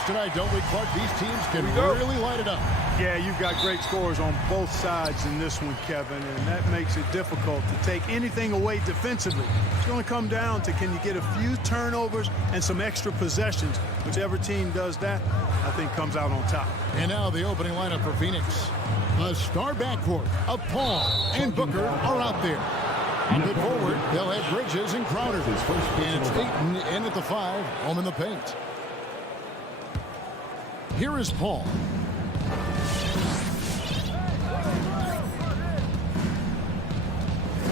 match tonight, don't we, Clark? These teams can really light it up. Yeah, you've got great scores on both sides in this one, Kevin, and that makes it difficult to take anything away defensively. It's going to come down to, can you get a few turnovers and some extra possessions? Whichever team does that, I think comes out on top. And now the opening lineup for Phoenix. A star backcourt of Paul and Booker are out there. On the forward, they'll have Bridges and Crowder. And it's Ayton in at the 5, home in the paint. Here is Paul.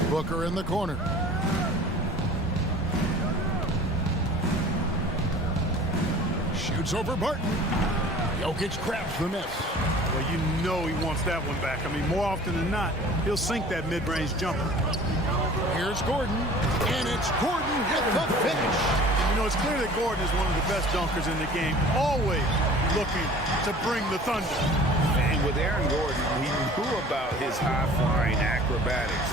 Booker in the corner. Shoots over Barton. Jokic grabs the miss. Well, you know he wants that one back. I mean, more often than not, he'll sink that mid-range jumper. Here's Gordon, and it's Gordon with the finish. You know, it's clear that Gordon is one of the best dunkers in the game, always looking to bring the thunder. And with Aaron Gordon, we knew about his high-flying acrobatics,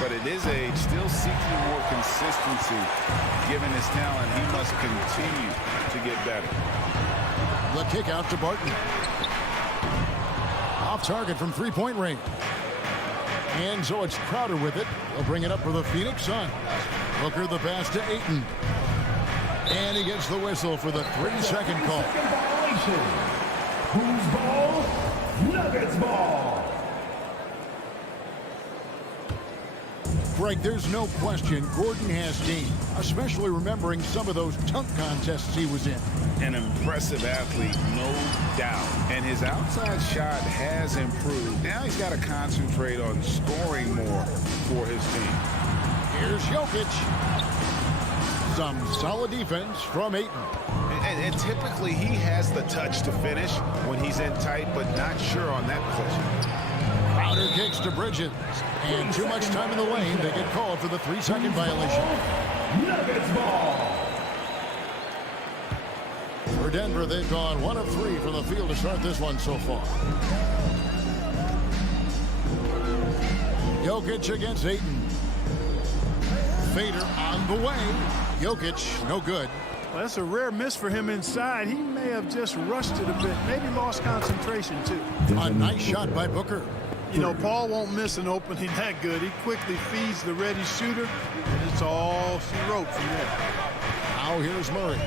but it is still seeking more consistency. Given his talent, he must continue to get better. The kick out to Barton. Off target from three-point range. And so it's Crowder with it. They'll bring it up for the Phoenix Suns. Booker the pass to Ayton. And he gets the whistle for the 3-second call. Whose ball? Nuggets ball. Greg, there's no question Gordon has game, especially remembering some of those dunk contests he was in. An impressive athlete, no doubt. And his outside shot has improved. Now he's got to concentrate on scoring more for his team. Here's Jokic. Some solid defense from Ayton. And typically he has the touch to finish when he's in tight, but not sure on that possession. Crowder kicks to Bridges. And too much time in the lane. They get called for the 3-second violation. Nuggets ball. For Denver, they've gone 1 of 3 from the field to start this one so far. Jokic against Ayton. Fader on the way. Jokic, no good. Well, that's a rare miss for him inside. He may have just rushed it a bit, maybe lost concentration too. A nice shot by Booker. You know, Paul won't miss an opening that good. He quickly feeds the ready shooter, and it's all she wrote from there. Now here's Murray.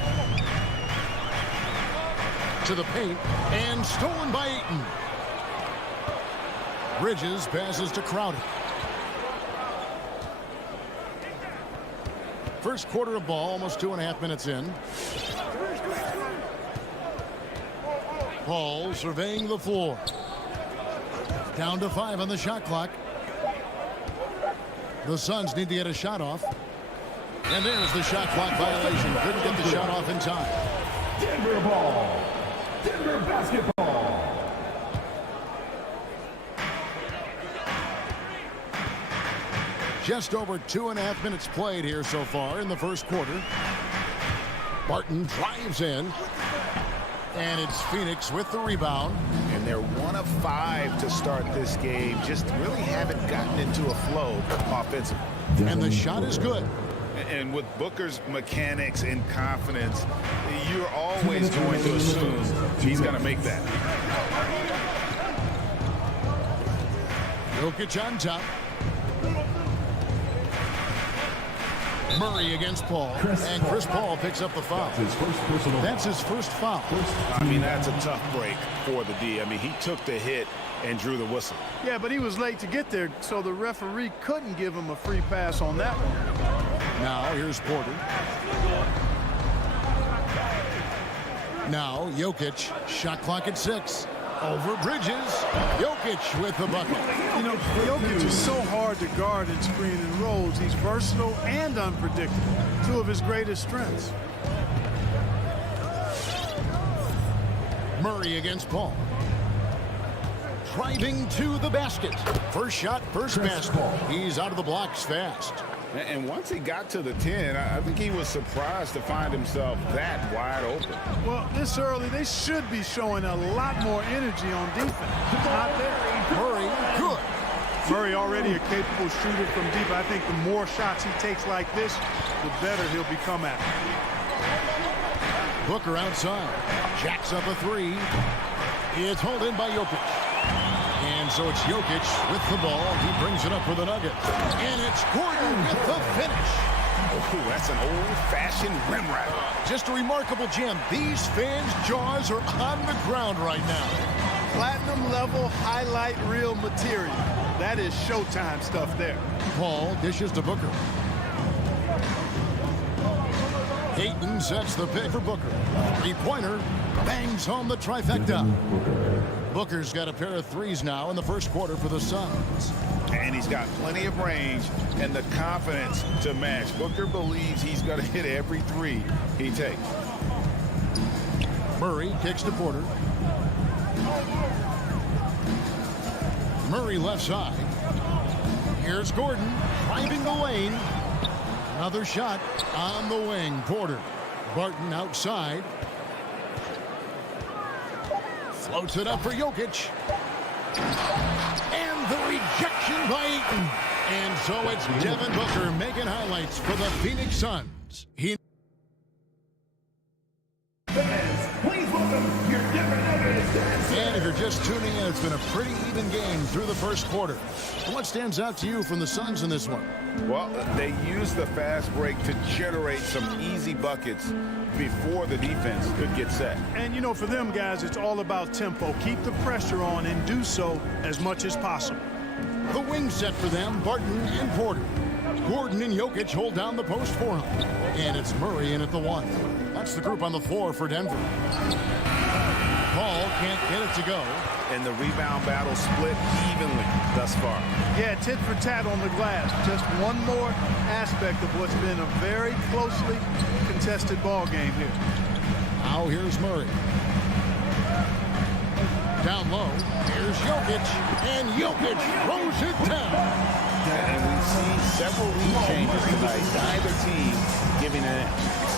To the paint, and stolen by Ayton. Bridges passes to Crowder. First quarter of ball, almost 2.5 minutes in. Paul surveying the floor. Down to 5 on the shot clock. The Suns need to get a shot off. And there's the shot clock violation. Couldn't get the shot off in time. Denver ball. Denver basketball. Just over 2.5 minutes played here so far in the first quarter. Barton drives in. And it's Phoenix with the rebound. And they're 1 of 5 to start this game. Just really haven't gotten into a flow offensively. And the shot is good. And with Booker's mechanics and confidence, you're always going to assume he's going to make that. Jokic on top. Murray against Paul. And Chris Paul picks up the foul. That's his first foul. I mean, that's a tough break for the D. I mean, he took the hit and drew the whistle. Yeah, but he was late to get there, so the referee couldn't give him a free pass on that one. Now here's Porter. Now Jokic, shot clock at 6. Over Bridges. Jokic with the bucket. You know, Jokic is so hard to guard in screen and rolls. He's versatile and unpredictable. 2 of his greatest strengths. Murray against Paul. Driving to the basket. First shot, first basket. He's out of the blocks fast. And once he got to the 10, I think he was surprised to find himself that wide open. Well, this early, they should be showing a lot more energy on defense. Not there. Murray, good. Murray already a capable shooter from deep. I think the more shots he takes like this, the better he'll become at it. Booker outside. Jacks up a three. It's hauled in by Jokic. And so it's Jokic with the ball. He brings it up for the Nuggets. And it's Gordon with the finish. Oh, that's an old-fashioned rim wrap. Just a remarkable gem. These fans' jaws are on the ground right now. Platinum level highlight reel material. That is Showtime stuff there. Paul dishes to Booker. Ayton sets the pick for Booker. Three-pointer bangs home the trifecta. Booker's got a pair of threes now in the first quarter for the Suns. And he's got plenty of range and the confidence to match. Booker believes he's going to hit every three he takes. Murray kicks to Porter. Murray left side. Here's Gordon driving the lane. Another shot on the wing. Porter. Barton outside. Floats it up for Jokic. And the rejection by Ayton. And so it's Devin Booker making highlights for the Phoenix Suns. Please welcome your Denver Nuggets. And if you're just tuning in, it's been a pretty even game through the first quarter. What stands out to you from the Suns in this one? Well, they used the fast break to generate some easy buckets before the defense could get set. And, you know, for them guys, it's all about tempo. Keep the pressure on and do so as much as possible. The wing set for them, Barton and Porter. Gordon and Jokic hold down the post for him. And it's Murray in at the one. That's the group on the floor for Denver. Paul can't get it to go. And the rebound battle split evenly thus far. Yeah, tit for tat on the glass. Just one more aspect of what's been a very closely contested ball game here. Now here's Murray. Down low, here's Jokic, and Jokic throws it down. And we've seen several lead changes tonight, neither team giving it in.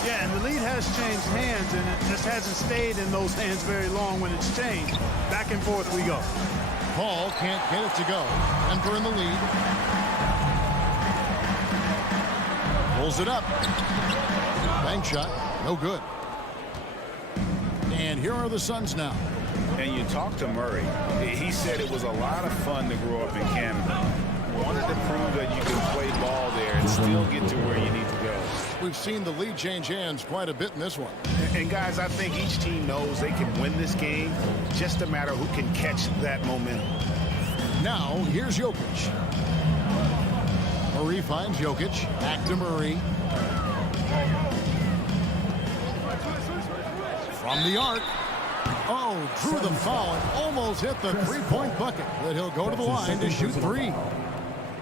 Yeah, and the lead has changed hands, and it just hasn't stayed in those hands very long when it's changed. Back and forth we go. Paul can't get it to go. Denver in the lead. Pulls it up. Bank shot, no good. And here are the Suns now. And you talk to Murray, he said it was a lot of fun to grow up in Canada. Wanted to prove that you can play ball there and still get to where you need to go. We've seen the lead change hands quite a bit in this one. And guys, I think each team knows they can win this game, just a matter who can catch that momentum. Now, here's Jokic. Murray finds Jokic. Back to Murray. From the arc. Oh, drew the foul and almost hit the three-point bucket. But he'll go to the line to shoot three.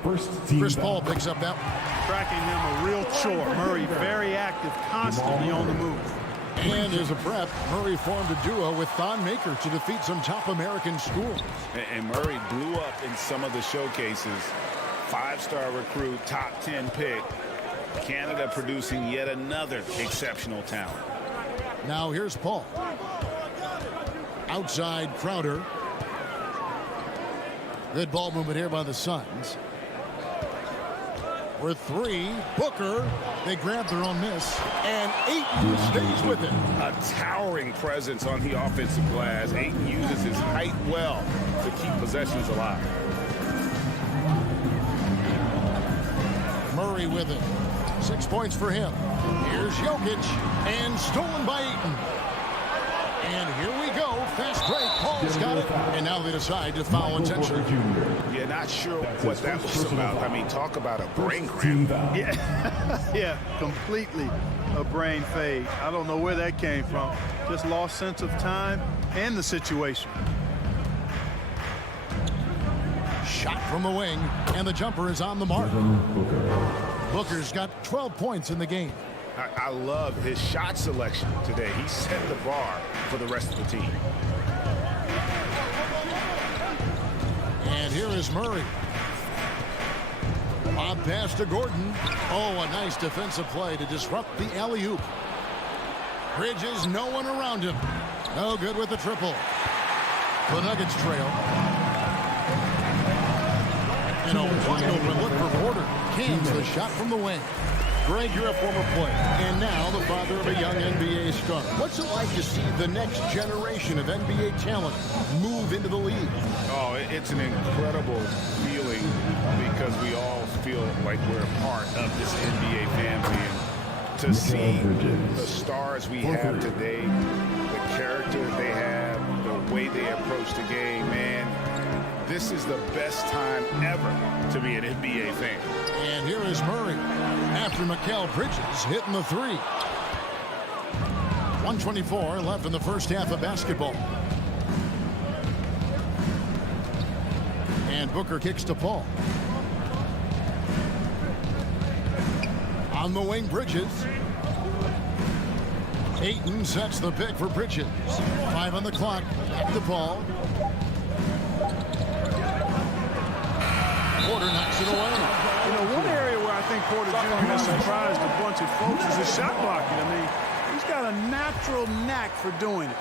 Chris Paul picks up that one. Tracking him a real chore. Murray very active, constantly on the move. And as a prep, Murray formed a duo with Thon Maker to defeat some top American schools. And Murray blew up in some of the showcases. Five-star recruit, top 10 pick. Canada producing yet another exceptional talent. Now here's Paul. Outside Crowder. Good ball movement here by the Suns. For three, Booker. They grab their own miss. And Ayton stays with it. A towering presence on the offensive glass. Ayton uses his height well to keep possessions alive. Murray with it. 6 points for him. Here's Jokic. And stolen by Ayton. And here we go. Fast break. Paul's got it. And now they decide to foul intentionally. Yeah, not sure what that was about. I mean, talk about a brain cramp. Yeah, completely a brain fade. I don't know where that came from. Just lost sense of time and the situation. Shot from the wing. And the jumper is on the mark. Booker's got 12 points in the game. I love his shot selection today. He set the bar for the rest of the team. And here is Murray. Lob pass to Gordon. Oh, a nice defensive play to disrupt the alley-oop. Bridges, no one around him. No good with the triple. The Nuggets trail. And a wide open look for Porter. Cans the shot from the wing. Greg, you're a former player, and now the father of a young NBA star. What's it like to see the next generation of NBA talent move into the league? Oh, it's an incredible feeling because we all feel like we're a part of this NBA family. And to see the stars we have today, the character they have, the way they approach the game, man, this is the best time ever to be an NBA fan. And here is Murray after Mikal Bridges hitting the three. 1:24 left in the first half of basketball. And Booker kicks to Paul. On the wing, Bridges. Ayton sets the pick for Bridges. 5 on the clock. Back to Paul. Porter knocks it away. You know, one area where I think Porter Jr. has surprised a bunch of folks is his shot blocking. I mean, he's got a natural knack for doing it.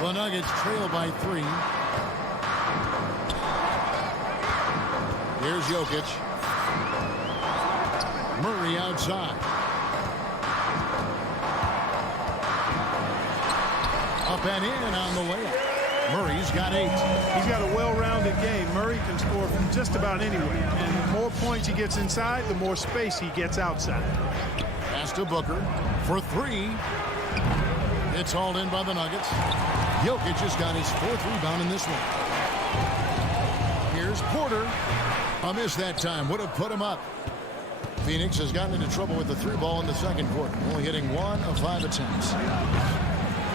The Nuggets trail by 3. Here's Jokic. Murray outside. Up and in on the layup. Murray's got 8. He's got a well-rounded game. Murray can score from just about anywhere. And the more points he gets inside, the more space he gets outside. Pass to Booker for 3. It's hauled in by the Nuggets. Jokic has got his 4th rebound in this one. Here's Porter. A miss that time. Would have put him up. Phoenix has gotten into trouble with the 3 ball in the second quarter. Only hitting 1 of 5 attempts.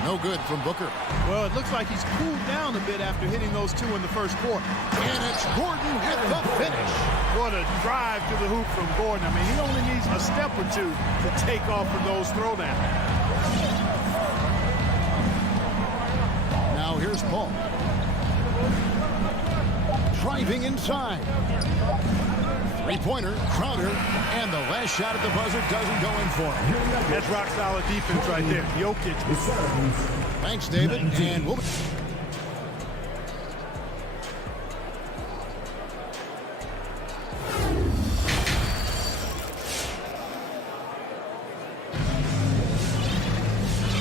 No good from Booker. Well, it looks like he's cooled down a bit after hitting those 2 in the first quarter. And it's Gordon with the finish. What a drive to the hoop from Gordon. I mean, he only needs a step or 2 to take off with those throwdowns. Now here's Paul. Driving inside. 3-pointer, Crowder, and the last shot at the buzzer doesn't go in for him. That's rock-solid defense right there. Jokic. Thanks, David. And we'll...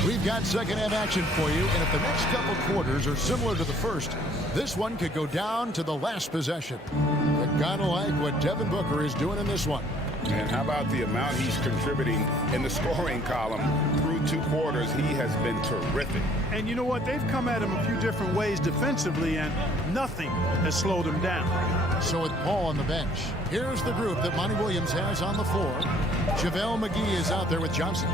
We've got second-half action for you, and if the next couple quarters are similar to the first, this one could go down to the last possession. You gotta like what Devin Booker is doing in this one. And how about the amount he's contributing in the scoring column? Through 2 quarters, he has been terrific. And you know what? They've come at him a few different ways defensively, and nothing has slowed him down. So with Paul on the bench, here's the group that Monty Williams has on the floor. JaVale McGee is out there with Johnson.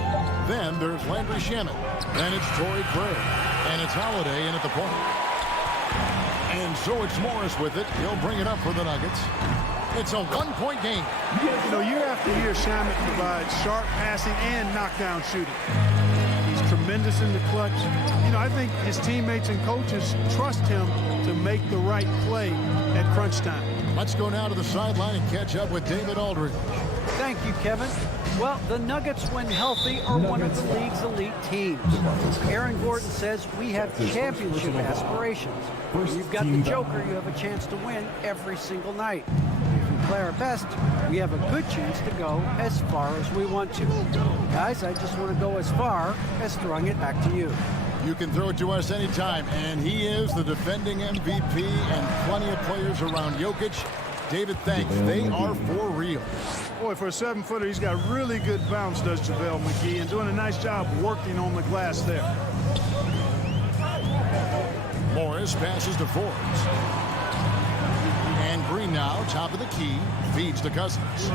Then there's Landry Shamet. Then it's Torrey Craig. And it's Holiday in at the point. And so it's Morris with it. He'll bring it up for the Nuggets. It's a 1-point game. You know, year after year, Shamet provides sharp passing and knockdown shooting. He's tremendous in the clutch. You know, I think his teammates and coaches trust him to make the right play at crunch time. Let's go now to the sideline and catch up with David Aldridge. Thank you, Kevin. Well, the Nuggets, when healthy, are one of the league's elite teams. Aaron Gordon says we have championship aspirations. When you've got the Joker, you have a chance to win every single night. If we play our best, we have a good chance to go as far as we want to. Guys, I just want to go as far as throwing it back to you. You can throw it to us anytime, and he is the defending MVP and plenty of players around Jokic. David, thanks. They are for real. Boy, for a 7-footer, he's got really good bounce, does JaVale McGee, and doing a nice job working on the glass there. Morris passes to Forbes. And Green now, top of the key, feeds to Cousins.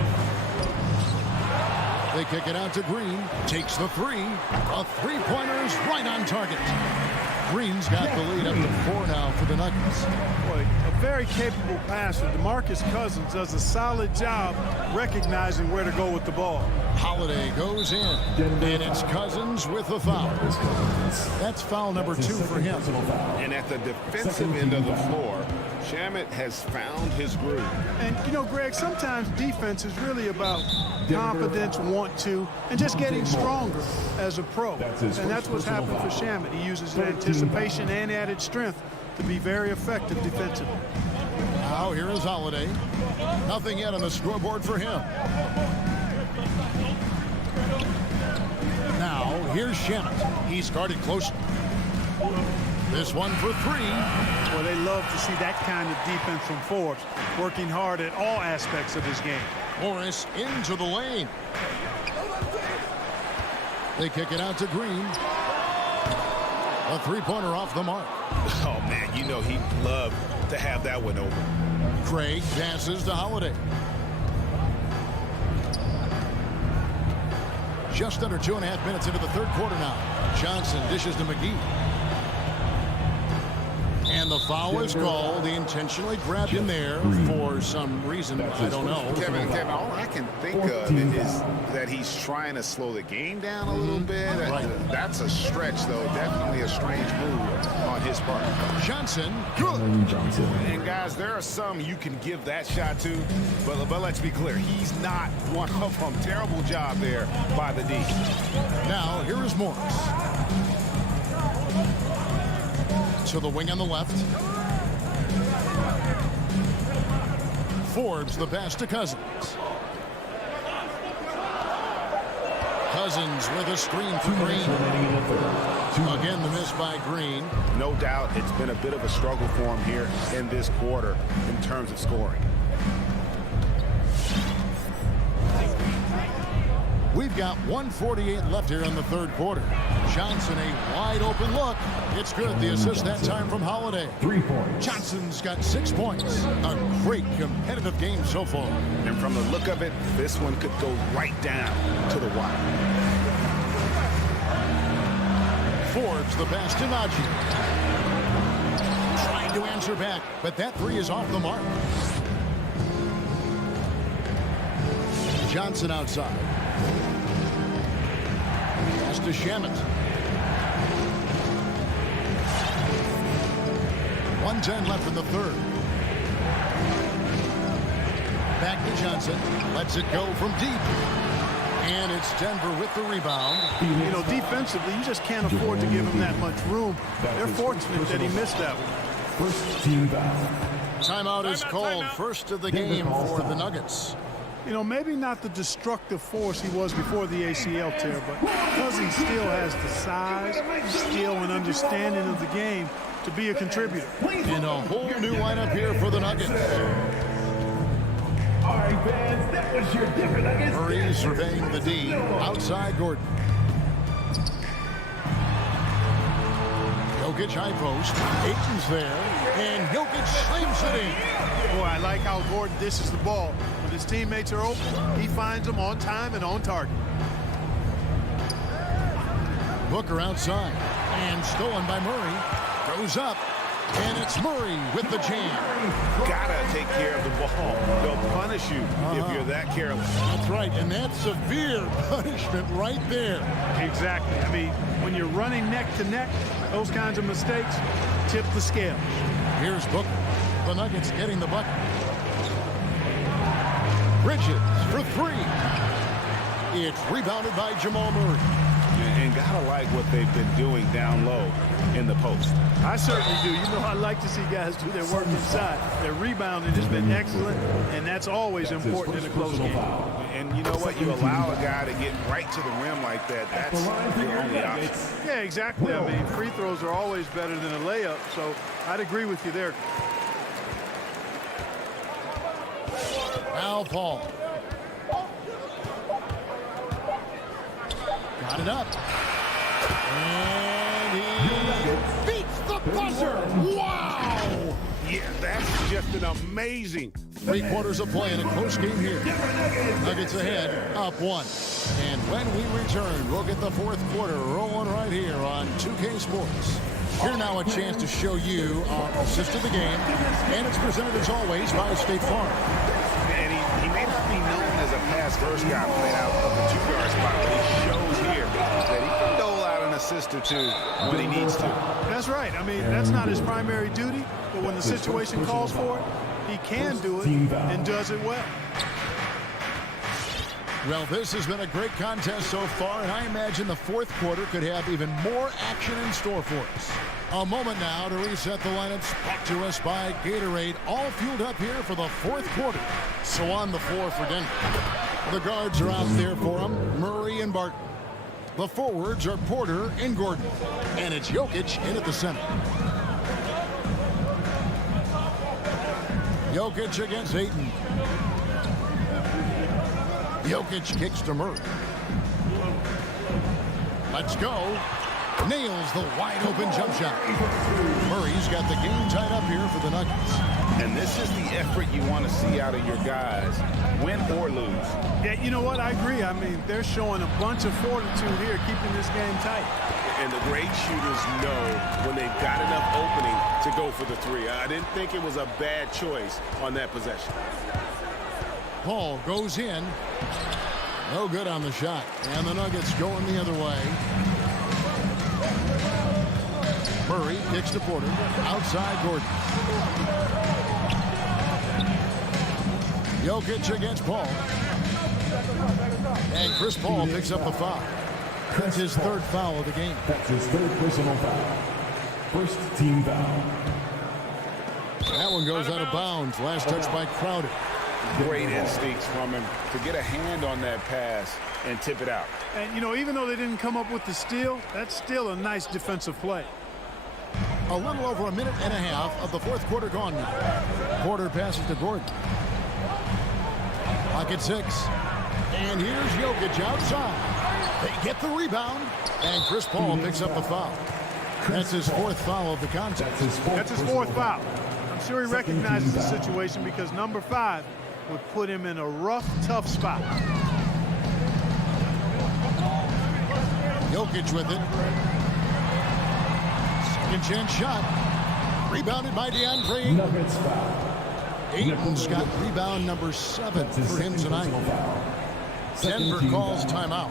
They kick it out to Green, takes the 3. A 3-pointer is right on target. Green's got the lead up to 4 now for the Nuggets. Boy, a very capable passer. DeMarcus Cousins does a solid job recognizing where to go with the ball. Holiday goes in, and it's Cousins with the foul. That's foul number 2 for him. And at the defensive end of the floor, Shamet has found his groove. And, you know, Greg, sometimes defense is really about confidence, want to, and just getting stronger as a pro. And that's what's happened for Shamet. He uses anticipation and added strength to be very effective defensively. Now here is Holiday. Nothing yet on the scoreboard for him. Now here's Shamet. He started close. This one for three. Well, they love to see that kind of defense from Forbes, working hard at all aspects of his game. Morris into the lane. They kick it out to Green. A three-pointer off the mark. Oh, man, you know he'd love to have that one over. Craig passes to Holiday. Just under 2.5 minutes into the third quarter now. Johnson dishes to McGee. And the foul is called. He intentionally grabbed him there for some reason. I don't know. Kevin, all I can think of is that he's trying to slow the game down a little bit. Right. That's a stretch, though. Definitely a strange move on his part. Johnson, good. And, guys, there are some you can give that shot to, but let's be clear. He's not one of them. Terrible job there by the D. Now, here is Morris. To the wing on the left. Forbes the pass to Cousins. Cousins with a screen for Green. Again, the miss by Green. No doubt it's been a bit of a struggle for him here in this quarter in terms of scoring. We've got 1:48 left here in the third quarter. Johnson, a wide open look. It's good. The assist that time from Holiday. 3 points. Johnson's got 6 points. A great competitive game so far. And from the look of it, this one could go right down to the wire. Forbes the pass to Najee. Trying to answer back, but that three is off the mark. Johnson outside. Pass to Shamet. 1:10 left in the third. Back to Johnson. Lets it go from deep. And it's Denver with the rebound. You know, defensively, you just can't afford to give him that much room. They're fortunate that he missed that one. First team foul. Timeout is called. First of the game for the Nuggets. You know, maybe not the destructive force he was before the ACL tear, but because he still has the size, skill, and understanding of the game to be a contributor. And a whole new lineup here for the Nuggets. All right, fans, that was your Denver Nuggets. Murray surveying the D. Outside Gordon. Jokic high post. Ayton's there. And Jokic slams it in. Boy, I like how Gordon dishes the ball. When his teammates are open, he finds them on time and on target. Booker outside. And stolen by Murray. Goes up. And it's Murray with the jam. Gotta take care of the ball. They'll punish you if you're that careless. That's right. And that's severe punishment right there. Exactly. I mean, when you're running neck to neck, those kinds of mistakes tip the scale. Here's Booker. The Nuggets getting the bucket. Bridges for three. It's rebounded by Jamal Murray. And gotta like what they've been doing down low in the post. I certainly do. You know, I like to see guys do their work inside. Their rebounding has been excellent, and that's always important in a close game. And you know what? You allow a guy to get right to the rim like that. That's the only option. Yeah, exactly. I mean, free throws are always better than a layup, so I'd agree with you there. Now Paul. Got it up. And he beats the buzzer. Wow! Yeah, that's just an amazing. 3 quarters of play in a close game here. Nuggets ahead, up 1. And when we return, we'll get the fourth quarter rolling right here on 2K Sports. Here now a chance to show you our assist of the game. And it's presented as always by State Farm. And he may not be known as a pass-first guy playing out of the 2-yard spot, but he shows here that he can dole out an assist or two when he needs to. That's right. I mean, that's not his primary duty, but when the situation calls for it, he can do it and does it well. Well, this has been a great contest so far, and I imagine the fourth quarter could have even more action in store for us. A moment now to reset the lineups, brought to us by Gatorade, all fueled up here for the fourth quarter. So on the floor for Denver, the guards are out there for them, Murray and Barton. The forwards are Porter and Gordon, and it's Jokic in at the center. Jokic against Ayton. Jokic kicks to Murray. Let's go. Nails the wide-open jump shot. Murray's got the game tied up here for the Nuggets. And this is the effort you want to see out of your guys, win or lose. Yeah, you know what? I agree. I mean, they're showing a bunch of fortitude here, keeping this game tight. And the great shooters know when they've got enough opening to go for the three. I didn't think it was a bad choice on that possession. Paul goes in. No good on the shot. And the Nuggets going the other way. Murray kicks to Porter. Outside Gordon. Jokic against Paul. And Chris Paul picks up the foul. That's his third foul of the game. That's his third personal foul. First team foul. That one goes out of bounds. Last touch by Crowder. Great instincts from him to get a hand on that pass and tip it out. And, you know, even though they didn't come up with the steal, that's still a nice defensive play. A little over a minute and a half of the fourth quarter gone now. Porter passes to Gordon. Clock at 6. And here's Jokic outside. They get the rebound. And Chris Paul picks up the foul. That's his fourth foul of the contest. That's his fourth foul. I'm sure he recognizes the situation because number 5 would put him in a rough, tough spot. Jokic with it. Second chance shot. Rebounded by DeAndre. Nuggets foul. Ayton's got rebound number 7 for him tonight. Denver calls timeout.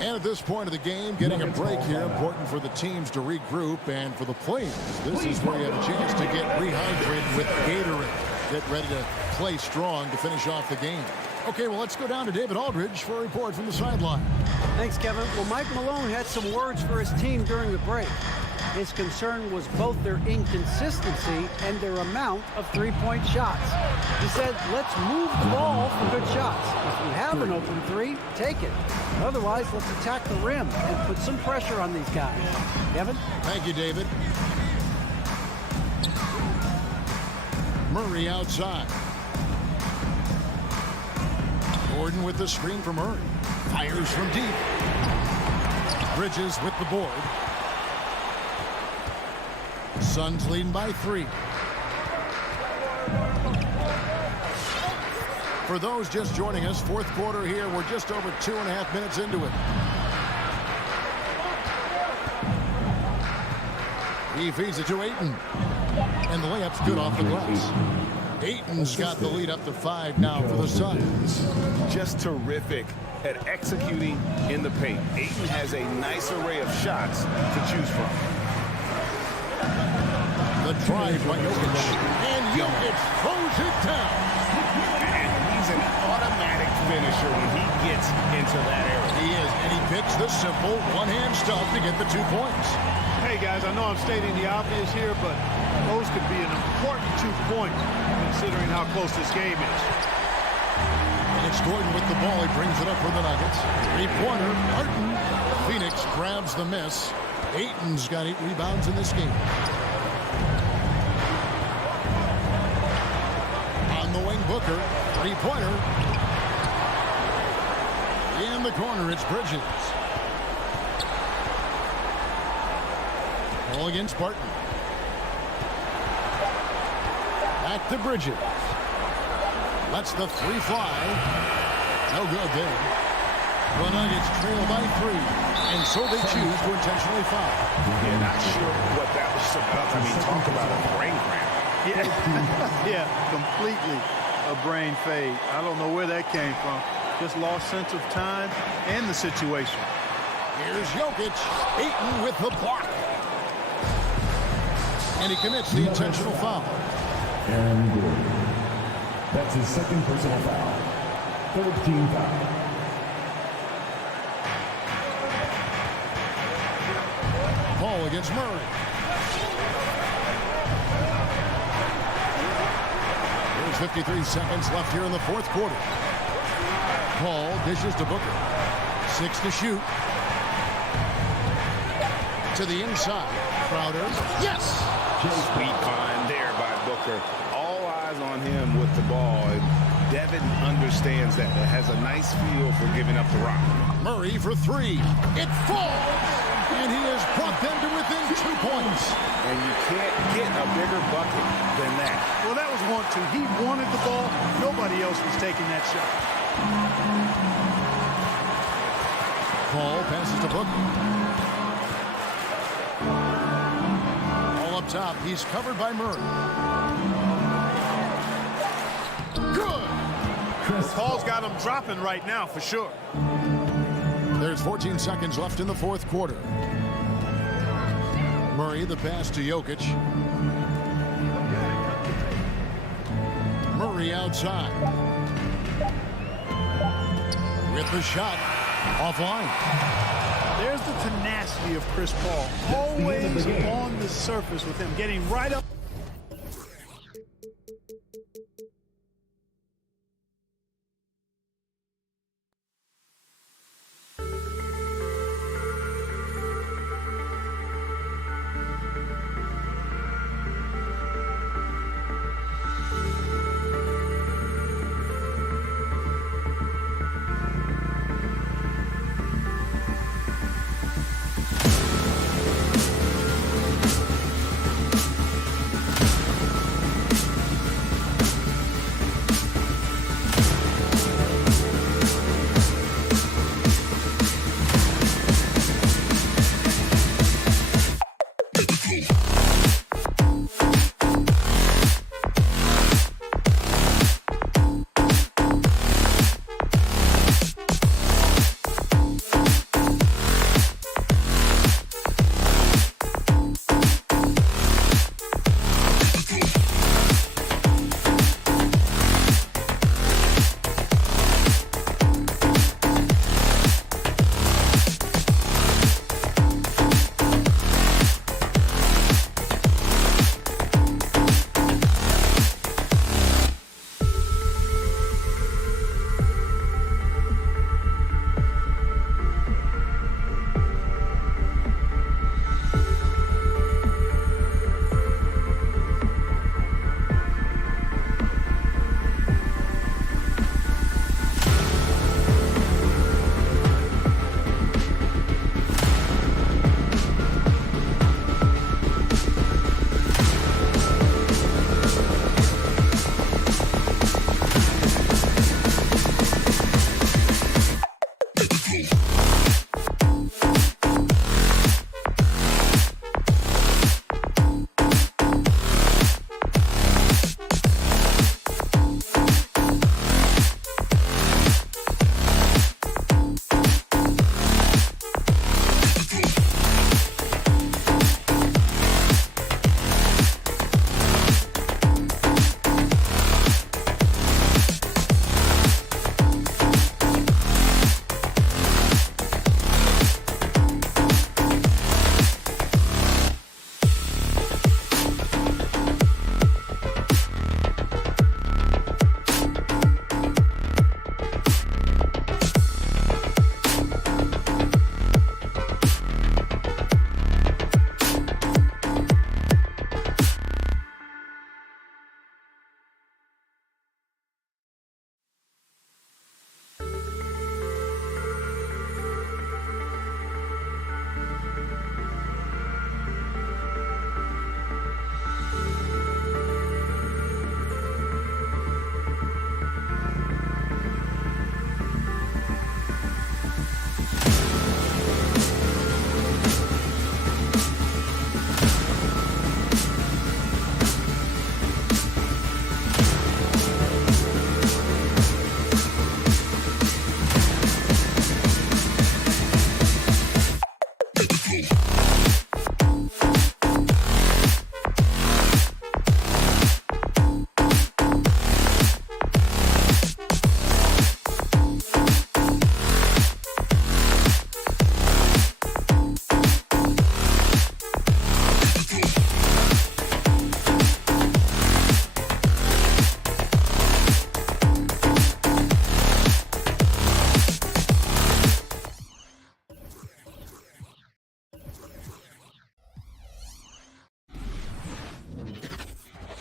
And at this point of the game, getting a break here, important for the teams to regroup, and for the players, this is where you have a chance to get rehydrated with Gatorade. Get ready to play strong to finish off the game. Okay, well, let's go down to David Aldridge for a report from the sideline. Thanks, Kevin. Well, Mike Malone had some words for his team during the break. His concern was both their inconsistency and their amount of three-point shots. He said, let's move the ball for good shots. If you have an open three, take it. Otherwise, let's attack the rim and put some pressure on these guys. Kevin? Thank you, David. Murray outside. Gordon with the screen from Murray. Fires from deep. Bridges with the board. Suns leading by 3. For those just joining us, fourth quarter here. We're just over 2.5 minutes into it. He feeds it to Ayton. And the layup's good off the glass. Ayton's got the lead up to 5 now for the Suns. Just terrific at executing in the paint. Ayton has a nice array of shots to choose from. The drive by Jokic. And Jokic throws it down. And he's an automatic finisher when he gets into that area. He is, and he picks the simple one-hand stuff to get the 2 points. Hey, guys, I know I'm stating the obvious here, but those could be an important 2 points considering how close this game is. And it's Gordon with the ball. He brings it up for the Nuggets. 3-pointer, Barton. Phoenix grabs the miss. Ayton's got 8 rebounds in this game. On the wing, Booker. 3-pointer. In the corner, it's Bridges. Ball against Barton. Back to Bridges. Lets the 3 fly. No good there. The Nuggets trail by 3. And so they choose to intentionally foul. Yeah, not sure what that was about. I mean, talk about a brain cramp. Yeah, completely a brain fade. I don't know where that came from. Just lost sense of time and the situation. Here's Jokic. Ayton with the block. And he commits the intentional foul. Aaron Gordon. That's his second personal foul. Third team foul. Paul against Murray. There's 53 seconds left here in the fourth quarter. Paul dishes to Booker. 6 to shoot. To the inside. Crowder. Yes! Sweet find there by Booker. All eyes on him with the ball. And Devin understands that. It has a nice feel for giving up the rock. Murray for 3. It falls! And he has brought them to within 2 points. And you can't get a bigger bucket than that. Well, that was 1-2. He wanted the ball. Nobody else was taking that shot. Paul passes to Booker. All up top. He's covered by Murray. Good! Paul's got him dropping right now for sure. There's 14 seconds left in the fourth quarter. Murray, the pass to Jokic. Murray outside. With the shot. Offline. There's the tenacity of Chris Paul. Always on the surface with him, getting right up.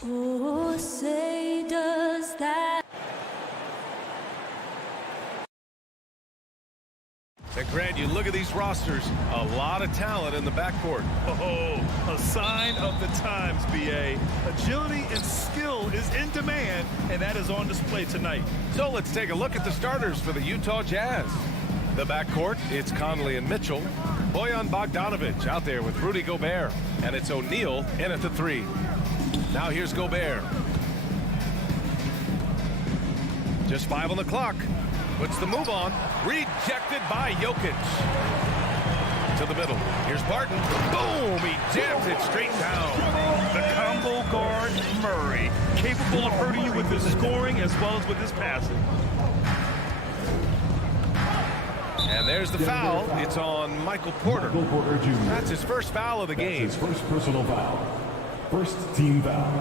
Oh, say does that. And Grant, you look at these rosters, a lot of talent in the backcourt. Oh, a sign of the times, B.A. Agility and skill is in demand, and that is on display tonight. So let's take a look at the starters for the Utah Jazz. The backcourt, it's Conley and Mitchell. Bojan Bogdanovic out there with Rudy Gobert. And it's O'Neal in at the 3. Now here's Gobert. Just 5 on the clock. Puts the move on. Rejected by Jokic. To the middle. Here's Barton. Boom! He jams it straight down. The combo guard, Murray, capable of hurting you with his scoring as well as with his passing. And there's the foul. It's on Michael Porter. Michael Porter Jr. That's his first foul of the game. His first personal foul. First team foul.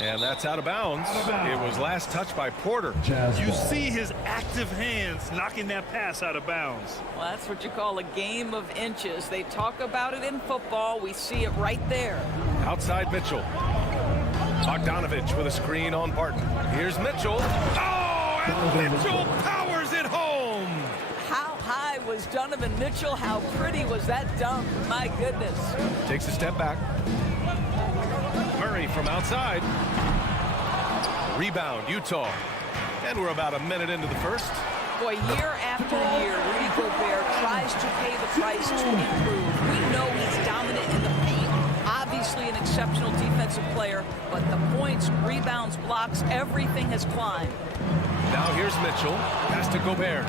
And that's out of bounds. It was last touched by Porter. You see his active hands knocking that pass out of bounds. Well, that's what you call a game of inches. They talk about it in football. We see it right there. Outside Mitchell. Bogdanovic with a screen on Barton. Here's Mitchell. Oh, and Mitchell powers it home. How high was Donovan Mitchell? How pretty was that dunk? My goodness. Takes a step back. Murray from outside. Rebound, Utah. And we're about a minute into the first. Boy, year after year, Rudy Gobert tries to pay the price to improve. We know he's dominant in the paint. Obviously an exceptional defensive player, but the points, rebounds, blocks, everything has climbed. Now here's Mitchell. Pass to Gobert.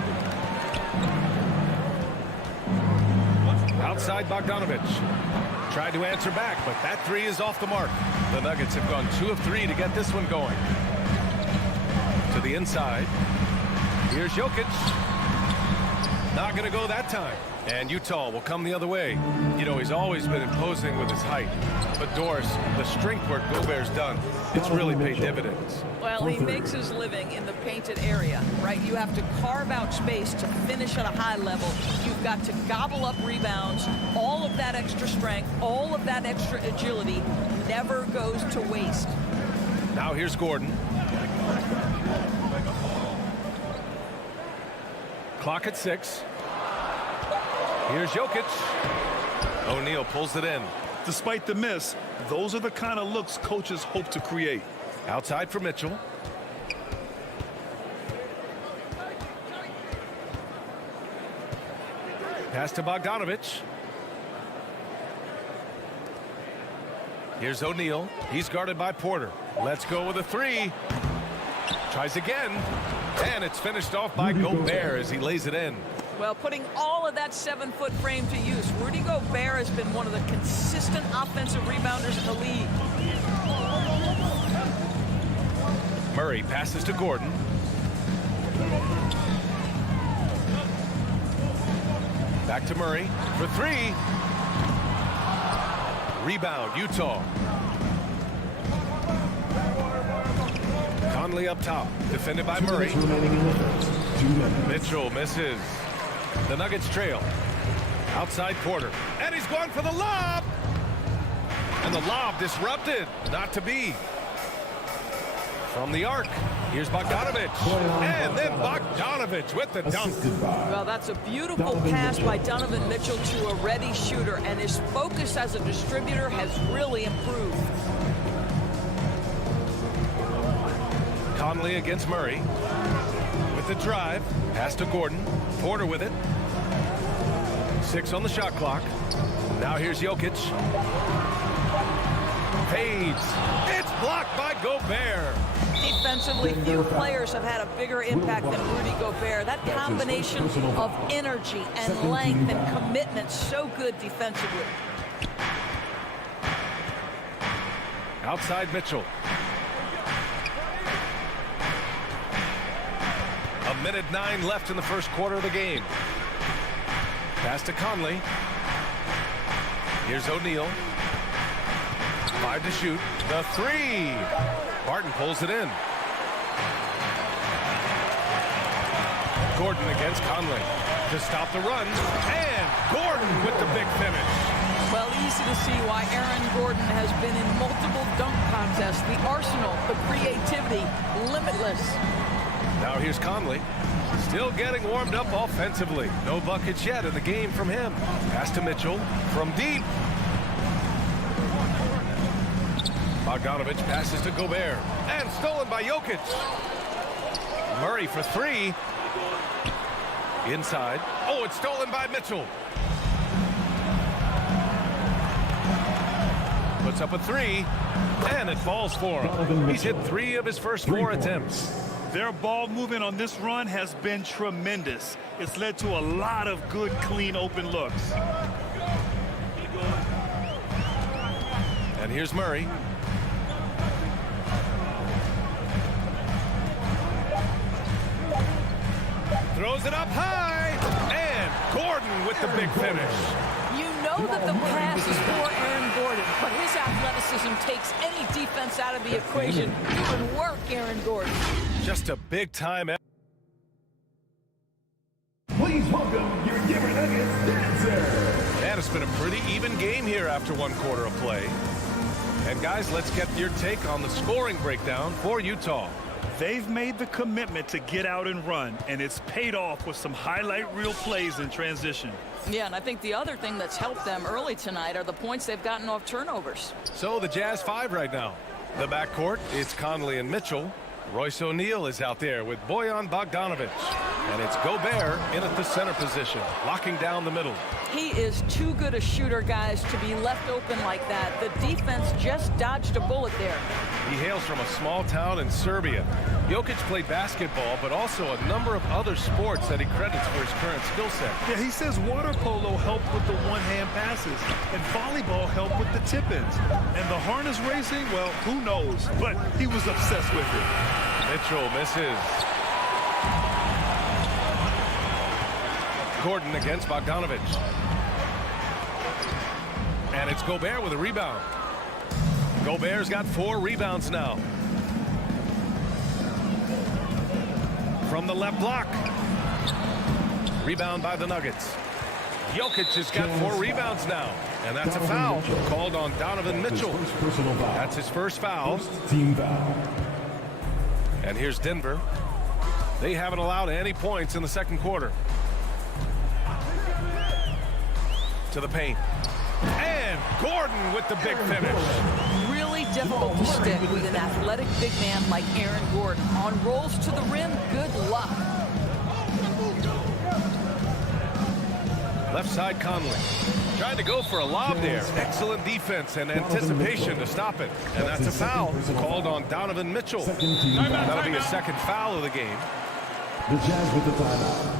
Outside Bogdanovic. Tried to answer back, but that 3 is off the mark. The Nuggets have gone 2 of 3 to get this one going. To the inside. Here's Jokic. Not going to go that time. And Utah will come the other way. You know, he's always been imposing with his height. But Doris, the strength work Gobert's done, it's really paid dividends. Well, he makes his living in the painted area, right? You have to carve out space to finish at a high level. You've got to gobble up rebounds. All of that extra strength, all of that extra agility never goes to waste. Now here's Gordon. Clock at 6. Here's Jokic. O'Neal pulls it in. Despite the miss, those are the kind of looks coaches hope to create. Outside for Mitchell. Pass to Bogdanovic. Here's O'Neal. He's guarded by Porter. Let's go with a 3. Tries again. And it's finished off by Gobert as he lays it in. Well, putting all of that 7-foot frame to use, Rudy Gobert has been one of the consistent offensive rebounders in the league. Murray passes to Gordon. Back to Murray for 3. Rebound, Utah. Conley up top, defended by Murray. Mitchell misses. The Nuggets trail. Outside Porter. And he's going for the lob. And the lob disrupted. Not to be. From the arc. Here's Bogdanovic. And then Bogdanovic with the dunk. Well, that's a beautiful pass by Donovan Mitchell to a ready shooter. And his focus as a distributor has really improved. Conley against Murray. With the drive. Pass to Gordon. Porter with it. 6 on the shot clock. Now here's Jokic. Fades. It's blocked by Gobert. Defensively, few players have had a bigger impact than Rudy Gobert. That combination of energy and length and commitment, so good defensively. Outside Mitchell. A minute 9 left in the first quarter of the game. Pass to Conley. Here's O'Neal. 5 to shoot. The 3. Barton pulls it in. Gordon against Conley to stop the run. And Gordon with the big finish. Well, easy to see why Aaron Gordon has been in multiple dunk contests. The arsenal, the creativity, limitless. Now here's Conley. Still getting warmed up offensively. No buckets yet in the game from him. Pass to Mitchell from deep. Bogdanovic passes to Gobert. And stolen by Jokic. Murray for three. Inside. Oh, it's stolen by Mitchell. Puts up a three. And it falls for him. He's hit 3 of his first 4 attempts. Their ball movement on this run has been tremendous. It's led to a lot of good, clean, open looks. And here's Murray. Throws it up high. And Gordon with the big finish. You know that the pass is for Aaron Gordon, but his athleticism takes any defense out of the equation. Good work, Aaron Gordon. Just a big time. Please welcome your Denver Nuggets dancer. And it's been a pretty even game here after 1 quarter of play. And guys, let's get your take on the scoring breakdown for Utah. They've made the commitment to get out and run, and it's paid off with some highlight reel plays in transition. Yeah, and I think the other thing that's helped them early tonight are the points they've gotten off turnovers. So the Jazz 5 right now. The backcourt, it's Conley and Mitchell. Royce O'Neal is out there with Bojan Bogdanovic. And it's Gobert in at the center position, locking down the middle. He is too good a shooter, guys, to be left open like that. The defense just dodged a bullet there. He hails from a small town in Serbia. Jokic played basketball, but also a number of other sports that he credits for his current skill set. Yeah, he says water polo helped with the one-hand passes, and volleyball helped with the tip-ins. And the harness racing, well, who knows? But he was obsessed with it. Mitchell misses. Gordon against Bogdanovic. And it's Gobert with a rebound. Gobert's got 4 rebounds now. From the left block. Rebound by the Nuggets. Jokic has got 4 rebounds now. And that's a foul called on Donovan Mitchell. That's his first foul. Team foul. And here's Denver. They haven't allowed any points in the second quarter. To the paint. And Gordon with the big finish. Really difficult to stick with an athletic big man like Aaron Gordon. On rolls to the rim, good luck. Left side Conley. Trying to go for a lob there. Excellent defense and anticipation to stop it. And that's a foul called on Donovan Mitchell. That'll be a second foul of the game. The Jazz with the timeout.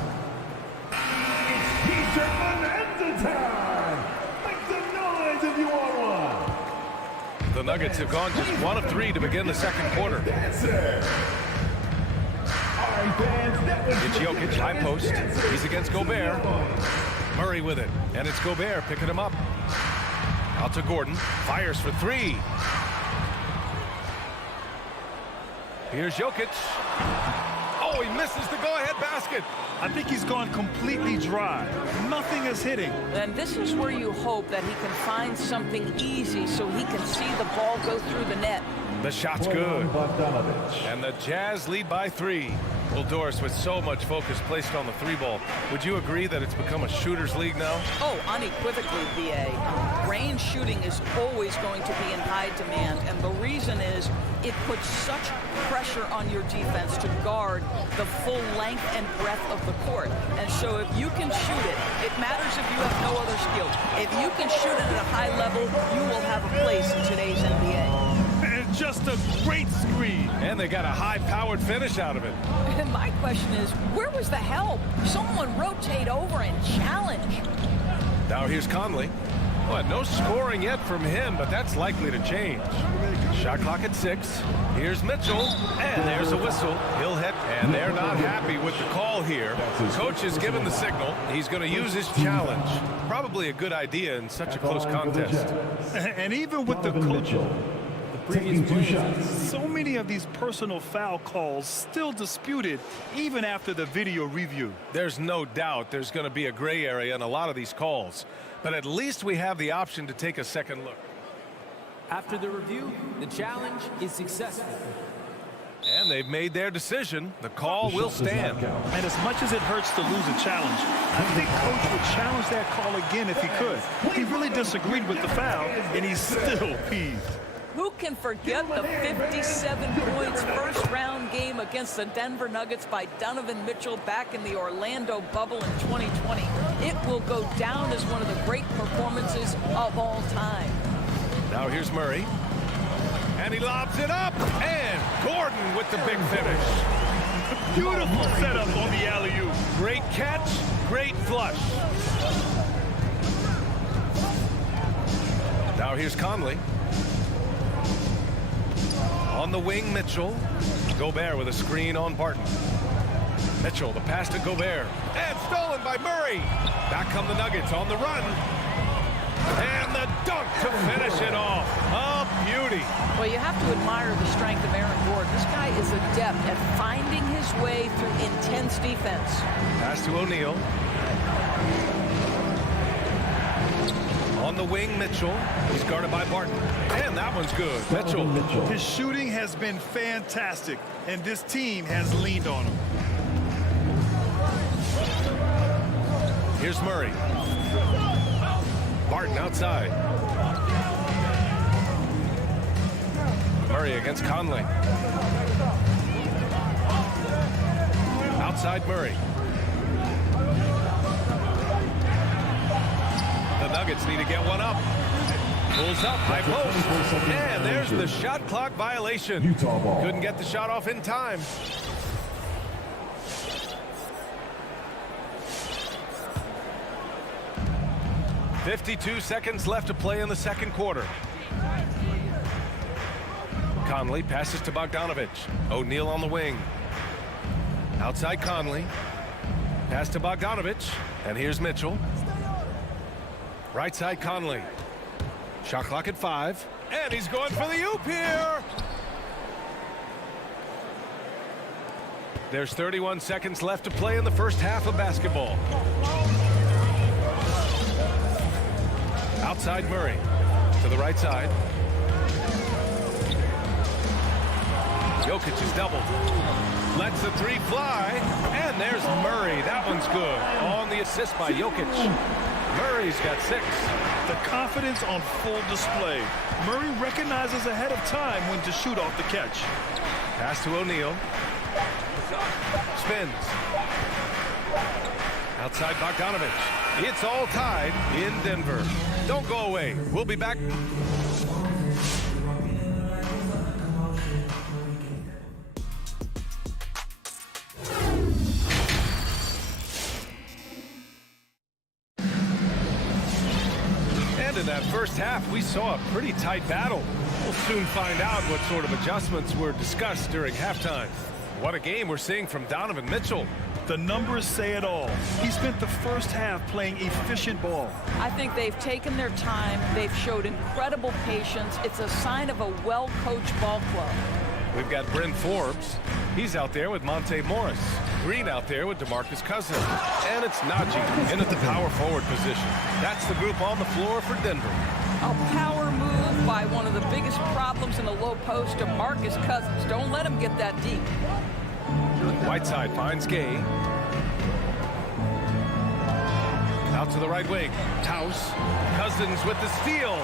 It's T-shirt bonanza time. Make some noise if you want one. The Nuggets have gone just 1 of 3 to begin the second quarter. It's Jokic, high post. He's against Gobert. Murray with it. And it's Gobert picking him up. Out to Gordon. Fires for 3. Here's Jokic. Oh, he misses the go-ahead basket. I think he's gone completely dry. Nothing is hitting. And this is where you hope that he can find something easy so he can see the ball go through the net. The shot's good. And the Jazz lead by 3. Well, Doris, with so much focus placed on the 3-ball, would you agree that it's become a shooter's league now? Oh, unequivocally, BA. Range shooting is always going to be in high demand, and the reason is it puts such pressure on your defense to guard the full length and breadth of the court. And so if you can shoot it, it matters if you have no other skill. If you can shoot it at a high level, you will have a place in today's NBA. And just a great screen. And they got a high-powered finish out of it. And my question is, where was the help? Someone rotate over and challenge. Now here's Conley. Well, no scoring yet from him, but that's likely to change. Shot clock at 6. Here's Mitchell, and there's a whistle. He'll hit, and they're not happy with the call here. Coach has given the signal. He's going to use his challenge. Probably a good idea in such a close contest. And even with the coach, taking 2 shots. So many of these personal foul calls still disputed even after the video review. There's no doubt there's going to be a gray area in a lot of these calls, but at least we have the option to take a second look. After the review, the challenge is successful. And they've made their decision. The call will stand. And as much as it hurts to lose a challenge, I think Coach would challenge that call again if he could. He really disagreed with the foul, and he's still peeved. Who can forget the 57 points first-round game against the Denver Nuggets by Donovan Mitchell back in the Orlando bubble in 2020? It will go down as one of the great performances of all time. Now here's Murray. And he lobs it up. And Gordon with the big finish. Beautiful setup on the alley-oop. Great catch, great flush. Now here's Conley. On the wing, Mitchell. Gobert with a screen on Barton. Mitchell, the pass to Gobert. And stolen by Murray. Back come the Nuggets on the run. And the dunk to finish it off. A beauty. Well, you have to admire the strength of Aaron Gordon. This guy is adept at finding his way through intense defense. Pass to O'Neal. On the wing, Mitchell. He's guarded by Barton. And that one's good. Mitchell. His shooting has been fantastic, and this team has leaned on him. Here's Murray. Barton outside. Murray against Conley. Outside Murray. The Nuggets need to get one up. Pulls up, high post. And there's the shot clock violation. Utah ball. Couldn't get the shot off in time. .52 seconds left to play in the second quarter. Conley passes to Bogdanovich. O'Neal on the wing. Outside Conley. Pass to Bogdanovich. And here's Mitchell. Right side Conley. Shot clock at 5. And he's going for the oop here. There's 31 seconds left to play in the first half of basketball. Outside Murray. To the right side. Jokic is doubled. Lets the 3 fly. And there's Murray. That one's good. On the assist by Jokic. Murray's got 6. The confidence on full display. Murray recognizes ahead of time when to shoot off the catch. Pass to O'Neal. Spins. Outside Bogdanovich. It's all tied in Denver. Don't go away. We'll be back. And in that first half, we saw a pretty tight battle. We'll soon find out what sort of adjustments were discussed during halftime. What a game we're seeing from Donovan Mitchell. The numbers say it all. He spent the first half playing efficient ball. I think they've taken their time. They've showed incredible patience. It's a sign of a well-coached ball club. We've got Bryn Forbes. He's out there with Monte Morris. Green out there with DeMarcus Cousins. And it's Najee in at the power forward position. That's the group on the floor for Denver. A power move by one of the biggest problems in the low post, DeMarcus Cousins. Don't let him get that deep. Whiteside finds Gay. Out to the right wing. House. Cousins with the steal.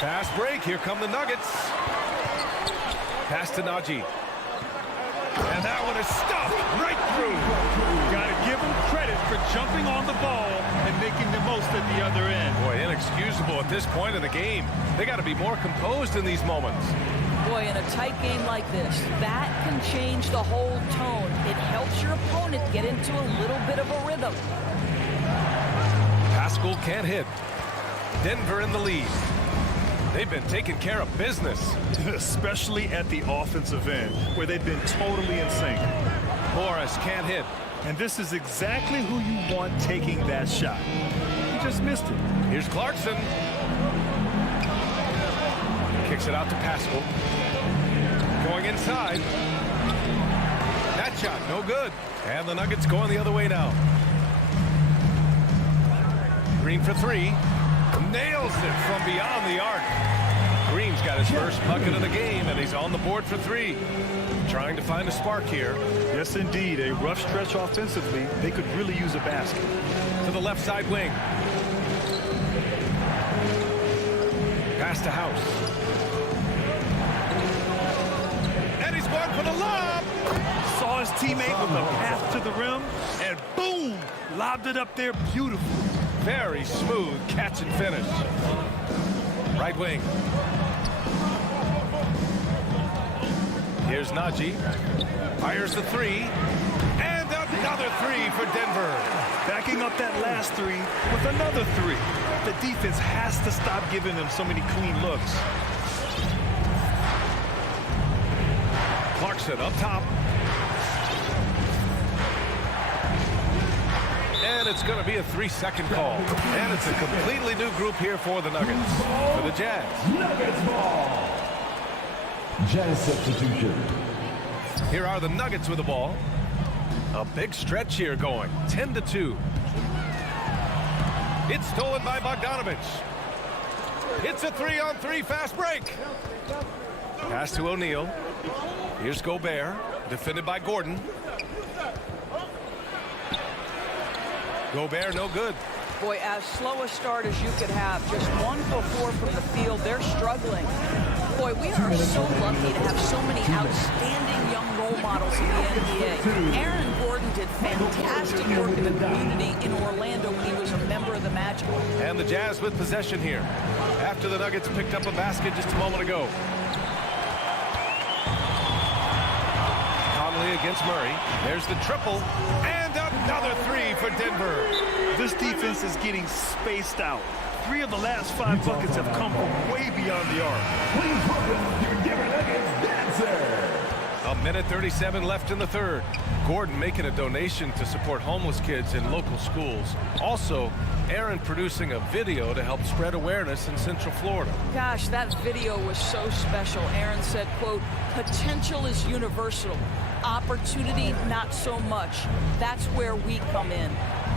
Fast break. Here come the Nuggets. Pass to Najee. And that one is stopped right through. Got to give him credit for jumping on the ball and making the most at the other end. Boy, inexcusable at this point in the game. They got to be more composed in these moments. Boy, in a tight game like this, that can change the whole tone. It helps your opponent get into a little bit of a rhythm. Pascal can't hit. Denver in the lead. They've been taking care of business. Especially at the offensive end, where they've been totally in sync. Morris can't hit. And this is exactly who you want taking that shot. He just missed it. Here's Clarkson. Kicks it out to Pascal. Going inside. That shot, no good. And the Nuggets going the other way now. Green for three. Nails it from beyond the arc. Green's got his first bucket of the game, and he's on the board for three. Trying to find a spark here. Yes, indeed. A rough stretch offensively. They could really use a basket. To the left side wing. Pass to House. And he's going for the lob. Saw his teammate with the path to the rim, and boom! Lobbed it up there beautifully. Very smooth catch and finish. Right wing. Here's Najee. Fires the three. And another three for Denver. Backing up that last three with another three. The defense has to stop giving them so many clean looks. Clarkson up top. And it's going to be a 3-second call. And it's a completely new group here for the Nuggets. For the Jazz. Nuggets ball. Jazz substitution. Here are the Nuggets with the ball. A big stretch here going. 10-2. It's stolen by Bogdanovic. It's a 3-on-3 fast break. Pass to O'Neal. Here's Gobert. Defended by Gordon. Gobert no good. Boy, as slow a start as you could have, just 1 for 4 from the field. They're struggling. Boy, we are so lucky to have so many outstanding young role models in the NBA. Aaron Gordon did fantastic work in the community in Orlando when he was a member of the Magic. And the Jazz with possession here after the Nuggets picked up a basket just a moment ago. Conley against Murray. There's the triple. And another three for Denver. This defense is getting spaced out. 3 of the last 5 buckets have come from way beyond the arc. Please welcome your Denver Nuggets dancer. A minute 37 left in the third. Gordon making a donation to support homeless kids in local schools. Also, Aaron producing a video to help spread awareness in Central Florida. Gosh, that video was so special. Aaron said, quote, "Potential is universal. Opportunity, not so much. That's where we come in."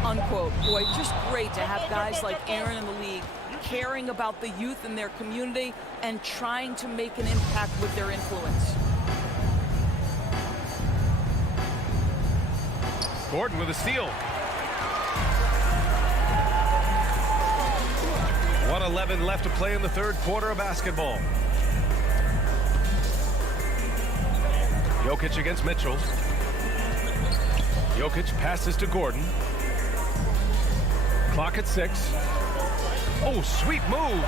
Unquote. Boy, just great to have guys like Aaron in the league caring about the youth in their community and trying to make an impact with their influence. Gordon with a steal. 1:11 left to play in the third quarter of basketball. Jokic against Mitchell. Jokic passes to Gordon. Clock at 6. Oh, sweet move.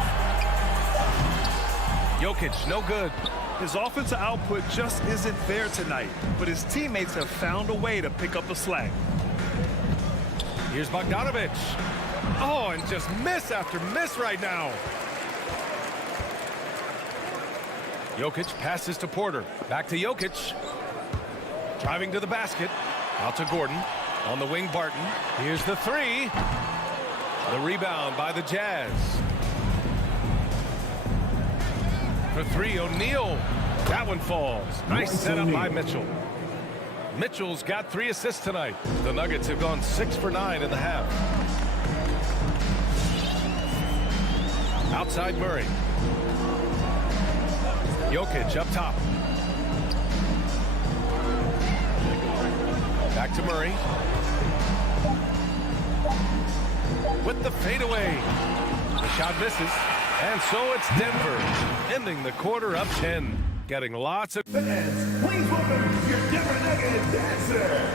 Jokic, no good. His offensive output just isn't there tonight, but his teammates have found a way to pick up the slack. Here's Bogdanovic. Oh, and just miss after miss right now. Jokic passes to Porter. Back to Jokic. Driving to the basket. Out to Gordon. On the wing, Barton. Here's the three. The rebound by the Jazz. For three, O'Neal. That one falls. Nice setup by Mitchell. Mitchell's got 3 assists tonight. The Nuggets have gone 6 for 9 in the half. Outside Murray. Jokic up top. Back to Murray. With the fadeaway. The shot misses. And so it's Denver ending the quarter up 10. Getting lots of... Fans, please welcome your Denver Nuggets dancer.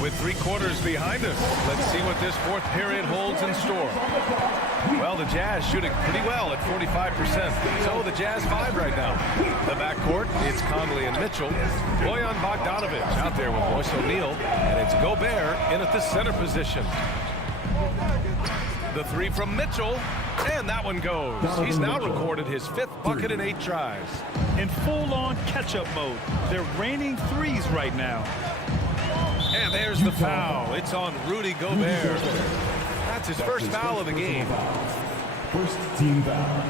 With 3 quarters behind us, let's see what this fourth period holds in store. Well, the Jazz shooting pretty well at 45%. So the Jazz 5 right now. The backcourt, it's Conley and Mitchell. Bojan Bogdanovic out there with Royce O'Neal. And it's Gobert in at the center position. The 3 from Mitchell. And that one goes. He's now recorded his 5th bucket in 8 tries. In full-on catch-up mode. They're raining threes right now. And there's the foul. It's on Rudy Gobert. That's his first foul of the game. First team foul.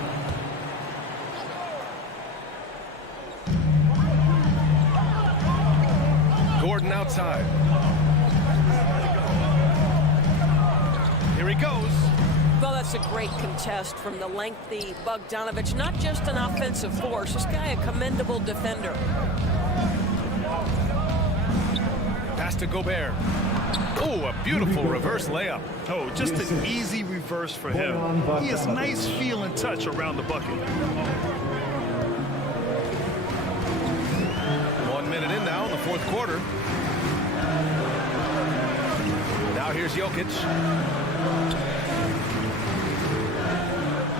outside. Here he goes. Well, that's a great contest from the lengthy Bogdanovic. Not just an offensive force. This guy a commendable defender. Pass to Gobert. Oh, a beautiful reverse layup. Oh, just an easy reverse for him. He has nice feel and touch around the bucket. 1 minute in now in the fourth quarter. Now here's Jokic.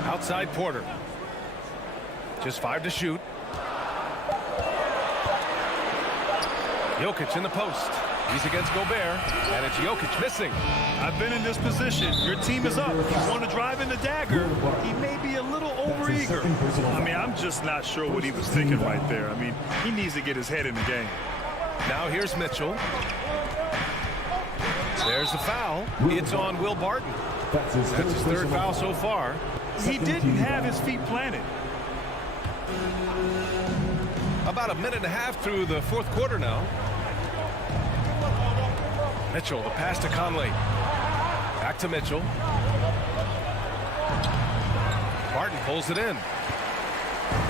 Outside Porter. Just 5 to shoot. Jokic in the post. He's against Gobert, and it's Jokic missing. I've been in this position. Your team is up. You want to drive in the dagger. He may be a little overeager. I mean, I'm just not sure what he was thinking right there. I mean, he needs to get his head in the game. Now here's Mitchell. There's the foul. It's on Will Barton. That's his third foul so far. He didn't have his feet planted. About a minute and a half through the fourth quarter now. Mitchell, the pass to Conley. Back to Mitchell. Barton pulls it in.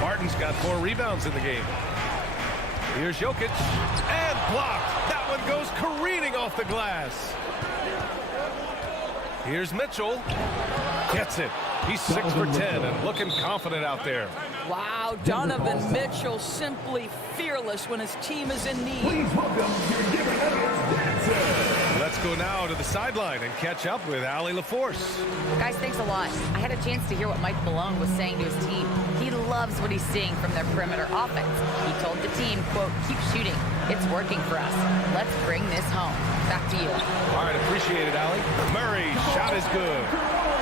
Barton's got 4 rebounds in the game. Here's Jokic. And blocked. That one goes careening off the glass. Here's Mitchell. Gets it. He's 6 for 10 and looking confident out there. Wow, Donovan Mitchell simply fearless when his team is in need. Please welcome your Denver Nuggets dancer. Let's go now to the sideline and catch up with Allie LaForce. Guys, thanks a lot. I had a chance to hear what Mike Malone was saying to his team. He loves what he's seeing from their perimeter offense. He told the team, quote, keep shooting. It's working for us. Let's bring this home. Back to you. All right, appreciate it, Allie. Murray, shot is good.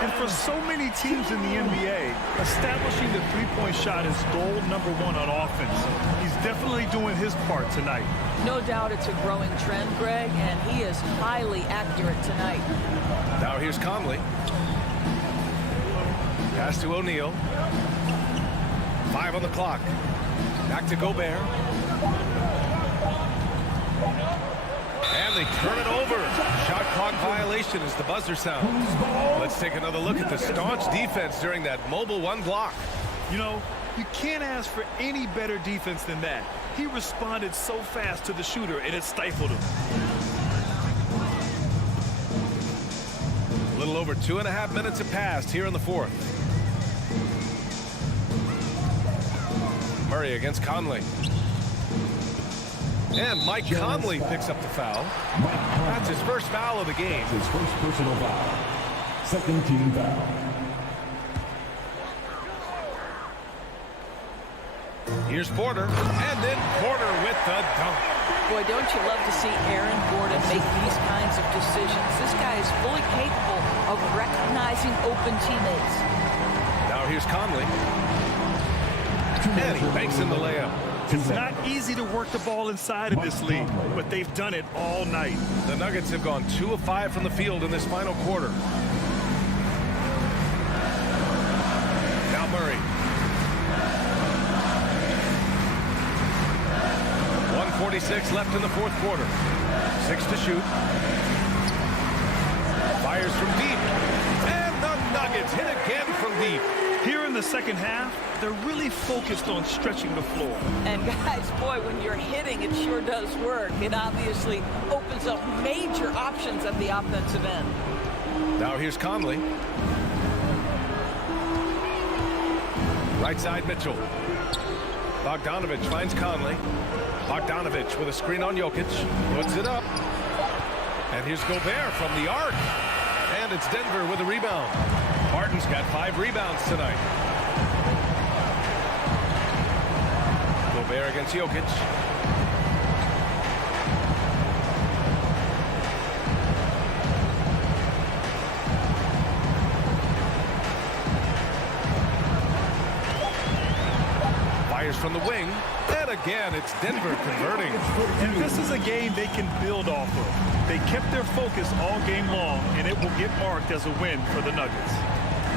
And for so many teams in the NBA, establishing the three-point shot is goal number 1 on offense. He's definitely doing his part tonight. No doubt it's a growing trend, Greg, and he is highly accurate tonight. Now here's Conley. Pass to O'Neal. 5 on the clock. Back to Gobert. And they turn it over. Shot clock violation as the buzzer sounds. Let's take another look at the staunch defense during that mobile 1 block. You know, you can't ask for any better defense than that. He responded so fast to the shooter, and it stifled him. A little over 2.5 minutes have passed here in the fourth. Murray against Conley. And Mike Conley picks up the foul. That's his first foul of the game. His first personal foul. Second team foul. Here's Porter, and then Porter with the dunk. Boy, don't you love to see Aaron Gordon make these kinds of decisions. This guy is fully capable of recognizing open teammates. Now here's Conley. And he banks in the layup. It's not easy to work the ball inside of this league, but they've done it all night. The Nuggets have gone 2 of 5 from the field in this final quarter. Now Murray. 1:46 left in the fourth quarter. 6 to shoot. Fires from deep. And the Nuggets hit again from deep. Here in the second half, they're really focused on stretching the floor. And guys, boy, when you're hitting, it sure does work. It obviously opens up major options at the offensive end. Now here's Conley. Right side Mitchell. Bogdanovic finds Conley. Bogdanovic with a screen on Jokic. Puts it up. And here's Gobert from the arc. And it's Denver with a rebound. Barton's got 5 rebounds tonight. Gobert against Jokic. Fires from the wing. And again, it's Denver converting. And this is a game they can build off of. They kept their focus all game long, and it will get marked as a win for the Nuggets.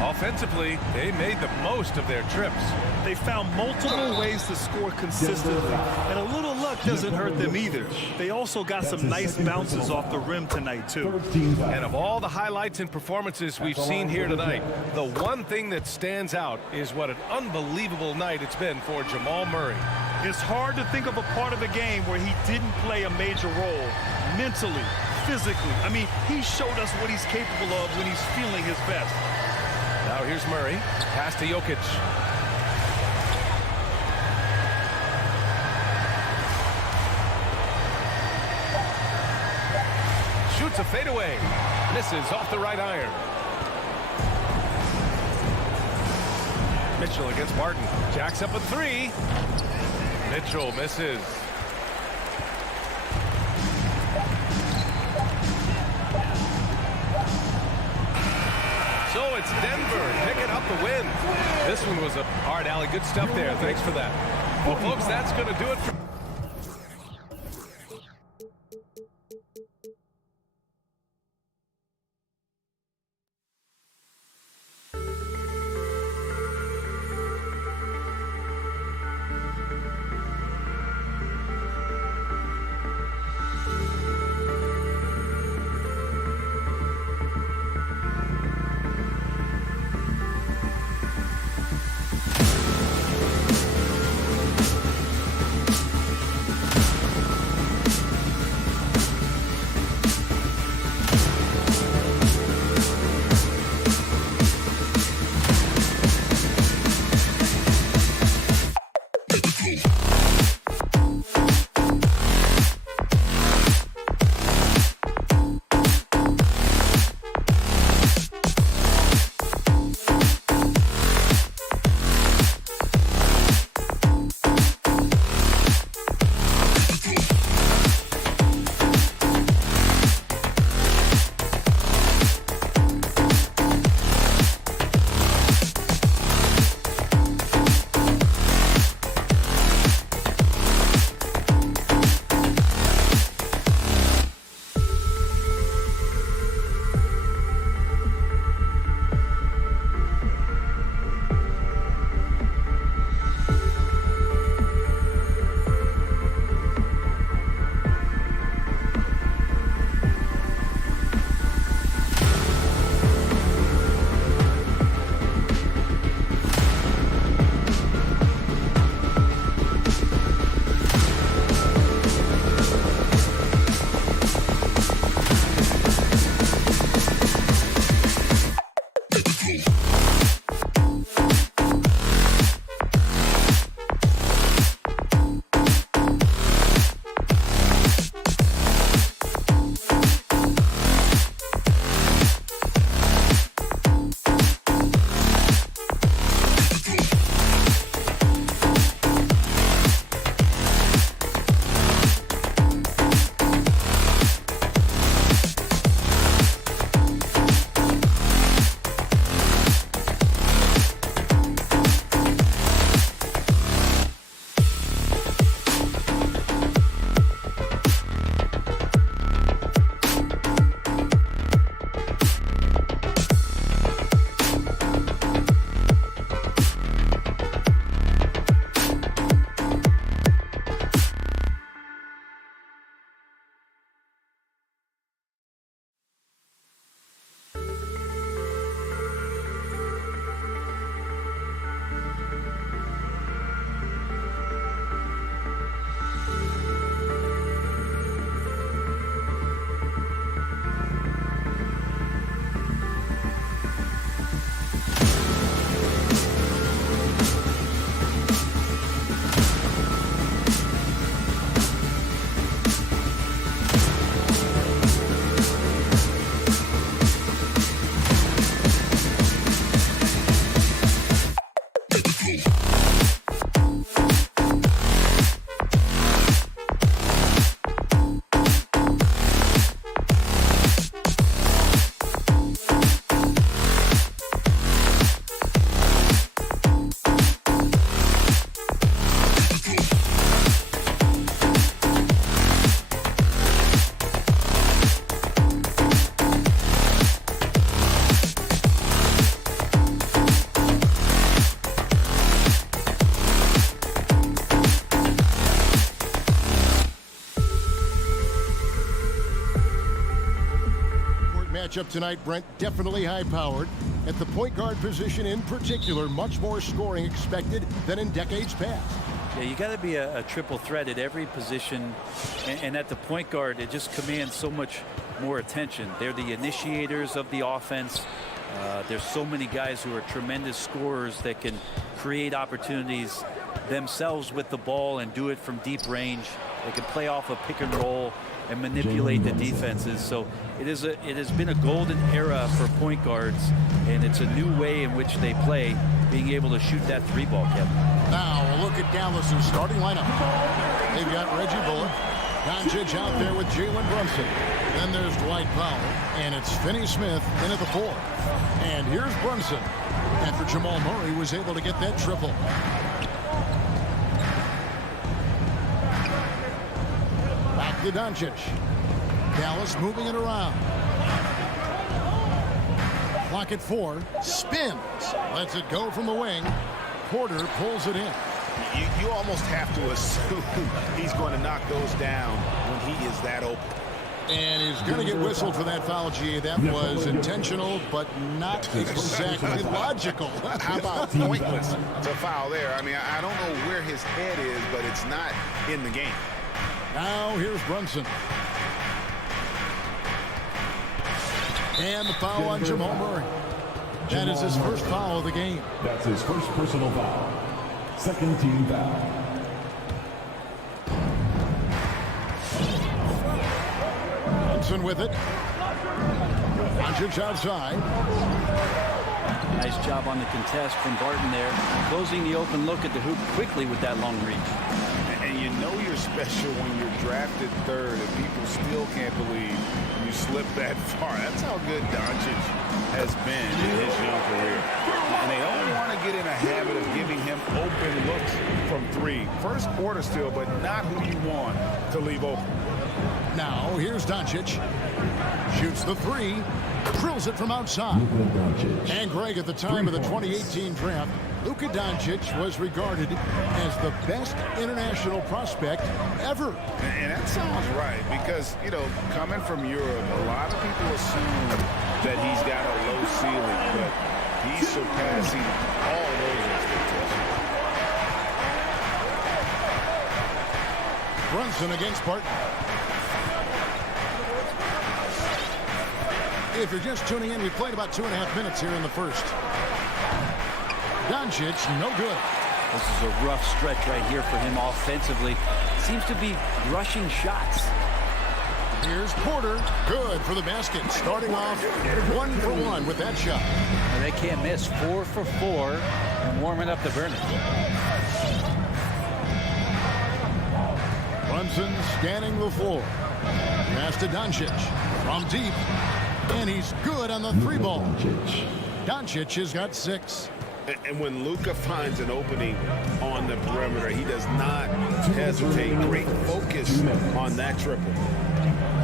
Offensively, they made the most of their trips. They found multiple ways to score consistently, and a little luck that doesn't hurt them either. They also got some nice bounces off the rim tonight, too. And of all the highlights and performances we've seen here tonight, the one thing that stands out is what an unbelievable night it's been for Jamal Murray. It's hard to think of a part of the game where he didn't play a major role mentally, physically. I mean, he showed us what he's capable of when he's feeling his best. Now here's Murray. Pass to Jokic. Shoots a fadeaway. Misses off the right iron. Mitchell against Martin. Jacks up a three. Mitchell misses. So it's Denver picking up the win. This one was a hard alley. Good stuff there. Thanks for that. Well, folks, that's going to do it for matchup tonight, Brent, definitely high-powered. At the point guard position in particular, much more scoring expected than in decades past. Yeah, you got to be a triple threat at every position, and at the point guard, it just commands so much more attention. They're the initiators of the offense. There's so many guys who are tremendous scorers that can create opportunities themselves with the ball and do it from deep range. They can play off a pick and roll and manipulate the defenses. So it has been a golden era for point guards, and it's a new way in which they play, being able to shoot that three ball, Kevin. Now a look at Dallas's starting lineup. They've got Reggie Bullock, Doncic out there with Jalen Brunson. Then there's Dwight Powell, and it's Finney Smith in at the 4. And here's Brunson after Jamal Murray was able to get that triple. Back to Doncic. Dallas moving it around. Clock at 4. Spins. Lets it go from the wing. Porter pulls it in. You almost have to assume he's going to knock those down when he is that open. And he's going to get whistled for that foul, G. That was intentional, but not exactly logical. How about pointless to foul there? I mean, I don't know where his head is, but it's not in the game. Now here's Brunson. And the foul on Jamal Murray. That is his first foul of the game. That's his first personal foul. Second team foul. Brunson with it. Doncic outside. Nice job on the contest from Barton there, closing the open look at the hoop quickly with that long reach. And you know you're special when you're drafted 3rd and people still can't believe you slipped that far. That's how good Doncic has been in his young career. And they don't want to get in a habit of giving him open looks from 3. First quarter still, but not who you want to leave open. Now here's Doncic. Shoots the 3. Drills it from outside. And Greg, at the time of the 2018 draft, Luka Doncic was regarded as the best international prospect ever. And that sounds right, because, you know, coming from Europe, a lot of people assume that he's got a low ceiling, but he's surpassing all those expectations. Brunson against Barton. If you're just tuning in, we played about 2.5 minutes here in the first. Doncic, no good. This is a rough stretch right here for him offensively. Seems to be rushing shots. Here's Porter. Good for the basket. Starting off 1 for 1 with that shot. And they can't miss. 4 for 4 and warming up the burner. Brunson scanning the floor. Pass to Doncic from deep. And he's good on the 3 ball. Doncic has got 6. And when Luka finds an opening on the perimeter, he does not hesitate. Great focus on that triple.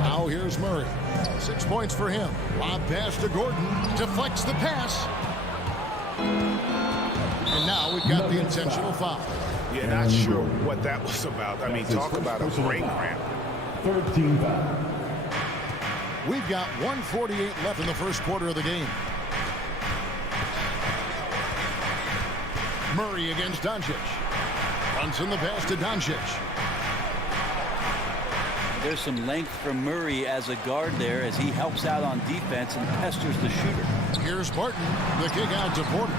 Now here's Murray. 6 points for him. Lob pass to Gordon. Deflects the pass. And now we've got the intentional foul. Yeah, not sure what that was about. I mean, talk about a brain cramp. 3rd team foul. We've got 1:48 left in the first quarter of the game. Murray against Doncic. Brunson the pass to Doncic. There's some length from Murray as a guard there as he helps out on defense and pesters the shooter. Here's Barton. The kick out to Porter.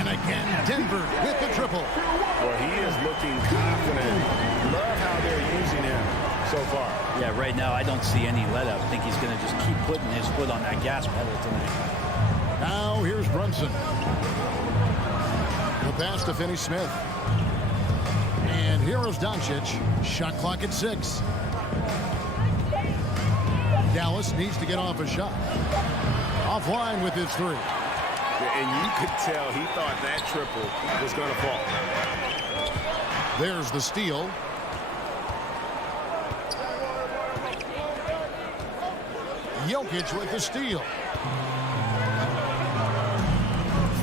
And again, Denver with the triple. Well, he is looking confident. Love how they're using him so far. Yeah, right now I don't see any let up. I think he's going to just keep putting his foot on that gas pedal tonight. Now here's Brunson. The pass to Finney Smith. And here is Doncic. Shot clock at 6. Dallas needs to get off a shot. Offline with his 3. And you could tell he thought that triple was going to fall. There's the steal. Jokic with the steal.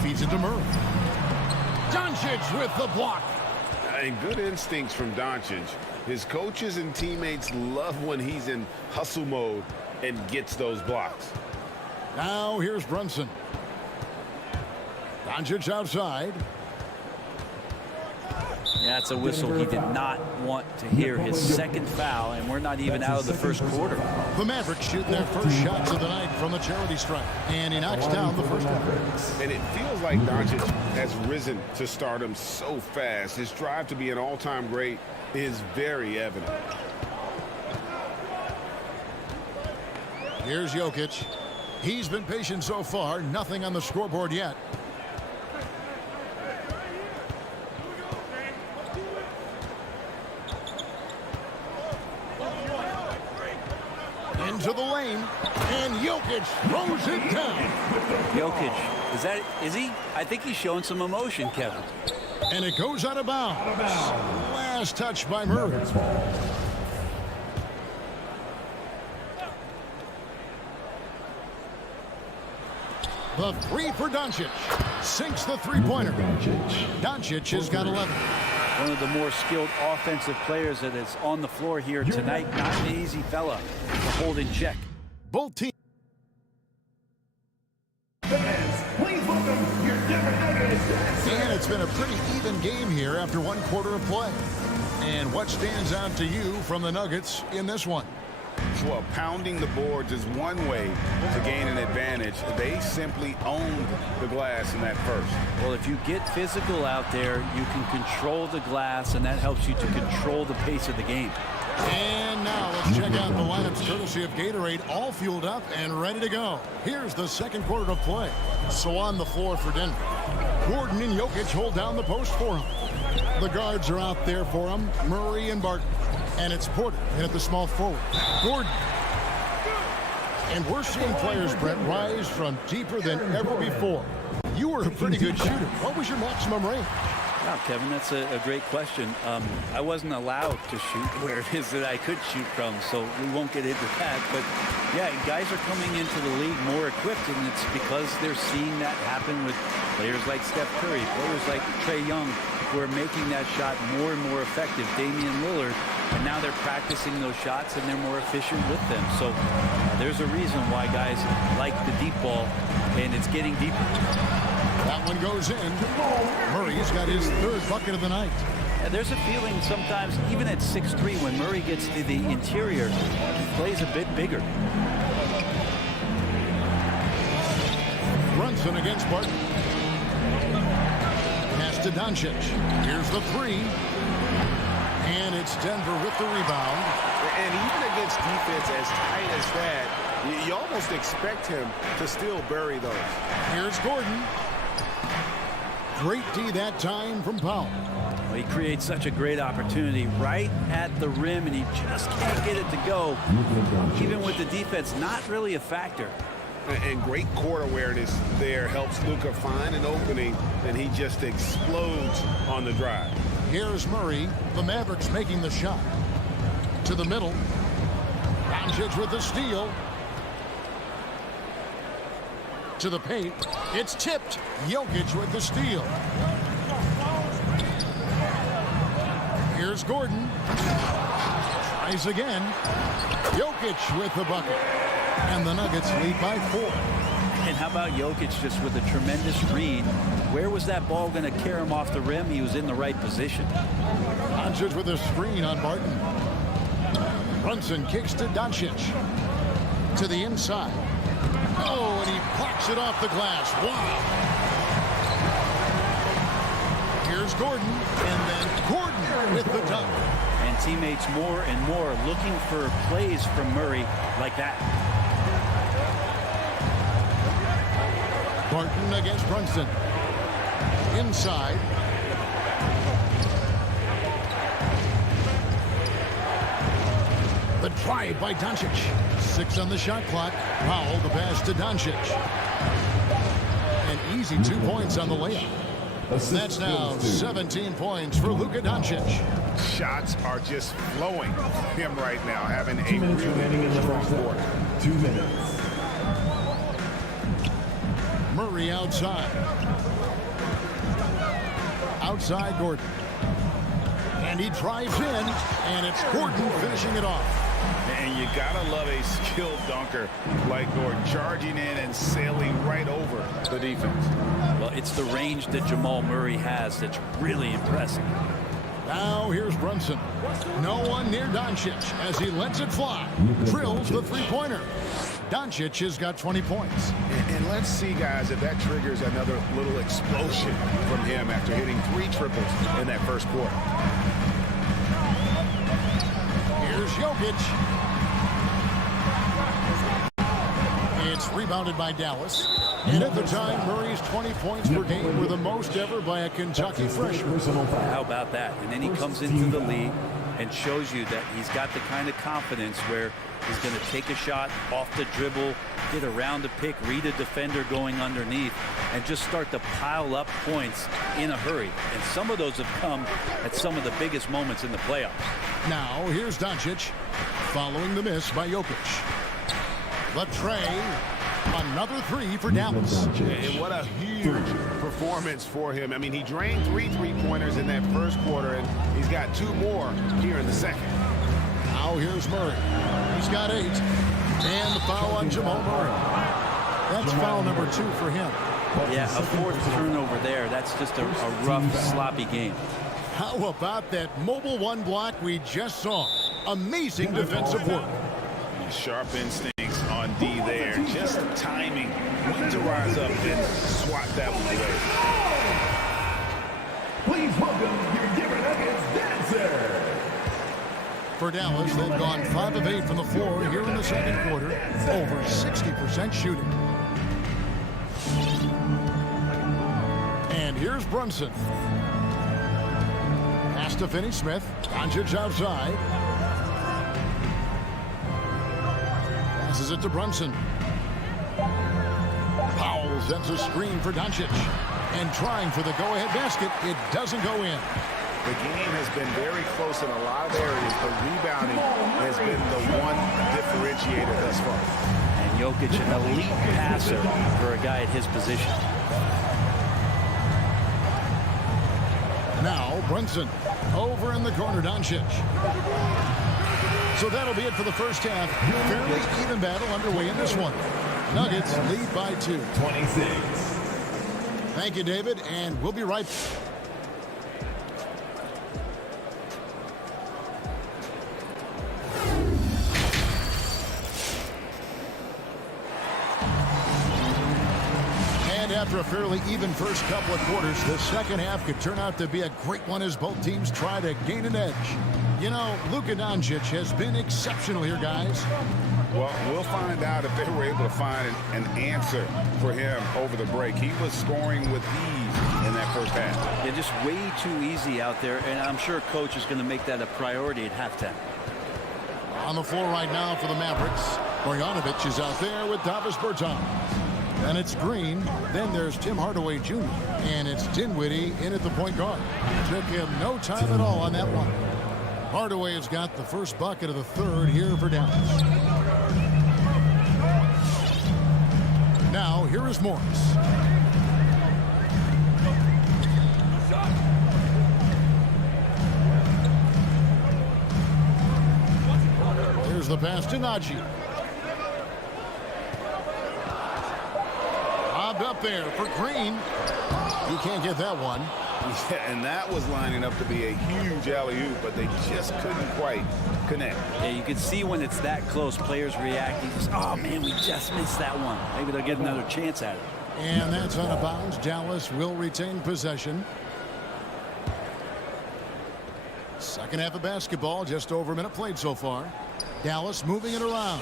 Feeds it to Murray. Doncic with the block. And good instincts from Doncic. His coaches and teammates love when he's in hustle mode and gets those blocks. Now here's Brunson. Doncic outside. Yeah, it's a whistle he did not want to hear. His second foul, and we're not even out of the first quarter. The Mavericks shoot their first shots of the night from the charity stripe, and he knocks down the first one. And it feels like Doncic has risen to stardom so fast. His drive to be an all-time great is very evident. Here's Jokic. He's been patient so far. Nothing on the scoreboard yet. Into the lane, and Jokic throws it down. Jokic, is he? I think he's showing some emotion, Kevin. And it goes out of bounds. Last touch by Murray. The three for Doncic. Sinks the three-pointer. Doncic has got 11. One of the more skilled offensive players that is on the floor here tonight. Not an easy fella to hold in check. Both teams. And it's been a pretty even game here after one quarter of play. And what stands out to you from the Nuggets in this one? Well, pounding the boards is one way to gain an advantage. They simply owned the glass in that first. Well, if you get physical out there, you can control the glass, and that helps you to control the pace of the game. And now let's check out the lineups courtesy of Gatorade, all fueled up and ready to go. Here's the second quarter of play. So on the floor for Denver, Gordon and Jokic hold down the post for him. The guards are out there for him, Murray and Barton. And it's Porter in at the small forward. Gordon. And we're seeing players, Brett, rise from deeper than ever before. You were a pretty good shooter. What was your maximum range? Wow, Kevin, that's a great question. I wasn't allowed to shoot where it is that I could shoot from, so we won't get into that. But, yeah, guys are coming into the league more equipped, and it's because they're seeing that happen with players like Steph Curry, players like Trae Young, who are making that shot more and more effective. Damian Lillard, and now they're practicing those shots, and they're more efficient with them. So there's a reason why guys like the deep ball, and it's getting deeper. That one goes in. Murray's got his third bucket of the night. And there's a feeling sometimes, even at 6'3", when Murray gets to the interior, he plays a bit bigger. Brunson against Barton. Pass to Doncic. Here's the three. And it's Denver with the rebound. And even against defense as tight as that, you almost expect him to still bury those. Here's Gordon. Great D that time from Powell. Well, he creates such a great opportunity right at the rim, and he just can't get it to go. Even with the defense, not really a factor. And great court awareness there helps Luka find an opening, and he just explodes on the drive. Here's Murray. The Mavericks making the shot. To the middle. Doncic with the steal. To the paint. It's tipped. Jokic with the steal. Here's Gordon. Tries again. Jokic with the bucket. And the Nuggets lead by 4. And how about Jokic just with a tremendous read? Where was that ball going to carry him off the rim? He was in the right position. Doncic with a screen on Barton. Brunson kicks to Doncic. To the inside. Oh, and he blocks it off the glass. Wow. Here's Gordon. And then Gordon with the dunk. And teammates more and more looking for plays from Murray like that. Barton against Brunson. Inside. The drive by Doncic. 6 on the shot clock. Powell the pass to Doncic. An easy 2 points on the layup. That's now 17 points for Luka Doncic. Shots are just flowing from him right now, having a really strong quarter. 2 minutes. Murray outside. Outside Gordon. And he drives in, and it's Gordon finishing it off. And you gotta love a skilled dunker like Gordon, charging in and sailing right over the defense. Well, it's the range that Jamal Murray has that's really impressive. Now here's Brunson. No one near Doncic as he lets it fly. Drills the three-pointer. Doncic has got 20 points. And let's see, guys, if that triggers another little explosion from him after hitting 3 triples in that first quarter. Here's Jokic. It's rebounded by Dallas. And at the time, Murray's 20 points per game were the most ever by a Kentucky freshman. How about that? And then he comes into the league and shows you that he's got the kind of confidence where he's going to take a shot off the dribble, get around the pick, read a defender going underneath, and just start to pile up points in a hurry. And some of those have come at some of the biggest moments in the playoffs. Now, here's Doncic following the miss by Jokic. Latrey, another 3 for Dallas. And what a huge performance for him. I mean, he drained 3 3-pointers in that first quarter, and he's got 2 more here in the second. Now here's Murray. He's got 8. And the foul on Jamal Murray. That's foul number 2 for him. Yeah, a 4th turnover there. That's just a rough, sloppy game. How about that mobile 1 block we just saw? Amazing defensive work. Sharp instincts on D there. Just timing when to rise up and swat that one away. Please welcome your Denver Nuggets dancer. For Dallas, they've gone 5 of 8 from the floor here in the second quarter. Over 60% shooting. And here's Brunson. Pass to Finney-Smith. Doncic outside. Passes it to Brunson. Powell sends a screen for Doncic. And trying for the go-ahead basket. It doesn't go in. The game has been very close in a lot of areas, but rebounding has been the one differentiator thus far. And Jokic, an elite passer for a guy at his position. Now Brunson over in the corner. Doncic. So that'll be it for the first half. Fairly even battle underway in this one. Nuggets lead by 2. 26. Thank you, David, and we'll be right back. After a fairly even first couple of quarters, the second half could turn out to be a great one as both teams try to gain an edge. You know, Luka Doncic has been exceptional here, guys. Well, we'll find out if they were able to find an answer for him over the break. He was scoring with ease in that first half. Yeah, just way too easy out there, and I'm sure Coach is going to make that a priority at halftime. On the floor right now for the Mavericks, Bogdanovic is out there with Davis Bertans. Then it's Green. Then there's Tim Hardaway Jr. And it's Dinwiddie in at the point guard. Took him no time at all on that one. Hardaway has got the first bucket of the third here for Dallas. Now here is Morris. Here's the pass to Najee. Up there for Green. He can't get that one. Yeah, and that was lining up to be a huge alley-oop, but they just couldn't quite connect. Yeah, you can see when it's that close, players reacting. Oh, man, we just missed that one. Maybe they'll get another chance at it. And that's out of bounds. Dallas will retain possession. Second half of basketball, just over a minute played so far. Dallas moving it around.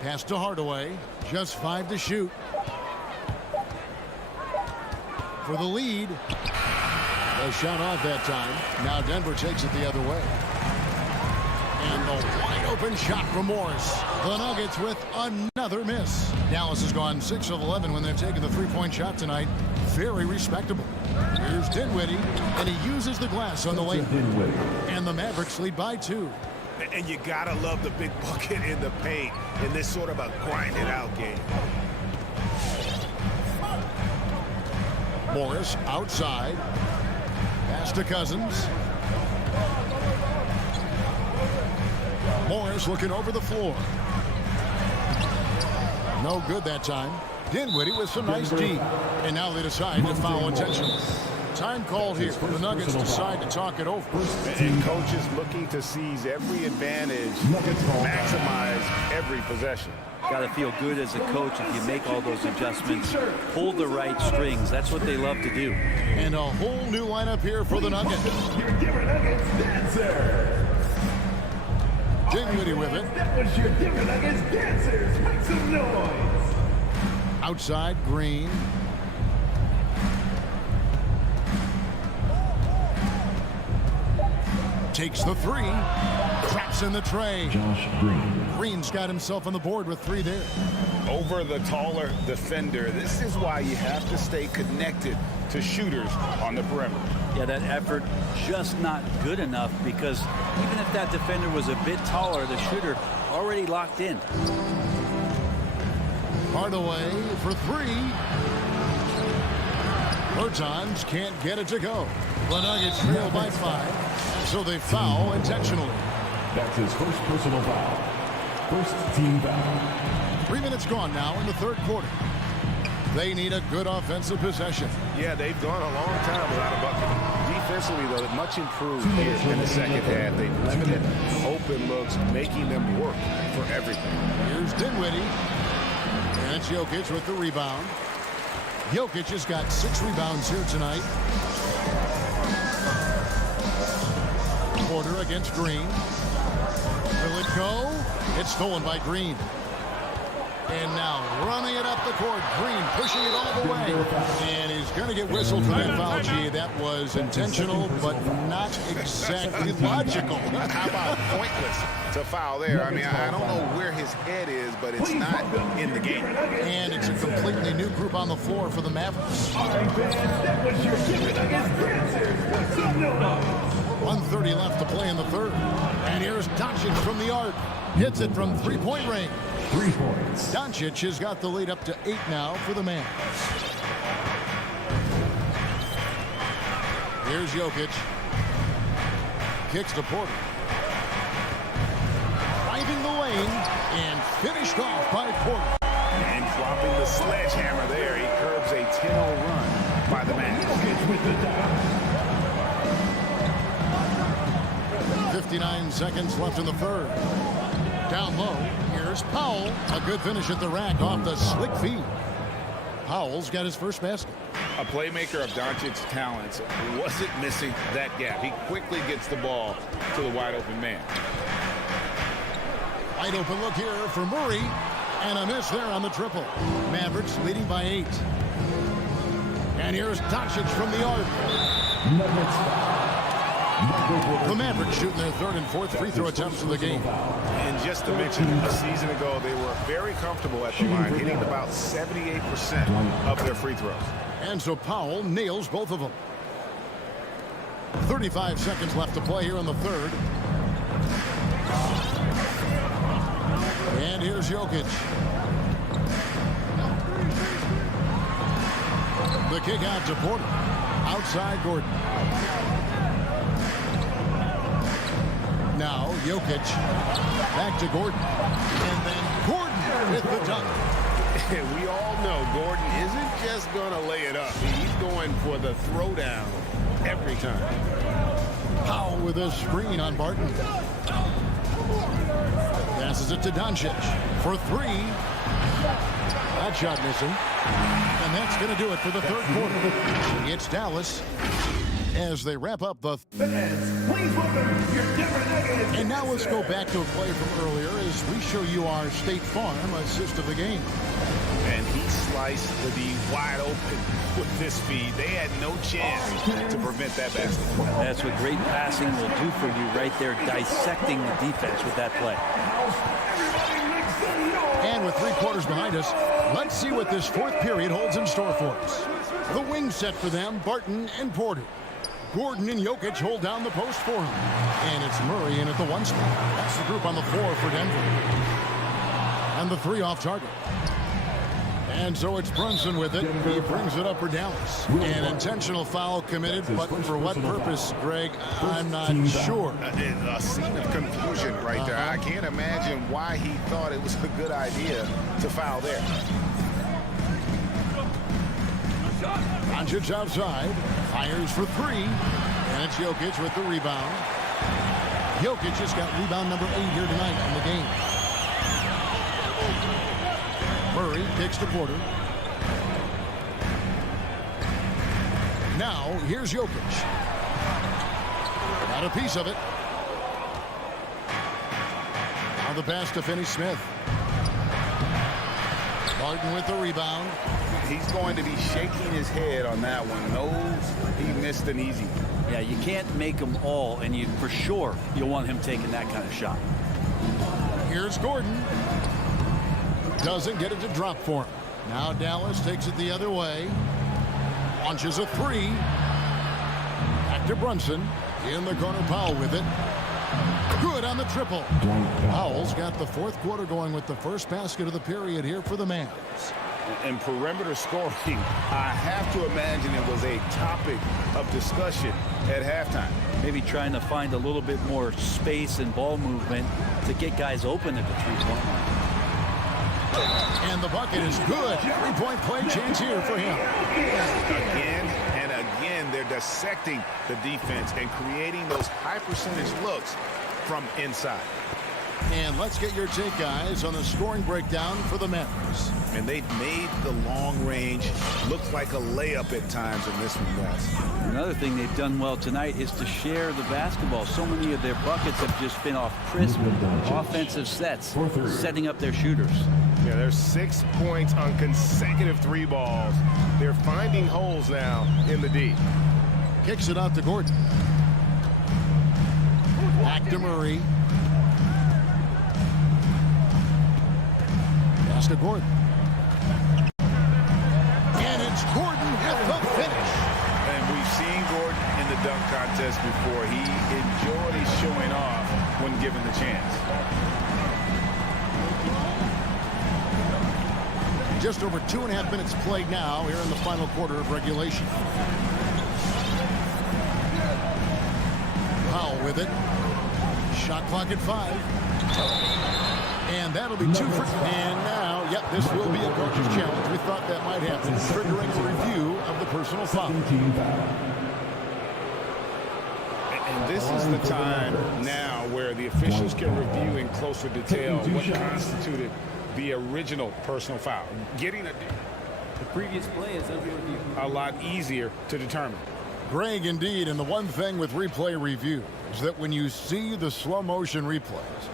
Pass to Hardaway. Just 5 to shoot. For the lead. A shot off that time. Now Denver takes it the other way. And the wide open shot from Morris. The Nuggets with another miss. Dallas has gone 6 of 11 when they've taken the three-point shot tonight. Very respectable. Here's Dinwiddie. And he uses the glass on the lane. And the Mavericks lead by 2. And you gotta love the big bucket in the paint in this sort of a grind-it-out game. Morris outside. Pass to Cousins. Morris looking over the floor. No good that time. Dinwiddie with some nice D. And now they decide to foul intentionally. Time called here. The Nuggets decide to talk it over. And coaches looking to seize every advantage, maximize every possession. Got to feel good as a coach if you make all those adjustments. Pull the right strings. That's what they love to do. And a whole new lineup here for the Nuggets. Your Denver Nuggets dancer. Dinwiddie with it. That was your Denver Nuggets dancers. Make some noise. Outside, Green. Takes the three. Traps in the tray. Josh Green. Green's got himself on the board with 3 there. Over the taller defender. This is why you have to stay connected to shooters on the perimeter. Yeah, that effort just not good enough because even if that defender was a bit taller, the shooter already locked in. Hardaway for 3. Bertans can't get it to go. The Nuggets trail by 5, so they foul intentionally. That's his first personal foul. First team foul. 3 minutes gone now in the third quarter. They need a good offensive possession. Yeah, they've gone a long time without a bucket. Defensively, though, much improved here in the second half. They've limited open looks, making them work for everything. Here's Dinwiddie. And it's Jokic with the rebound. Jokic has got 6 rebounds here tonight. Porter against Green. Will it go? It's stolen by Green. And now running it up the court. Green pushing it all the way. And he's going to get whistled for that foul. Gee, that was intentional, but not exactly logical. How about pointless to foul there? I mean, I don't know where his head is, but it's not in the game. And it's a completely new group on the floor for the Mavericks. 1:30 left to play in the third. And here's Doncic from the arc. Hits it from three-point range. 3 points. Doncic has got the lead up to 8 now for the Mavs. Here's Jokic. Kicks to Porter. Driving the lane and finished off by Porter. And dropping the sledgehammer there. He curbs a 10-0 run by the Mavs. With the dive. 59 seconds left in the third. Down low, here's Powell. A good finish at the rack off the slick feed. Powell's got his first basket. A playmaker of Doncic's talents wasn't missing that gap. He quickly gets the ball to the wide open man. Wide open look here for Murray. And a miss there on the triple. Mavericks leading by 8. And here's Doncic from the arc. The Mavericks shooting their third and fourth free throw attempts of the game. And just to mention, a season ago, they were very comfortable at the line, hitting about 78% of their free throws. And so Powell nails both of them. 35 seconds left to play here in the third. And here's Jokic. The kick out to Porter. Outside Gordon. Now Jokic back to Gordon. And then Gordon with the dunk. We all know Gordon isn't just going to lay it up. He's going for the throwdown every time. Powell with a screen on Barton. Passes it to Doncic for 3. That shot missing. And that's going to do it for the third quarter. It's Dallas as they wrap up the... And now let's go back to a play from earlier as we show you our State Farm assist of the game. And he sliced the D wide open with this feed. They had no chance to prevent that basket. That's what great passing will do for you right there, dissecting the defense with that play. And with 3 quarters behind us, let's see what this fourth period holds in store for us. The wing set for them, Barton and Porter. Gordon and Jokic hold down the post for him. And it's Murray in at the 1 spot. That's the group on the floor for Denver. And the 3 off target. And so it's Brunson with it. He brings it up for Dallas. An intentional foul committed, but for what purpose, Greg, I'm not sure. A scene of confusion right there. I can't imagine why he thought it was a good idea to foul there. Doncic outside, fires for three, and it's Jokic with the rebound. Jokic just got rebound number 8 here tonight in the game. Murray kicks to Porter. Now, here's Jokic. Got a piece of it. Now the pass to Finney-Smith. Martin with the rebound. He's going to be shaking his head on that one. Knows he missed an easy. Yeah, you can't make them all, and you for sure you'll want him taking that kind of shot. Here's Gordon. Doesn't get it to drop for him. Now Dallas takes it the other way. Launches a three. Back to Brunson. In the corner, Powell with it. Good on the triple. Powell's got the fourth quarter going with the first basket of the period here for the Mavs. And perimeter scoring, I have to imagine it was a topic of discussion at halftime. Maybe trying to find a little bit more space and ball movement to get guys open at the three-point line. And the bucket is good. Three-point play chance here for him. Again and again, they're dissecting the defense and creating those high-percentage looks from inside. And let's get your take, guys, on the scoring breakdown for the Mavs. And they've made the long range look like a layup at times in this one, guys. Another thing they've done well tonight is to share the basketball. So many of their buckets have just been off crisp offensive sets, setting up their shooters. Yeah, there's 6 points on consecutive three balls. They're finding holes now in the D. Kicks it out to Gordon. Back to Murray. Pass to Gordon. And it's Gordon with the finish. And we've seen Gordon in the dunk contest before. He enjoys showing off when given the chance. Just over 2.5 minutes played now here in the final quarter of regulation. Powell with it. Shot clock at 5. And that'll be 2 for... And now, yep, this will be a coach's challenge. We thought that might happen, triggering a review of the personal foul. And this is the time now where the officials can review in closer detail what constituted the original personal foul. Getting the previous play is under review. A lot easier to determine. Greg, indeed, and the one thing with replay review is that when you see the slow motion replays,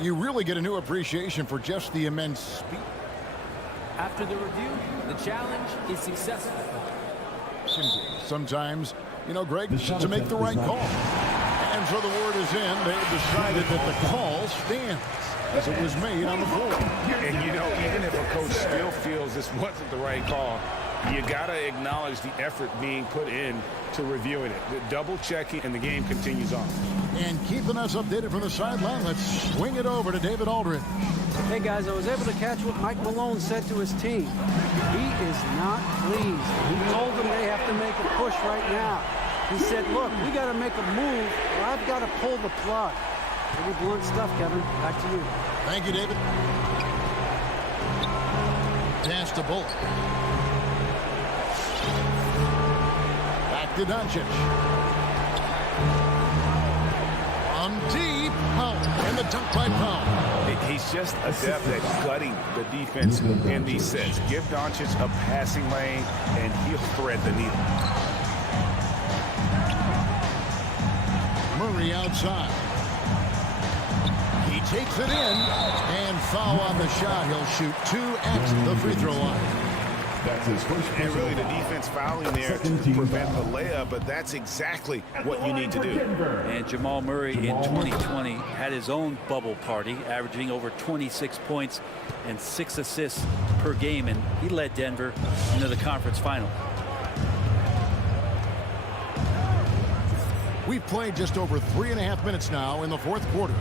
you really get a new appreciation for just the immense speed. After the review, the challenge is successful. Sometimes, you know, Greg, to make the right call. And so the word is in. They decided that the call stands as it was made on the floor. And, you know, even if a coach still feels this wasn't the right call, you got to acknowledge the effort being put in to reviewing it. The double checking, and the game continues on. And keeping us updated from the sideline, let's swing it over to David Aldridge. Hey, guys, I was able to catch what Mike Malone said to his team. He is not pleased. He told them they have to make a push right now. He said, look, we got to make a move, or I've got to pull the plug. Pretty blunt stuff, Kevin. Back to you. Thank you, David. Pass to Bullock. Back to Doncic. On deep. Powell. And the dunk by Powell. He's just adept at gutting the defense in these sets. Give Doncic a passing lane, and he'll thread the needle. Murray outside. He takes it in, and foul on the shot. He'll shoot 2 at the free throw line. That's his first. And really, the defense fouling there to prevent the layup, but that's exactly what you need to do. And Jamal Murray in 2020 had his own bubble party, averaging over 26 points and 6 assists per game, and he led Denver into the conference final. We've played just over 3.5 minutes now in the fourth quarter.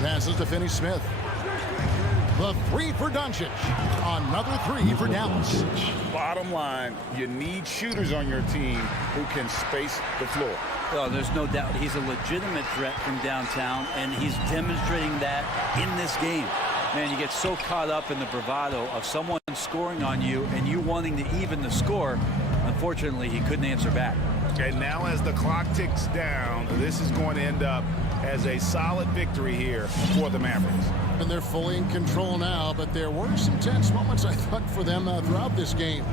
Passes to Finney-Smith. The three for Doncic. Another three for Dallas. Bottom line, you need shooters on your team who can space the floor. Oh, there's no doubt he's a legitimate threat from downtown, and he's demonstrating that in this game. Man, you get so caught up in the bravado of someone scoring on you and you wanting to even the score. Unfortunately, he couldn't answer back. And now as the clock ticks down, this is going to end up as a solid victory here for the Mavericks. And they're fully in control now, but there were some tense moments, I thought, for them throughout this game.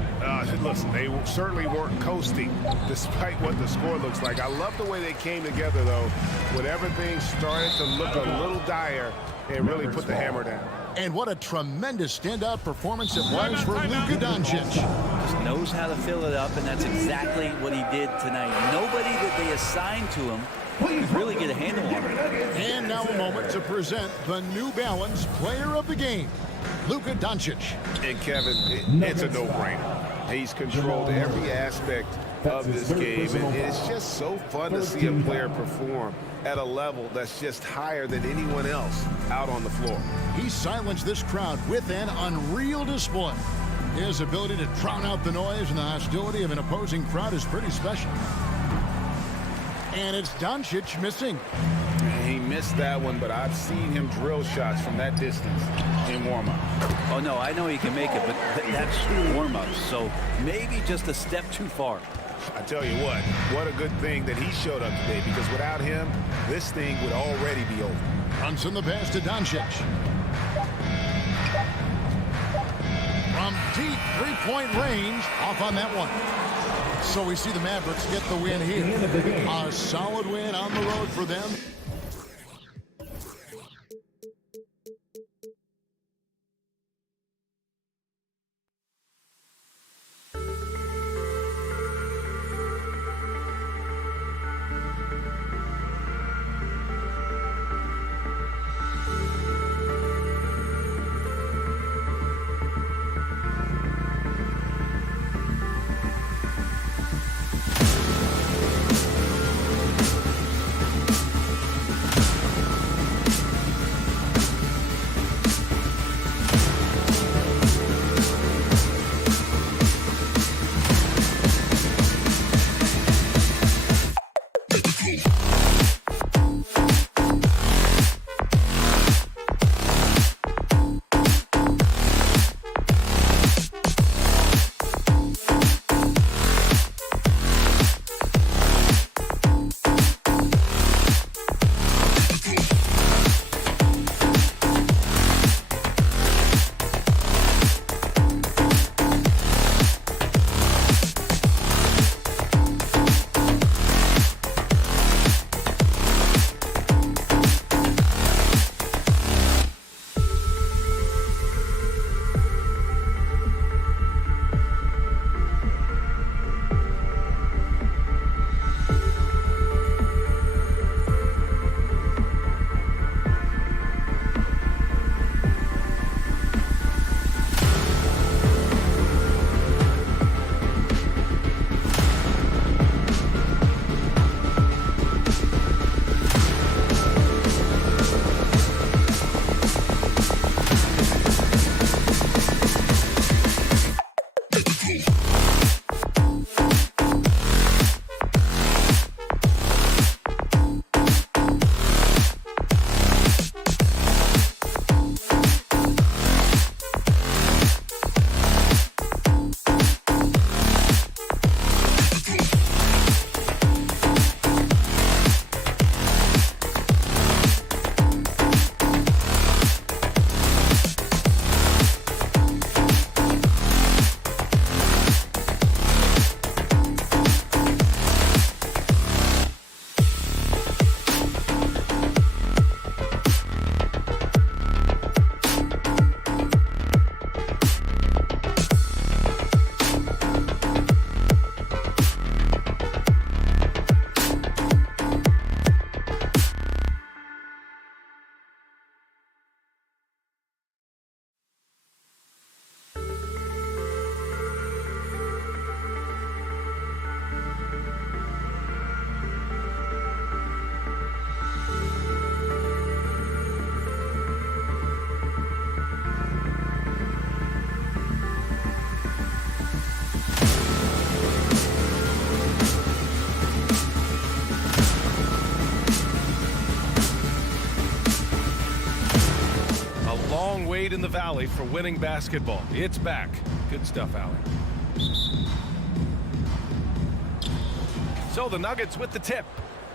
Listen, they certainly weren't coasting despite what the score looks like. I love the way they came together, though. When everything started to look a little dire, they really put the hammer down. And what a tremendous standout performance it was for Luka Doncic. Just knows how to fill it up, and that's exactly what he did tonight. Nobody that they assigned to him could really get a handle on him. And now a moment to present the New Balance Player of the Game, Luka Doncic. And Kevin, it's a no-brainer. He's controlled every aspect of this game, and it's just so fun to see a player perform at a level that's just higher than anyone else out on the floor. He silenced this crowd with an unreal display. His ability to drown out the noise and the hostility of an opposing crowd is pretty special. And it's Doncic missing. He missed that one, but I've seen him drill shots from that distance in warm-up. Oh, no, I know he can make it, but that's warm-up, so maybe just a step too far. I tell you what a good thing that he showed up today, because without him, this thing would already be over. Brunson the pass to Doncic. From deep three-point range, off on that one. So we see the Mavericks get the win here. A solid win on the road for them. made in the Valley for winning basketball. It's back. Good stuff, Allen. So the Nuggets with the tip.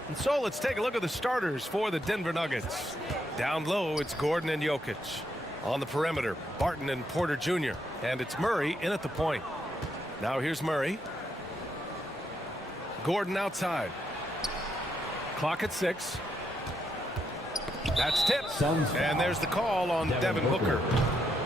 And so let's take a look at the starters for the Denver Nuggets. Down low, it's Gordon and Jokic. On the perimeter, Barton and Porter Jr. And it's Murray in at the point. Now here's Murray. Gordon outside. Clock at 6. That's tipped. And there's the call on Devin Booker.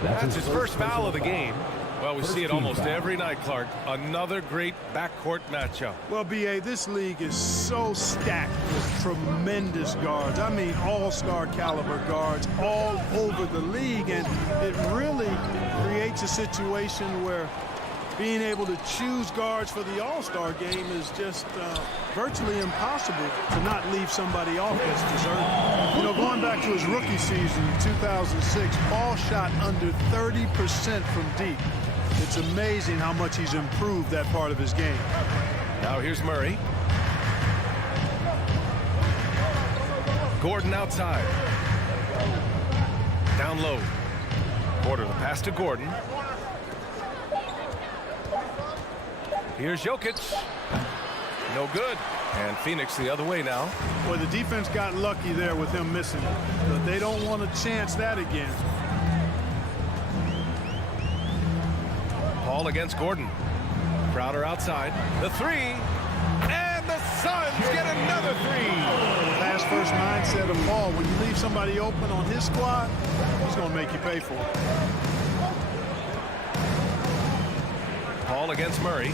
That's his first foul of the game. Well, we see it almost every night, Clark. Another great backcourt matchup. Well, B.A., this league is so stacked with tremendous guards. I mean, all-star caliber guards all over the league. And it really creates a situation where being able to choose guards for the All-Star game is just virtually impossible to not leave somebody off that's deserving. You know, going back to his rookie season in 2006, Paul shot under 30% from deep. It's amazing how much he's improved that part of his game. Now here's Murray. Gordon outside. Down low. Porter the pass to Gordon. Here's Jokic. No good. And Phoenix the other way now. Well, the defense got lucky there with him missing it, but they don't want to chance that again. Paul against Gordon. Crowder outside. The three. And the Suns get another three. Pass first mindset of Paul. When you leave somebody open on his squad, he's going to make you pay for it. Paul against Murray.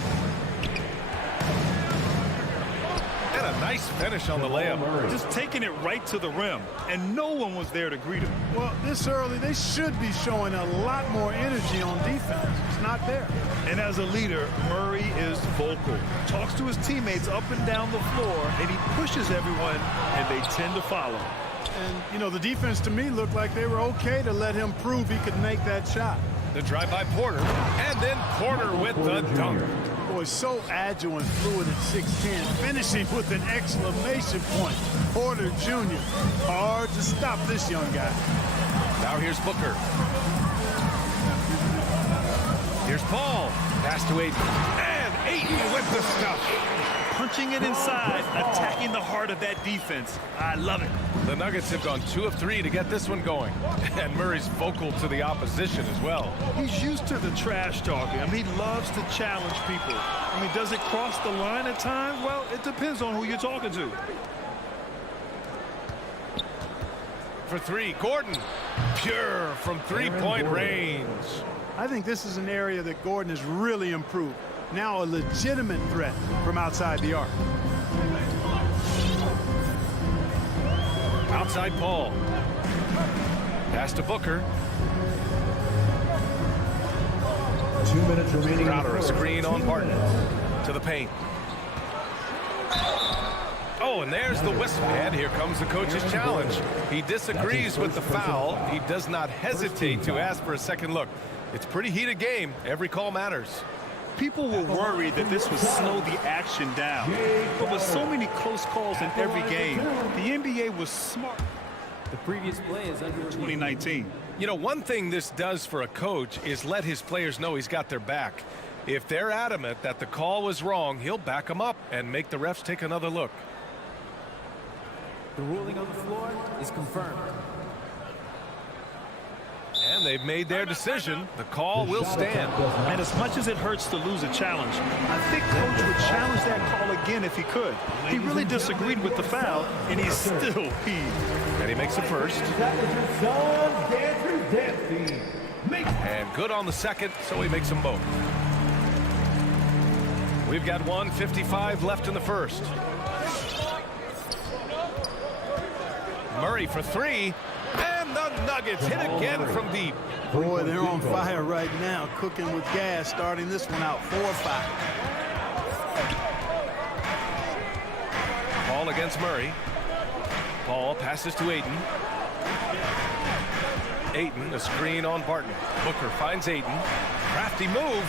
And a nice finish on the layup. Just taking it right to the rim, and no one was there to greet him. Well, this early, they should be showing a lot more energy on defense. It's not there. And as a leader, Murray is vocal. Talks to his teammates up and down the floor, and he pushes everyone, and they tend to follow. And, you know, the defense to me looked like they were okay to let him prove he could make that shot. The drive by Porter, and then Porter with the dunk. Boy, so agile and fluid at 6'10", finishing with an exclamation point. Porter Jr. Hard to stop this young guy. Now here's Booker. Here's Paul. Pass to Ayton. And Ayton with the stuff. Punching it inside, attacking the heart of that defense. I love it. The Nuggets have gone 2 of 3 to get this one going. And Murray's vocal to the opposition as well. He's used to the trash talking. I mean, he loves to challenge people. I mean, does it cross the line at times? Well, it depends on who you're talking to. For 3, Gordon. Pure from three-point range. I think this is an area that Gordon has really improved. Now a legitimate threat from outside the arc. Outside Paul. Pass to Booker. 2 minutes remaining. Crowder a screen on Barton. To the paint. Oh, and there's the whistle. And here comes the coach's challenge. He disagrees with the foul. He does not hesitate to ask for a second look. It's a pretty heated game. Every call matters. People were worried that this would slow the action down. But with so many close calls in every game, the NBA was smart. The previous play is under 2019. You know, one thing this does for a coach is let his players know he's got their back. If they're adamant that the call was wrong, he'll back them up and make the refs take another look. The ruling on the floor is confirmed. And they've made their decision. The call will stand. And as much as it hurts to lose a challenge, I think Coach would challenge that call again if he could. He really disagreed with the foul, and he's still peeved. And he makes the first. And good on the second, so he makes them both. We've got 1:55 left in the first. Murray for 3. And the Nuggets hit again from deep. Boy, they're on fire right now, cooking with gas, starting this one out 4-5. Paul against Murray. Paul passes to Ayton. Ayton, a screen on Barton. Booker finds Ayton. Crafty move.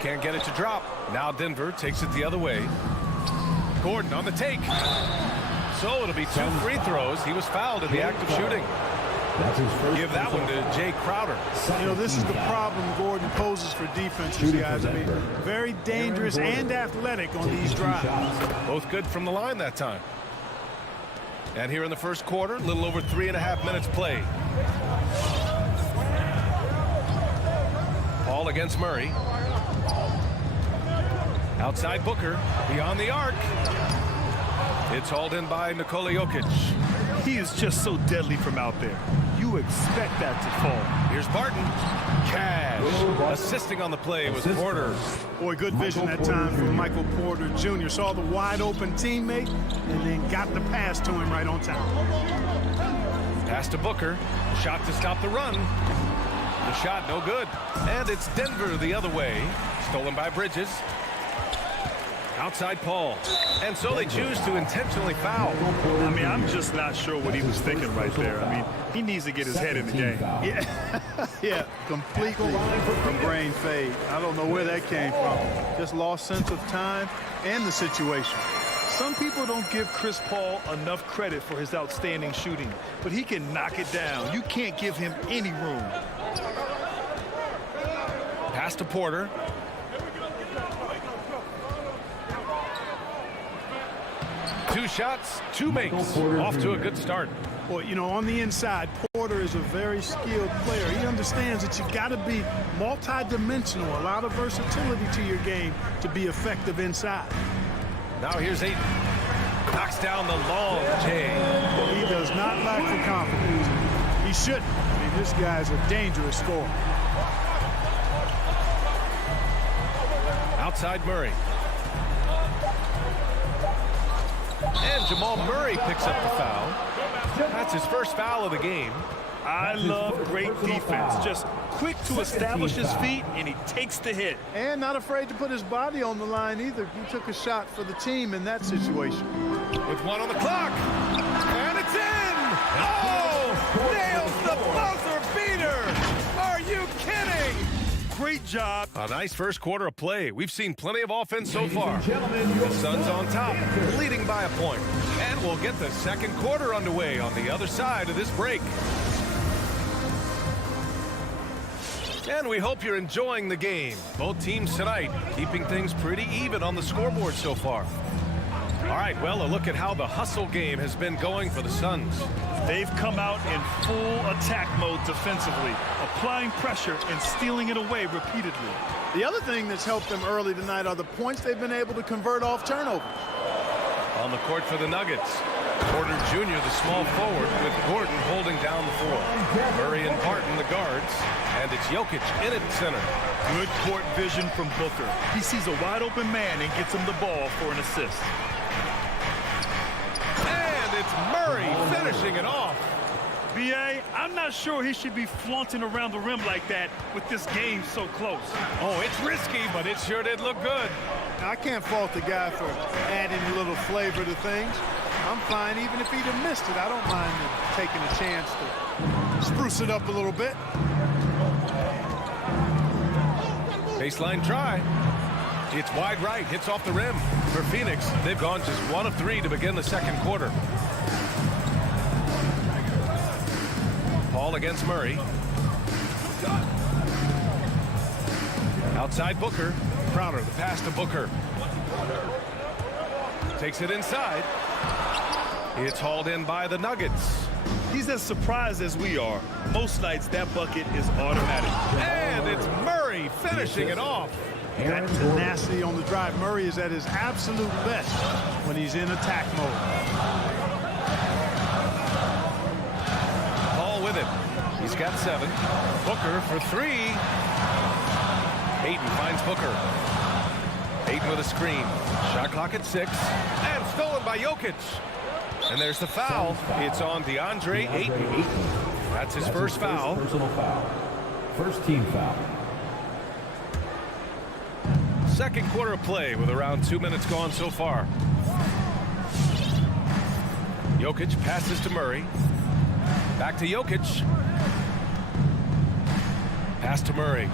Can't get it to drop. Now Denver takes it the other way. Gordon on the take. So it'll be 2 free throws. He was fouled in the act of shooting. Give that one to Jay Crowder. You know, this is the problem Gordon poses for defenses, guys. I mean, very dangerous and athletic on these drives. Both good from the line that time. And here in the first quarter, a little over 3.5 minutes played. Paul against Murray. Outside Booker, beyond the arc. It's hauled in by Nikola Jokic. He is just so deadly from out there. You expect that to fall. Here's Barton. Cash. Assisting on the play was Porter. Boy, good vision that time from Michael Porter Jr. Saw the wide open teammate and then got the pass to him right on time. Pass to Booker. Shot to stop the run. The shot no good. And it's Denver the other way. Stolen by Bridges. Outside Paul. And so they choose to intentionally foul. I mean, I'm just not sure what he was thinking right there. I mean, he needs to get his head in the game. Yeah, completely a brain fade. I don't know where that came from. Just lost sense of time and the situation. Some people don't give Chris Paul enough credit for his outstanding shooting, but he can knock it down. You can't give him any room. Pass to Porter. Two shots, two makes. Off to a good start. Well, you know, on the inside, Porter is a very skilled player. He understands that you've got to be multi-dimensional, a lot of versatility to your game to be effective inside. Now here's Ayton. Knocks down the long J. He does not lack for confidence. He shouldn't. I mean, this guy's a dangerous scorer. Outside Murray. And Jamal Murray picks up the foul. That's his first foul of the game. I love great defense. Just quick to establish his feet, and he takes the hit. And not afraid to put his body on the line either. He took a shot for the team in that situation. With one on the clock. And it's in! Oh! Nails the buzzer beater! Are you kidding? Great job. A nice first quarter of play. We've seen plenty of offense so far. The Suns on top, leading by a point. And we'll get the second quarter underway on the other side of this break. And we hope you're enjoying the game. Both teams tonight keeping things pretty even on the scoreboard so far. All right, well, a look at how the hustle game has been going for the Suns. They've come out in full attack mode defensively, applying pressure and stealing it away repeatedly. The other thing that's helped them early tonight are the points they've been able to convert off turnovers. On the court for the Nuggets, Porter Jr., the small forward, with Gordon holding down the floor. Murray and Barton, the guards, and it's Jokic in at center. Good court vision from Booker. He sees a wide-open man and gets him the ball for an assist. And it's Murray finishing it off. B.A., I'm not sure he should be flaunting around the rim like that with this game so close. Oh, it's risky, but it sure did look good. I can't fault the guy for adding a little flavor to things. I'm fine even if he'd have missed it. I don't mind him taking a chance to spruce it up a little bit. Baseline try. It's wide right, hits off the rim. For Phoenix, they've gone just 1 of 3 to begin the second quarter. Paul against Murray. Outside Booker. Crowder, the pass to Booker. Takes it inside. It's hauled in by the Nuggets. He's as surprised as we are. Most nights, that bucket is automatic. And it's Murray finishing it off. That tenacity on the drive. Murray is at his absolute best when he's in attack mode. Paul with it. He's got 7. Booker for 3. Ayton finds Booker. Ayton with a screen. Shot clock at 6. And stolen by Jokic. And there's the foul. It's on DeAndre Ayton. That's his first foul. Personal foul. First team foul. Second quarter of play with around 2 minutes gone so far. Jokic passes to Murray. Back to Jokic. Pass to Murray.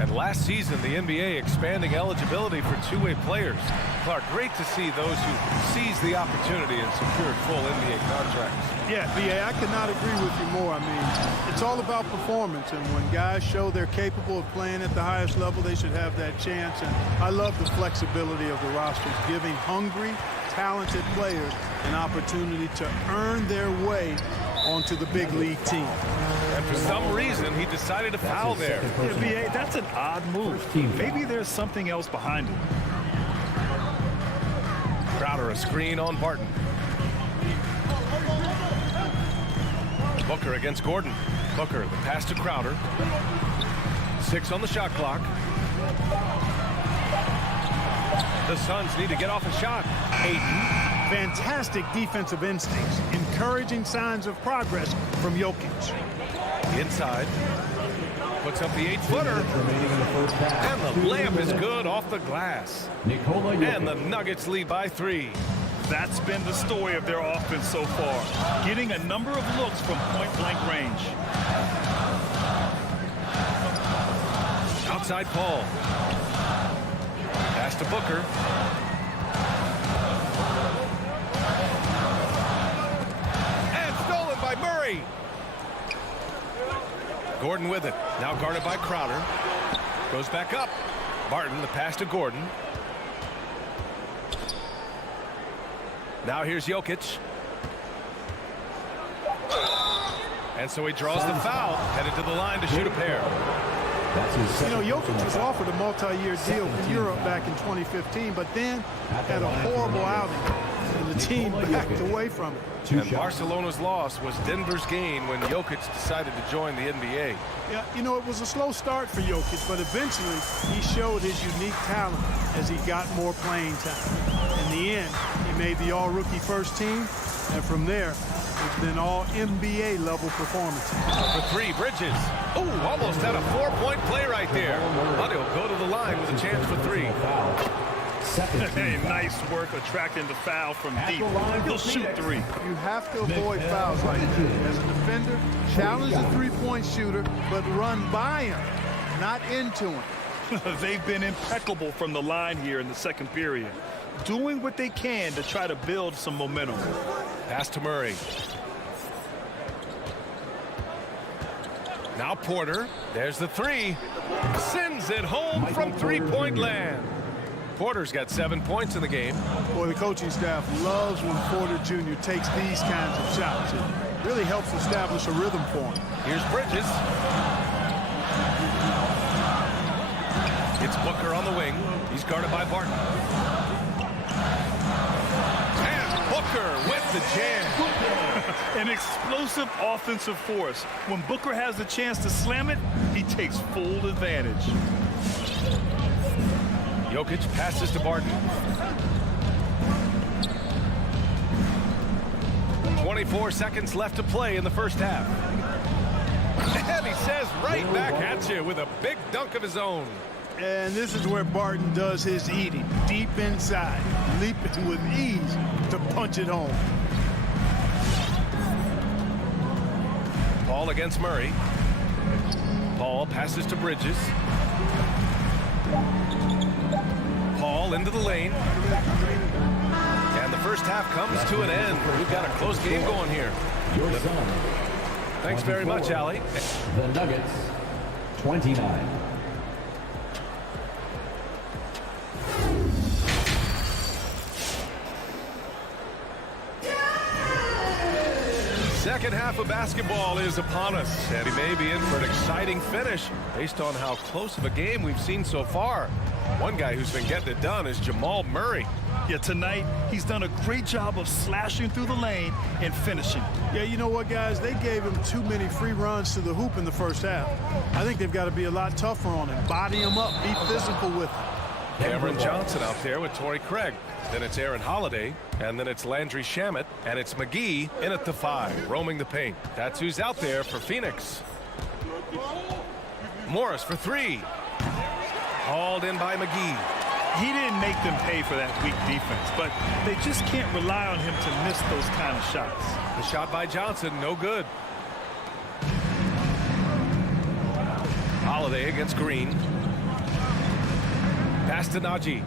And last season, the NBA expanding eligibility for two-way players. Clark, great to see those who seized the opportunity and secured full NBA contracts. Yeah, B.A., I could not agree with you more. I mean, it's all about performance, and when guys show they're capable of playing at the highest level, they should have that chance. And I love the flexibility of the rosters, giving hungry, talented players an opportunity to earn their way onto the big league team. And for some reason, he decided to foul there. Yeah, B.A., that's an odd move. Maybe there's something else behind it. Crowder a screen on Barton. Booker against Gordon. Booker, the pass to Crowder. 6 on the shot clock. The Suns need to get off a shot. Ayton. Fantastic defensive instincts, encouraging signs of progress from Jokic. Inside. Puts up the 8-footer. And the layup is good off the glass. And the Nuggets lead by 3. That's been the story of their offense so far, getting a number of looks from point-blank range. Outside Paul. Pass to Booker. And stolen by Murray. Gordon with it. Now guarded by Crowder. Goes back up. Barton, the pass to Gordon. Now here's Jokic. And so he draws the foul, headed to the line to shoot a pair. You know, Jokic was offered a multi-year deal in Europe back in 2015, but then had a horrible outing, and the team backed away from it. And Barcelona's loss was Denver's gain when Jokic decided to join the NBA. Yeah, you know, it was a slow start for Jokic, but eventually he showed his unique talent as he got more playing time. In the end, he made the all-rookie first team, and from there, it's been all NBA level performances. For 3, Bridges. Oh, almost had a 4-point play right there. But he'll go to the line with a chance for 3. Hey, nice work attracting the foul from deep. He'll shoot 3. You have to avoid fouls like that. As a defender, challenge the three-point shooter, but run by him, not into him. They've been impeccable from the line here in the second period, doing what they can to try to build some momentum. Pass to Murray. Now Porter. There's the 3. Sends it home from three-point land. Porter's got 7 points in the game. Boy, the coaching staff loves when Porter Jr. takes these kinds of shots. It really helps establish a rhythm for him. Here's Bridges. It's Booker on the wing. He's guarded by Barton. And Booker with the jam. An explosive offensive force. When Booker has the chance to slam it, he takes full advantage. Jokic passes to Barton. 24 seconds left to play in the first half. And he says right back at you with a big dunk of his own. And this is where Barton does his eating. Deep inside, leaping with ease to punch it home. Paul against Murray. Paul passes to Bridges. Paul into the lane. And the first half comes to an end. We've got a close game going here. Thanks very much, Allie. The Nuggets, 29. Second half of basketball is upon us, and he may be in for an exciting finish based on how close of a game we've seen so far. One guy who's been getting it done is Jamal Murray. Yeah, tonight he's done a great job of slashing through the lane and finishing. Yeah, you know what, guys? They gave him too many free runs to the hoop in the first half. I think they've got to be a lot tougher on him. Body him up, be physical with him. Cameron Johnson out there with Torrey Craig. Then it's Aaron Holiday, and then it's Landry Shamet, and it's McGee in at the 5, roaming the paint. That's who's out there for Phoenix. Morris for 3. Hauled in by McGee. He didn't make them pay for that weak defense, but they just can't rely on him to miss those kind of shots. The shot by Johnson, no good. Holiday against Green. Pass to Najee.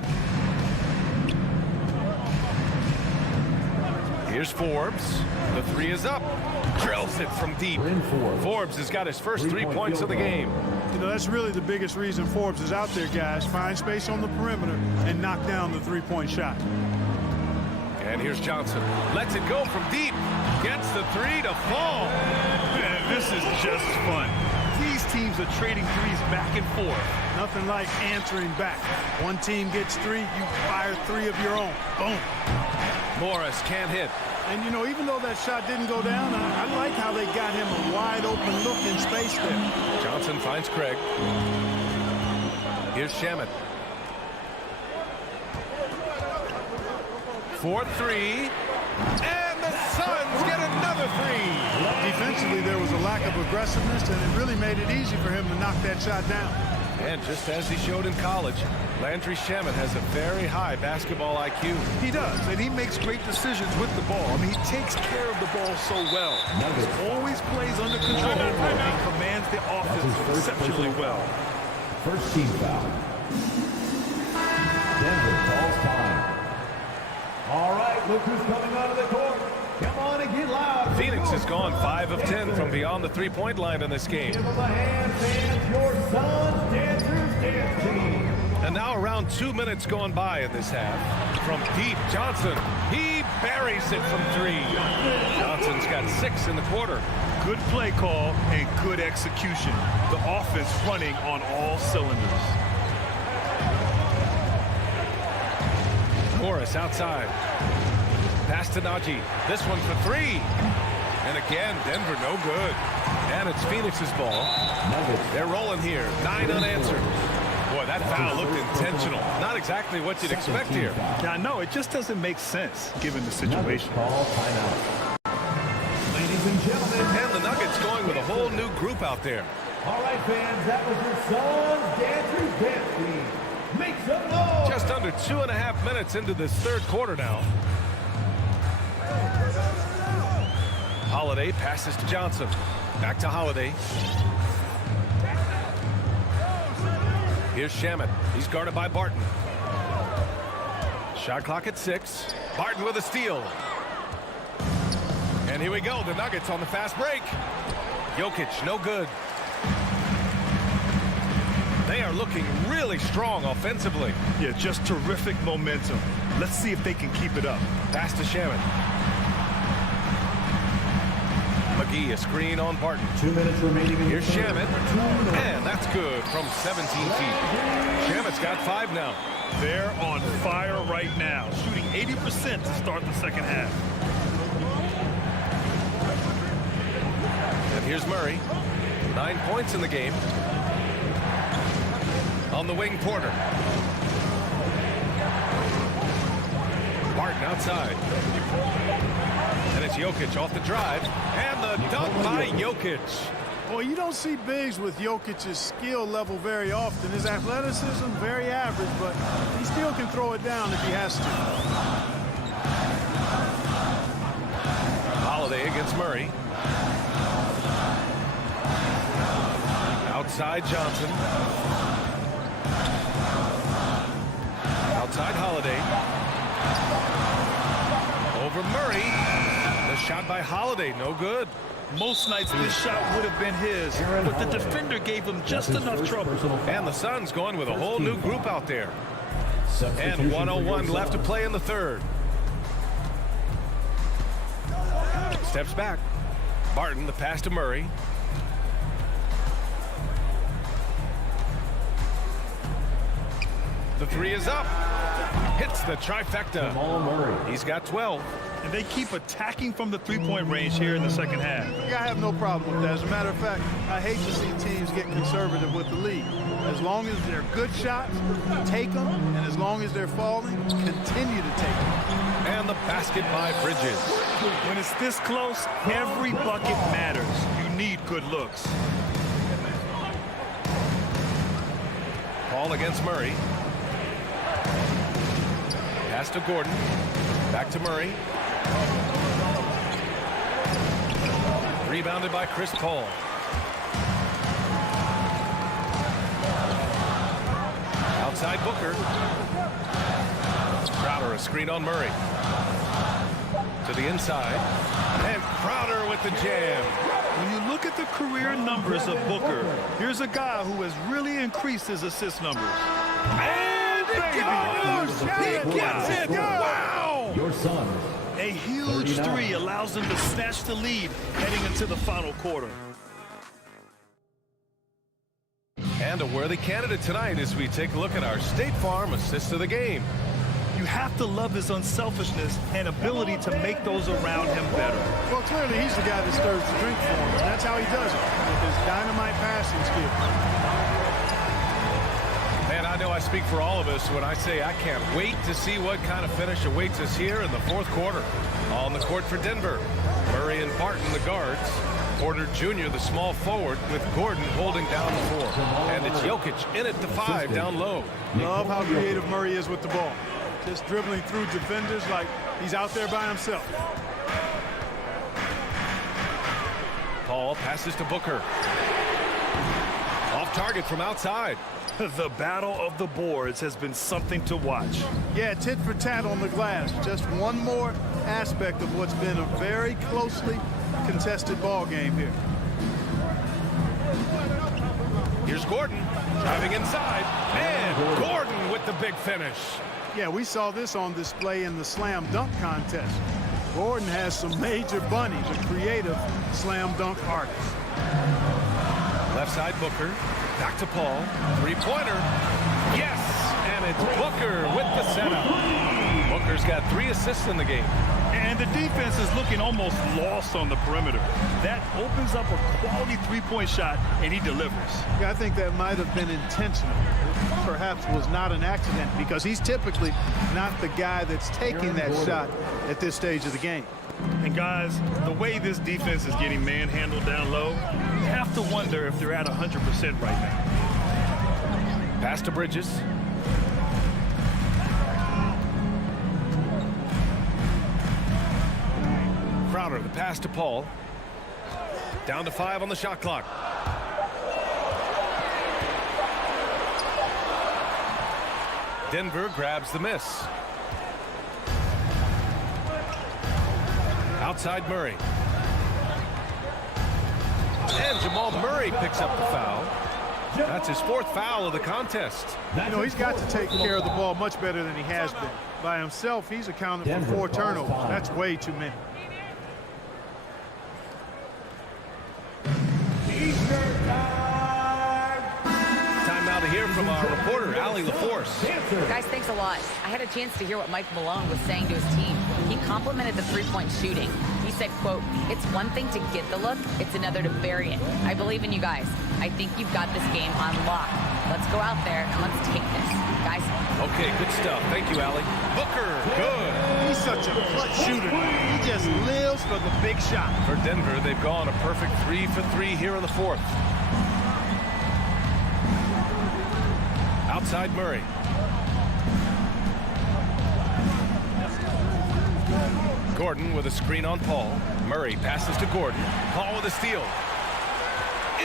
Here's Forbes. The three is up. Drills it from deep. Forbes has got his first 3 points of the game. You know, that's really the biggest reason Forbes is out there, guys. Find space on the perimeter and knock down the three-point shot. And here's Johnson. Lets it go from deep. Gets the three to fall. Man, this is just fun. These teams are trading threes back and forth. Nothing like answering back. One team gets three, you fire three of your own. Boom. Morris can't hit. And, you know, even though that shot didn't go down, I like how they got him a wide-open look in space there. Johnson finds Craig. Here's Shamet. 4-3. And the Suns get another three. Defensively, there was a lack of aggressiveness, and it really made it easy for him to knock that shot down. And just as he showed in college, Landry Shamet has a very high basketball IQ. He does, and he makes great decisions with the ball. I mean, he takes care of the ball so well. He always plays under control and commands the offense exceptionally well. First team foul. Denver calls time. All right, look who's coming out of the court. Come on and get loud. Phoenix has gone 5 of 10 from beyond the three-point line in this game. Give them a hand, fans. Your Suns Dancers Dance Team. And now around 2 minutes gone by in this half. From deep, Johnson. He buries it from three. Johnson's got 6 in the quarter. Good play call and good execution. The offense running on all cylinders. Morris outside. Pass to Najee. This one for three. And again, Denver no good. And it's Phoenix's ball. They're rolling here. 9 unanswered. Boy, that foul looked intentional. Not exactly what you'd expect here. Now, no, it just doesn't make sense given the situation. Ladies and gentlemen. And the Nuggets going with a whole new group out there. All right, fans, that was your Suns Dancers Dance Team. Make some noise. Just under 2.5 minutes into this third quarter now. Holiday passes to Johnson. Back to Holiday. Here's Shamet. He's guarded by Barton. Shot clock at 6. Barton with a steal. And here we go. The Nuggets on the fast break. Jokic, no good. They are looking really strong offensively. Yeah, just terrific momentum. Let's see if they can keep it up. Pass to Shamet. McGee, a screen on Barton. 2 minutes remaining. Here's Shamet. And that's good from 17 feet. Shamet's got 5 now. They're on fire right now, shooting 80% to start the second half. And here's Murray. 9 points in the game. On the wing, Porter. Barton outside. And it's Jokic off the drive. And the dunk by Jokic. Boy, you don't see bigs with Jokic's skill level very often. His athleticism, very average, but he still can throw it down if he has to. Holiday against Murray. Outside Johnson. Outside Holiday. Over Murray. The shot by Holiday, no good. Most nights this shot would have been his, but the defender gave him just enough trouble. And the Suns going with a whole new group out there. And 1:01 left to play in the third. Steps back. Barton, the pass to Murray. The three is up. Hits the trifecta. He's got 12. And they keep attacking from the three-point range here in the second half. I have no problem with that. As a matter of fact, I hate to see teams get conservative with the lead. As long as they're good shots, take them. And as long as they're falling, continue to take them. And the basket by Bridges. When it's this close, every bucket matters. You need good looks. Paul against Murray. Pass to Gordon. Back to Murray. Rebounded by Chris Paul. Outside Booker. Crowder, a screen on Murray. To the inside. And Crowder with the jam. When you look at the career numbers of Booker, here's a guy who has really increased his assist numbers. And it goes! He gets it! Wow! Your son. A huge 39. three allows them to snatch the lead heading into the final quarter. And a worthy candidate tonight as we take a look at our State Farm assist of the game. You have to love his unselfishness and ability to make those around him better. Well, clearly he's the guy that stirs the drink for him, and that's how he does it, with his dynamite passing skills. And I know I speak for all of us when I say I can't wait to see what kind of finish awaits us here in the fourth quarter. On the court for Denver, Murray and Barton, the guards. Porter Jr., the small forward, with Gordon holding down the four. And it's Jokic in at the 5 down low. Love how creative Murray is with the ball. Just dribbling through defenders like he's out there by himself. Paul passes to Booker. Off target from outside. The battle of the boards has been something to watch. Yeah, tit for tat on the glass. Just one more aspect of what's been a very closely contested ball game here. Here's Gordon driving inside. And Gordon with the big finish. Yeah, we saw this on display in the slam dunk contest. Gordon has some major bunnies, a creative slam dunk artist. Left side Booker. Back to Paul. Three-pointer. Yes! And it's Booker with the setup. Booker's got 3 assists in the game. And the defense is looking almost lost on the perimeter. That opens up a quality three-point shot, and he delivers. Yeah, I think that might have been intentional. It perhaps was not an accident because he's typically not the guy that's taking that shot at this stage of the game. And guys, the way this defense is getting manhandled down low, you have to wonder if they're at 100% right now. Pass to Bridges. Crowder, the pass to Paul. Down to 5 on the shot clock. Denver grabs the miss. Outside Murray. And Jamal Murray picks up the foul. That's his 4th foul of the contest. You know, he's got to take care of the ball much better than he has been. By himself, he's accounted for 4 turnovers. That's way too many. Time now to hear from our reporter, Allie LaForce. Guys, thanks a lot. I had a chance to hear what Mike Malone was saying to his team. He complimented the three-point shooting. He said, quote, "It's one thing to get the look, it's another to bury it. I believe in you guys. I think you've got this game on lock. Let's go out there and let's take this." Guys. Okay, good stuff. Thank you, Allie. Booker, good. He's such a clutch shooter. He just lives for the big shot. For Denver, they've gone a perfect 3 for 3 here in the 4th. Outside Murray. Gordon with a screen on Paul. Murray passes to Gordon. Paul with a steal.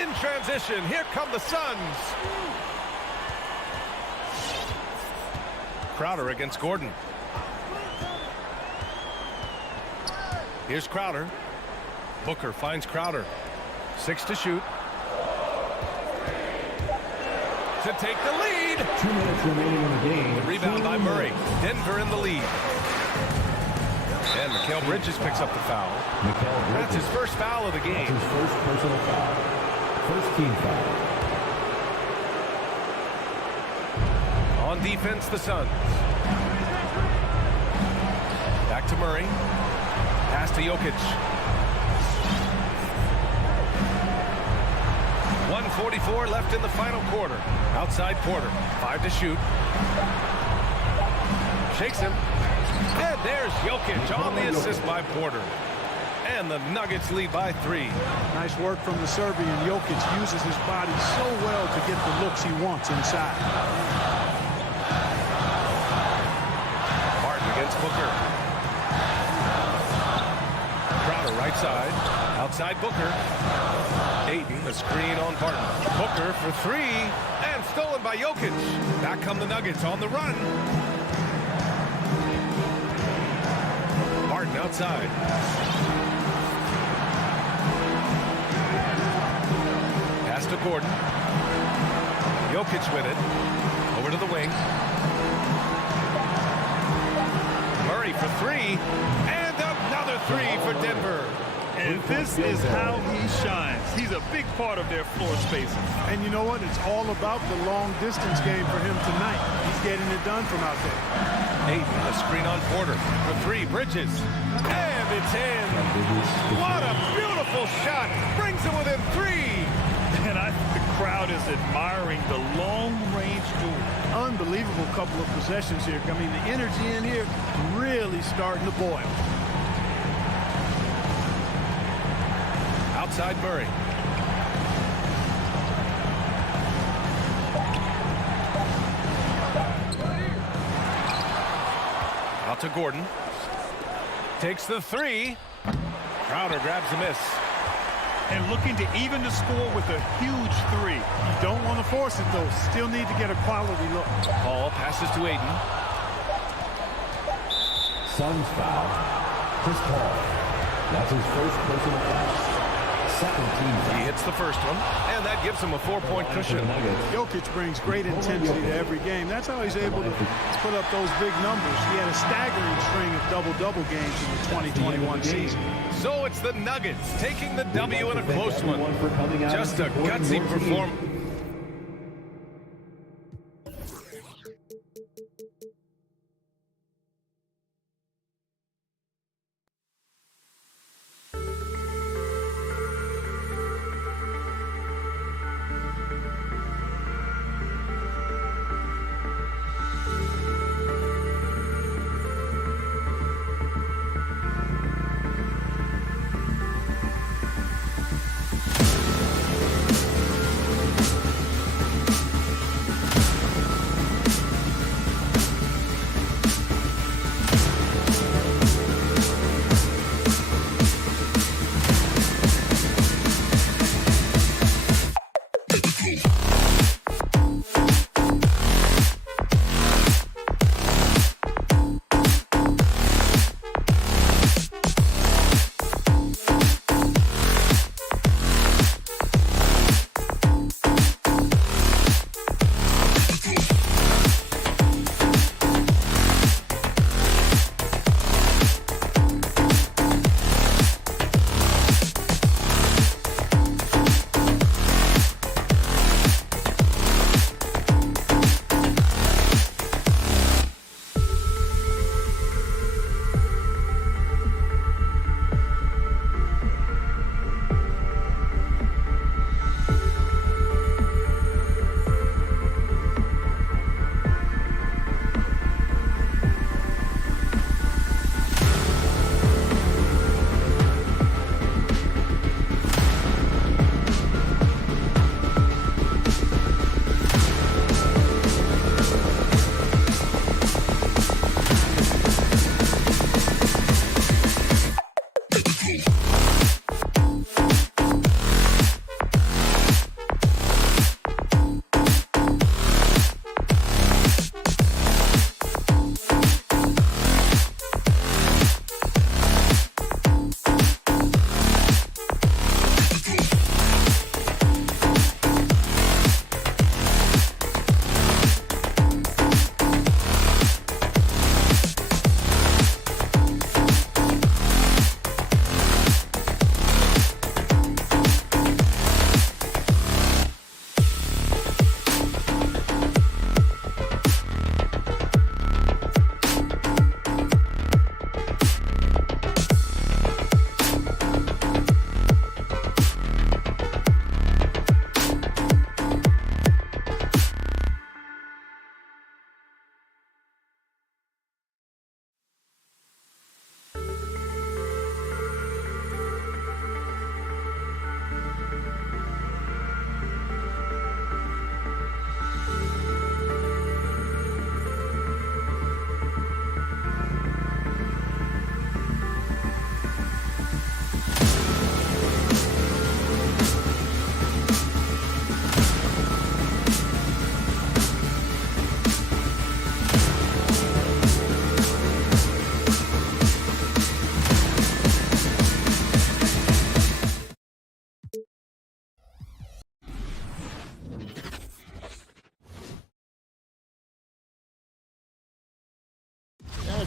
In transition, here come the Suns. Crowder against Gordon. Here's Crowder. Booker finds Crowder. 6 to shoot. To take the lead. 2 minutes remaining in the game. The rebound by Murray. Denver in the lead. And Mikal Bridges picks up the foul. That's his first foul of the game. That's his first personal foul. First team foul. On defense, the Suns. Back to Murray. Pass to Jokic. 1:44 left in the final quarter. Outside Porter. 5 to shoot. Shakes him. And there's Jokic on the assist by Porter. And the Nuggets lead by 3. Nice work from the Serbian. Jokic uses his body so well to get the looks he wants inside. Martin against Booker. Crowder right side. Outside Booker. Ayton, a screen on Barton. Booker for 3. And stolen by Jokic. Back come the Nuggets on the run. Harden outside. Pass to Gordon. Jokic with it. Over to the wing. Murray for three. And another three for Denver. And this is how he shines. He's a big part of their floor spacing. And you know what? It's all about the long distance game for him tonight. He's getting it done from out there. Ayton, a screen on Porter for three. Bridges. And it's in. What a beautiful shot. Brings him within three. And I think the crowd is admiring the long-range duel. Unbelievable couple of possessions here. I mean, the energy in here really starting to boil. Outside Murray. Out to Gordon. Takes the three. Crowder grabs the miss. And looking to even the score with a huge three. You don't want to force it, though. Still need to get a quality look. Paul passes to Ayton. Suns foul. Chris Paul. That's his first personal foul. Second team foul. He hits the first one, and that gives him a 4-point cushion. Jokic brings great intensity to every game. That's how he's able to put up those big numbers. He had a staggering string of double-double games in the 2021 season. So it's the Nuggets taking the W in a close one. Just a gutsy performance.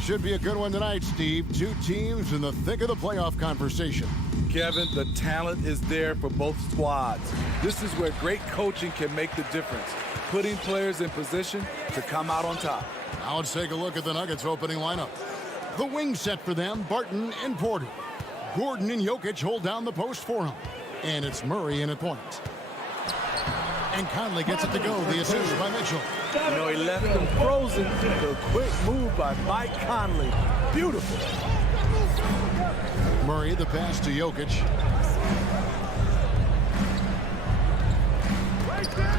Should be a good one tonight, Steve. Two teams in the thick of the playoff conversation. Kevin, the talent is there for both squads. This is where great coaching can make the difference, putting players in position to come out on top. Now let's take a look at the Nuggets opening lineup. The wing set for them, Barton and Porter. Gordon and Jokic hold down the post for him. And it's Murray in at point. And Conley gets it to go. The assist by Mitchell. You know, he left them frozen. The quick move by Mike Conley. Beautiful. Murray, the pass to Jokic.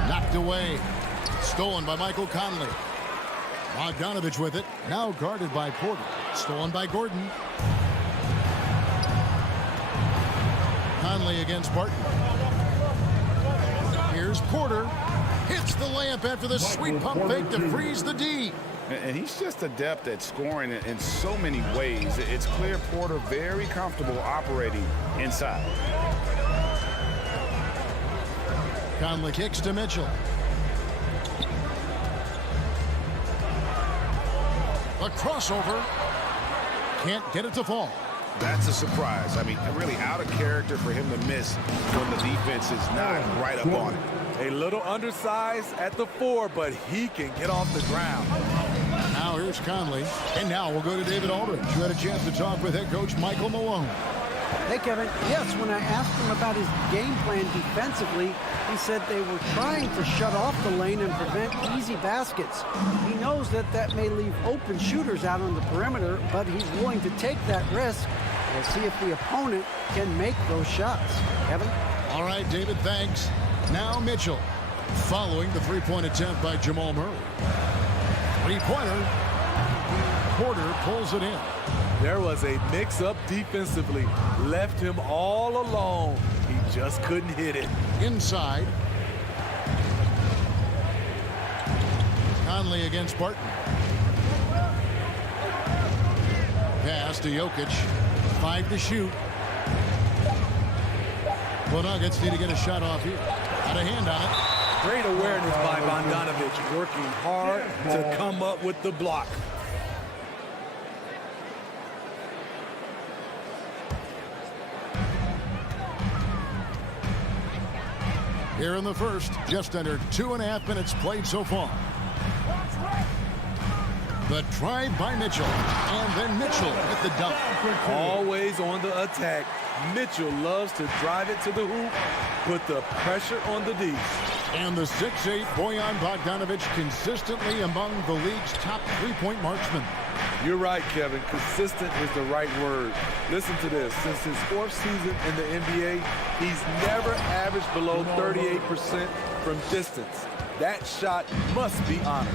Knocked away. Stolen by Michael Conley. Bogdanovich with it. Now guarded by Porter. Stolen by Gordon. Conley against Barton. Here's Porter. Hits the layup after the sweet pump fake to freeze the D. And he's just adept at scoring in so many ways. It's clear Porter very comfortable operating inside. Conley kicks to Mitchell. A crossover. Can't get it to fall. That's a surprise. I mean, really out of character for him to miss when the defense is not right up on it. A little undersized at the 4, but he can get off the ground. Now here's Conley. And now we'll go to David Aldridge, who had a chance to talk with head coach Michael Malone. Hey, Kevin. Yes, when I asked him about his game plan defensively, he said they were trying to shut off the lane and prevent easy baskets. He knows that that may leave open shooters out on the perimeter, but he's willing to take that risk. We'll see if the opponent can make those shots. Kevin? All right, David, thanks. Now Mitchell, following the three-point attempt by Jamal Murray. Three-pointer. Porter pulls it in. There was a mix-up defensively. Left him all alone. He just couldn't hit it. Inside. Conley against Barton. Pass to Jokic. 5 to shoot. The Nuggets need to get a shot off here. Got a hand on it. Great awareness by Bogdanovich, working hard to come up with the block. Here in the first, just under 2.5 minutes played so far. The drive by Mitchell, and then Mitchell at the dunk. Always on the attack. Mitchell loves to drive it to the hoop, put the pressure on the D. And the 6'8" Bojan Bogdanovich consistently among the league's top three-point marksmen. You're right, Kevin. Consistent is the right word. Listen to this. Since his 4th season in the NBA, he's never averaged below 38% from distance. That shot must be honored.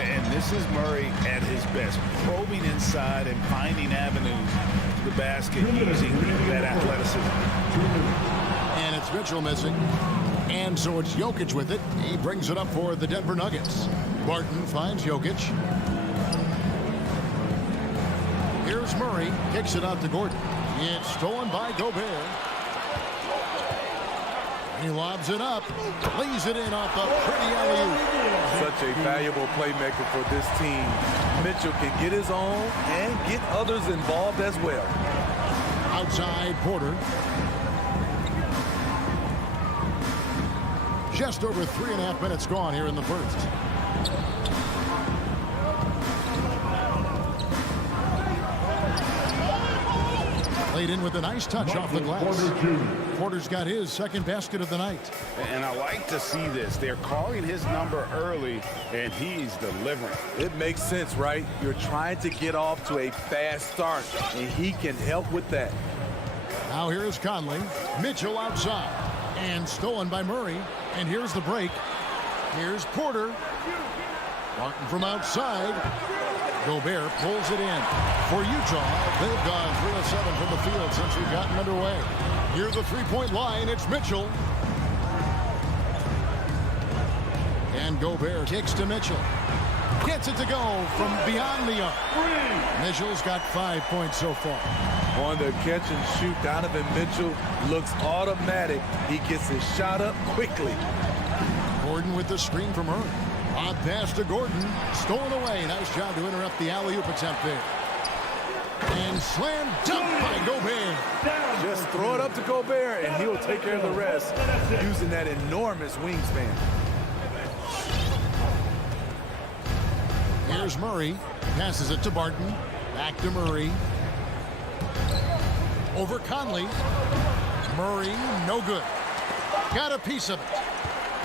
And this is Murray at his best, probing inside and finding avenues to the basket using that athleticism. And it's Mitchell missing. And so it's Jokic with it. He brings it up for the Denver Nuggets. Barton finds Jokic. Here's Murray. Kicks it out to Gordon. It's stolen by Gobert. He lobs it up. Lays it in off a pretty alley-oop. Such a valuable playmaker for this team. Mitchell can get his own and get others involved as well. Outside Porter. Just over 3.5 minutes gone here in the first. Laid in with a nice touch off the glass. Porter's got his second basket of the night. And I like to see this. They're calling his number early, and he's delivering. It makes sense, right? You're trying to get off to a fast start, and he can help with that. Now here's Conley. Mitchell outside. And stolen by Murray. And here's the break. Here's Porter. Martin from outside. Gobert pulls it in. For Utah, they've gone 3 of 7 from the field since we've gotten underway. Here's the three-point line. It's Mitchell. And Gobert kicks to Mitchell. Gets it to go from beyond the arc. Mitchell's got 5 points so far. On the catch and shoot, Donovan Mitchell looks automatic. He gets his shot up quickly. Gordon with the screen from Murray. On pass to Gordon. Stolen away. Nice job to interrupt the alley-oop attempt there. slam dunk by Gobert. Just throw it up to Gobert, and he'll take care of the rest using that enormous wingspan. Here's Murray. Passes it to Barton. Back to Murray. Over Conley. Murray, no good. Got a piece of it.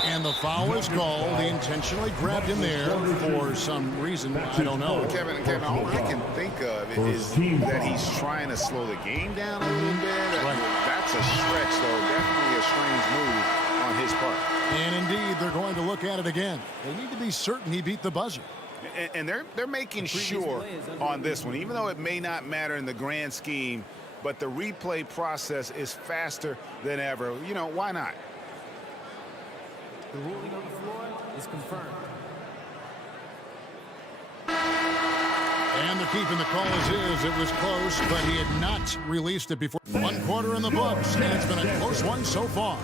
And the foul is called. He intentionally grabbed him there for some reason. I don't know. Kevin, all I can think of is that he's trying to slow the game down a little bit. That's a stretch, though. Definitely a strange move on his part. And indeed, they're going to look at it again. They need to be certain he beat the buzzer. And they're making sure on this one, even though it may not matter in the grand scheme, but the replay process is faster than ever. You know, why not? The ruling on the floor is confirmed. And they're keeping the call as is. It was close, but he had not released it before. 1 quarter in the books, and it's been a close one so far.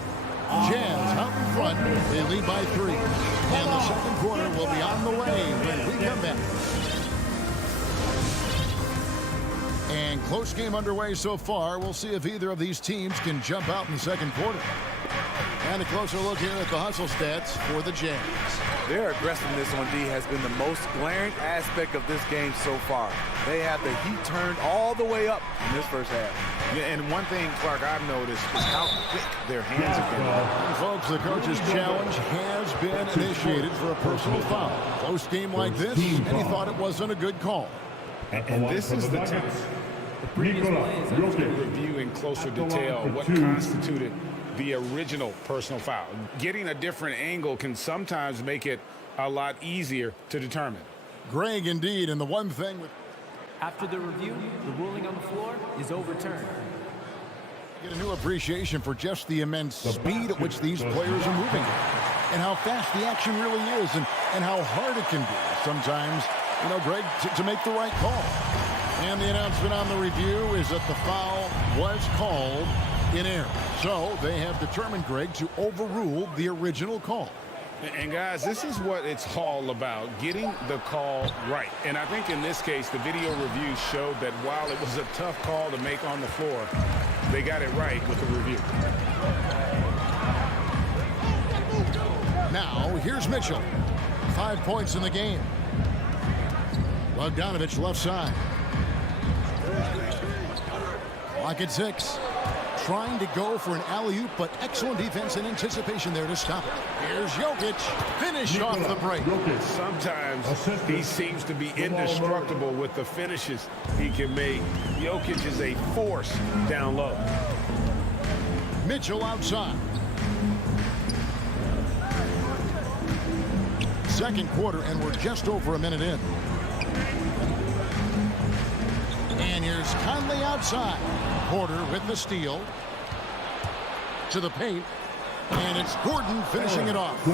Jazz out in front. They lead by 3. And the second quarter will be on the way when we come back. And close game underway so far. We'll see if either of these teams can jump out in the second quarter. And a closer look here at the hustle stats for the Jazz. Their aggressiveness on D has been the most glaring aspect of this game so far. They have the heat turned all the way up in this first half. Yeah, and one thing, Clark, I've noticed is how quick their hands have been. And folks, the coach's challenge has been initiated for a personal foul. Close game like this, and he thought it wasn't a good call. And this is the time to review in closer detail what constituted the original personal foul. Getting a different angle can sometimes make it a lot easier to determine. Greg, indeed, and the one thing with... After the review, the ruling on the floor is overturned. Get a new appreciation for just the immense speed at which these players are moving and how fast the action really is and how hard it can be sometimes, you know, Greg, to make the right call. And the announcement on the review is that the foul was called in error. So they have determined, Greg, to overrule the original call. And guys, this is what it's all about, getting the call right. And I think in this case, the video review showed that while it was a tough call to make on the floor, they got it right with the review. Now, here's Mitchell. 5 points in the game. Bogdanovich left side. Clock at 6. Trying to go for an alley-oop, but excellent defense and anticipation there to stop it. Here's Jokic. Finish off the break. Sometimes he seems to be indestructible with the finishes he can make. Jokic is a force down low. Mitchell outside. Second quarter, and we're just over a minute in. And here's Conley outside. Porter with the steal. To the paint. And it's Gordon finishing it off.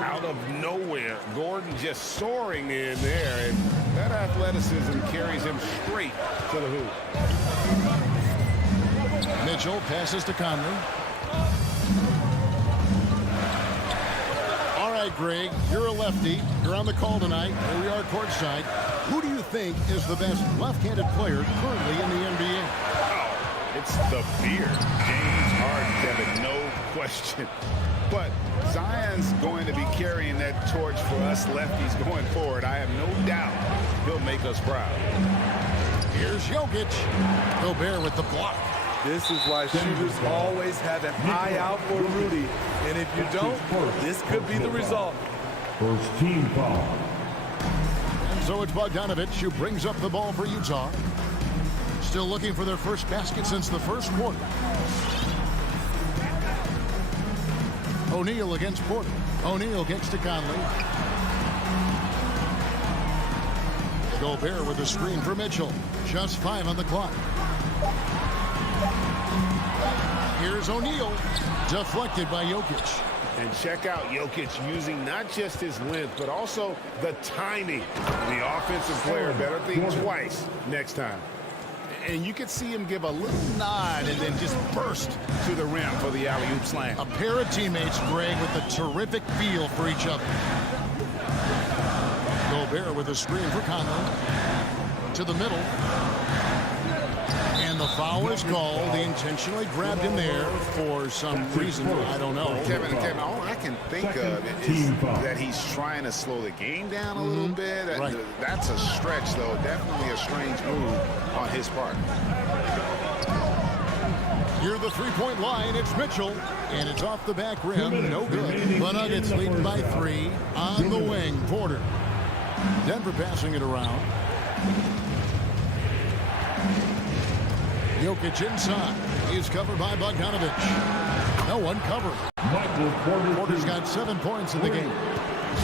Out of nowhere, Gordon just soaring in there. And that athleticism carries him straight to the hoop. Mitchell passes to Conley. All right, Greg, you're a lefty. You're on the call tonight. Here we are courtside. Who do you think is the best left-handed player currently in the NBA? It's the beard. James Harden, Kevin, no question. But Zion's going to be carrying that torch for us lefties going forward. I have no doubt he'll make us proud. Here's Jokic. Gobert with the block. This is why shooters always have an eye out for Rudy. And if you don't, this could be the result. First team foul. And so it's Bogdanovich who brings up the ball for Utah. Still looking for their first basket since the first quarter. O'Neal against Porter. O'Neal gets to Conley. Gobert with a screen for Mitchell. Just 5 on the clock. Here's O'Neal. Deflected by Jokic. And check out Jokic using not just his length, but also the timing. The offensive player better think twice next time. And you could see him give a little nod and then just burst to the rim for the alley-oop slam. A pair of teammates, Greg, with a terrific feel for each other. Gobert with a screen for Conley. To the middle. And the foul is called. He intentionally grabbed him there for some reason. I don't know. Kevin, all I can think of is that he's trying to slow the game down a little bit. Right. That's a stretch, though. Definitely a strange move on his part. Near the three-point line, it's Mitchell. And it's off the back rim. No good. The Nuggets leading by 3 on the wing. Porter. Denver passing it around. Jokic inside. He's covered by Bogdanovic. No one covered. Porter's got 7 points in the game.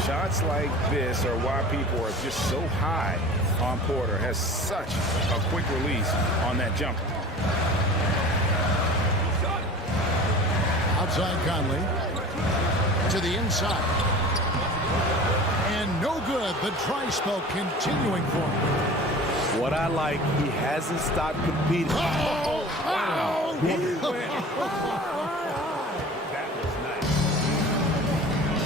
Shots like this are why people are just so high on Porter. Has such a quick release on that jumper. Outside Conley. To the inside. And no good. The dry spell continuing for him. What I like, he hasn't stopped competing. Oh, wow. That was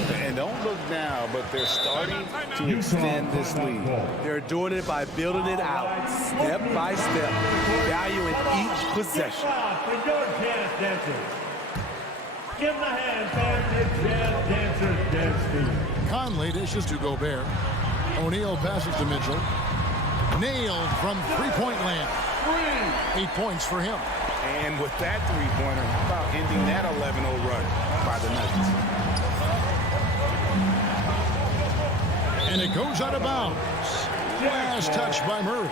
nice. And don't look now, but they're starting to extend this lead. They're doing it by building it out, step by step, valuing each possession. Give them a hand, fans. It's Jazz Dancers Dance Team. Conley dishes to Gobert. O'Neal passes to Mitchell. Nailed from three-point land. 8 points for him. And with that three-pointer, how about ending that 11-0 run by the Nuggets? And it goes out of bounds. Last touch by Murray.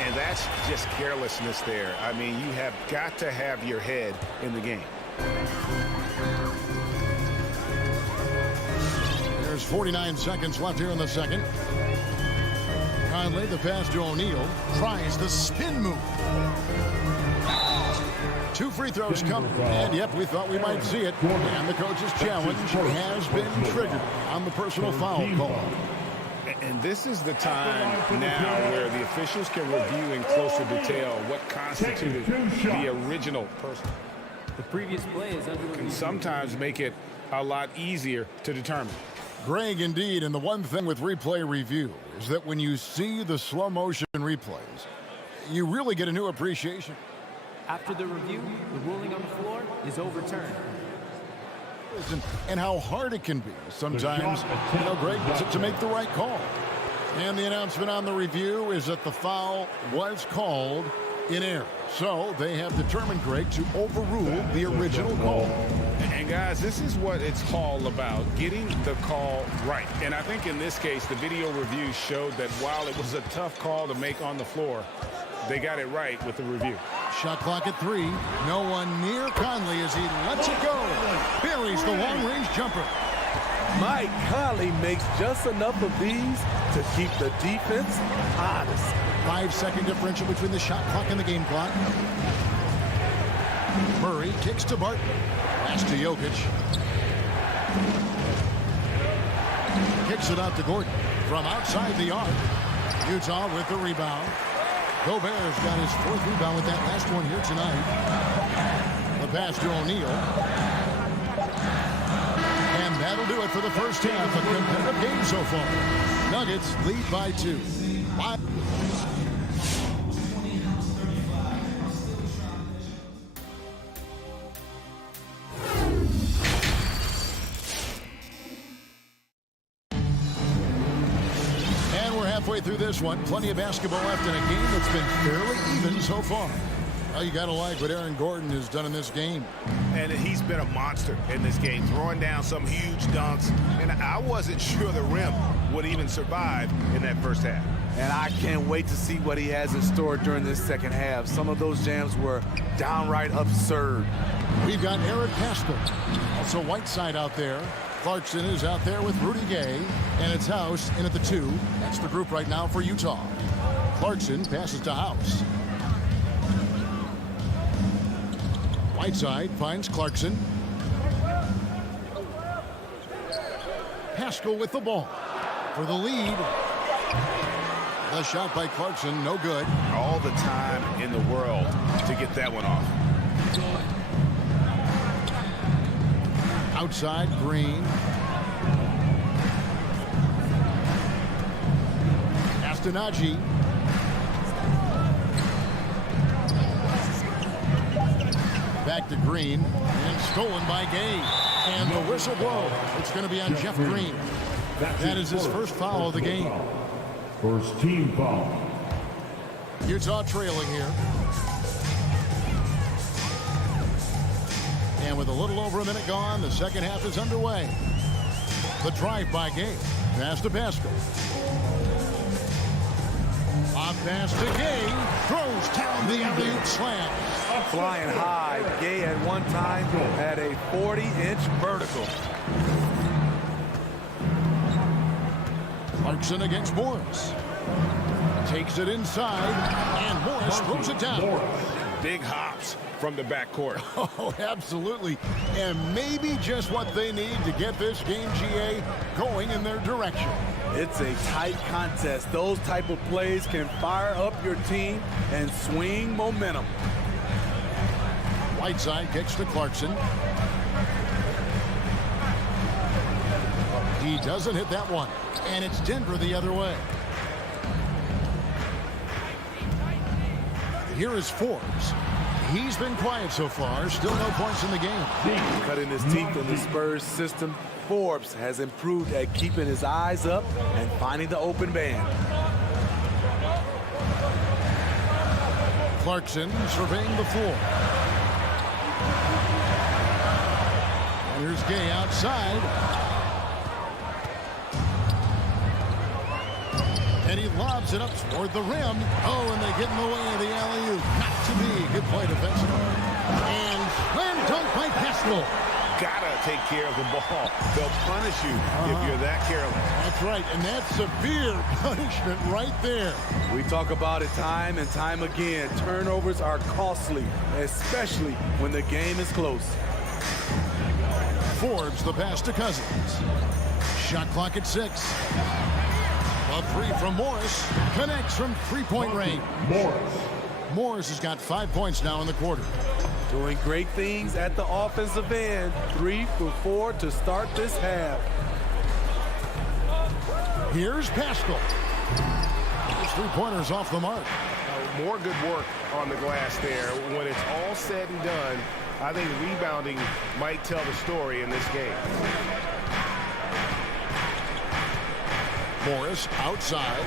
And that's just carelessness there. I mean, you have got to have your head in the game. There's 49 seconds left here in the second. Conley, the pass to O'Neal, tries the spin move. 2 free throws coming. And yep, we thought we might see it. And the coach's challenge has been triggered on the personal foul call. And this is the time now where the officials can review in closer detail what constituted the original person. The previous play is under review. Can sometimes make it a lot easier to determine. Greg, indeed, and the one thing with replay review is that when you see the slow motion replays, you really get a new appreciation. After the review, the ruling on the floor is overturned. And how hard it can be sometimes, Greg, to make the right call. And the announcement on the review is that the foul was called in error. So they have determined, Greg, to overrule the original call. And guys, this is what it's all about, getting the call right. And I think in this case, the video review showed that while it was a tough call to make on the floor, they got it right with the review. Shot clock at 3. No one near Conley as he lets it go. Buries the long-range jumper. Mike Conley makes just enough of these to keep the defense honest. 5-second differential between the shot clock and the game clock. Murray kicks to Barton. Pass to Jokic. Kicks it out to Gordon from outside the arc. Utah with the rebound. Gobert's got his 4th rebound with that last one here tonight. The pass to O'Neal. And that'll do it for the first half. A competitive game so far. Nuggets lead by 2. Halfway through this one, plenty of basketball left in a game that's been fairly even so far. Well, you got to like what Aaron Gordon has done in this game. And he's been a monster in this game, throwing down some huge dunks. And I wasn't sure the rim would even survive in that first half. And I can't wait to see what he has in store during this second half. Some of those jams were downright absurd. We've got Eric Pascal. Also Whiteside out there. Clarkson is out there with Rudy Gay, and it's House in at the 2. That's the group right now for Utah. Clarkson passes to House. Whiteside finds Clarkson. Pascal with the ball for the lead. The shot by Clarkson, no good. All the time in the world to get that one off. Outside, Green. Astonaghi. Back to Green, and stolen by Gay. And the whistle blows. It's going to be on Jeff Green. That is his first foul of the game. First team foul. Utah trailing here. And with a little over a minute gone, the second half is underway. The drive by Gay. Pass to Pascal. Off pass to Gay. Throws down the alley-oop slam. Flying high. Gay at one time had a 40-inch vertical. Clarkson against Morris. Takes it inside, and Morris throws it down. Big hops from the backcourt. Oh, absolutely. And maybe just what they need to get this game, GA, going in their direction. It's a tight contest. Those type of plays can fire up your team and swing momentum. Whiteside kicks to Clarkson. He doesn't hit that one. And it's Denver the other way. Here is Forbes. He's been quiet so far. Still no points in the game. Cutting his teeth in the Spurs system, Forbes has improved at keeping his eyes up and finding the open man. Clarkson surveying the floor. And here's Gay outside. And he lobs it up toward the rim. Oh, and they get in the way of the alley-oop. Not to be. Good play defensively. And slam dunk by Pascal. Gotta take care of the ball. They'll punish you if you're that careless. That's right, and that's severe punishment right there. We talk about it time and time again. Turnovers are costly, especially when the game is close. Forbes the pass to Cousins. Shot clock at 6. A three from Morris. Connects from three-point range. Morris has got 5 points now in the quarter. Doing great things at the offensive end. 3 for 4 to start this half. Here's Pascal. His three-pointers off the mark. More good work on the glass there. When it's all said and done, I think rebounding might tell the story in this game. Morris outside.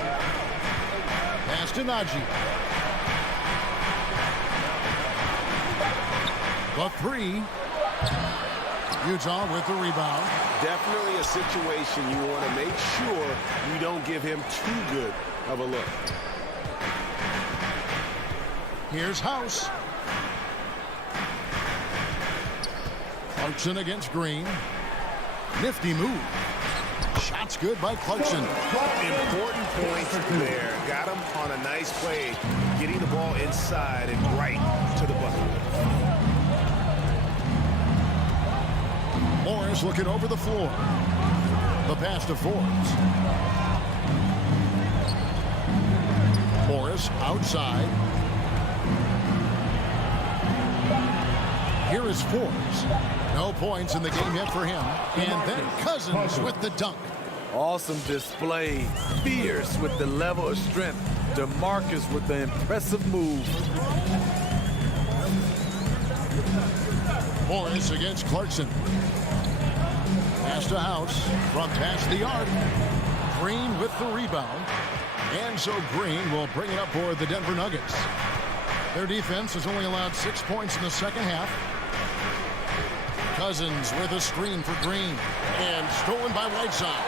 Pass to Najee. The three. Utah with the rebound. Definitely a situation you want to make sure you don't give him too good of a look. Here's House. Clarkson against Green. Nifty move. Shots good by Clarkson. Important points there. Got him on a nice play, getting the ball inside and right to the bucket. Morris looking over the floor. The pass to Forbes. Morris outside. Here is Forbes. No points in the game yet for him. And then Cousins with the dunk. Awesome display. Fierce with the level of strength. DeMarcus with the impressive move. Morris against Clarkson. Pass to House from past the arc. Green with the rebound. And so Green will bring it up for the Denver Nuggets. Their defense has only allowed 6 points in the second half. Cousins with a screen for Green. And stolen by Whiteside.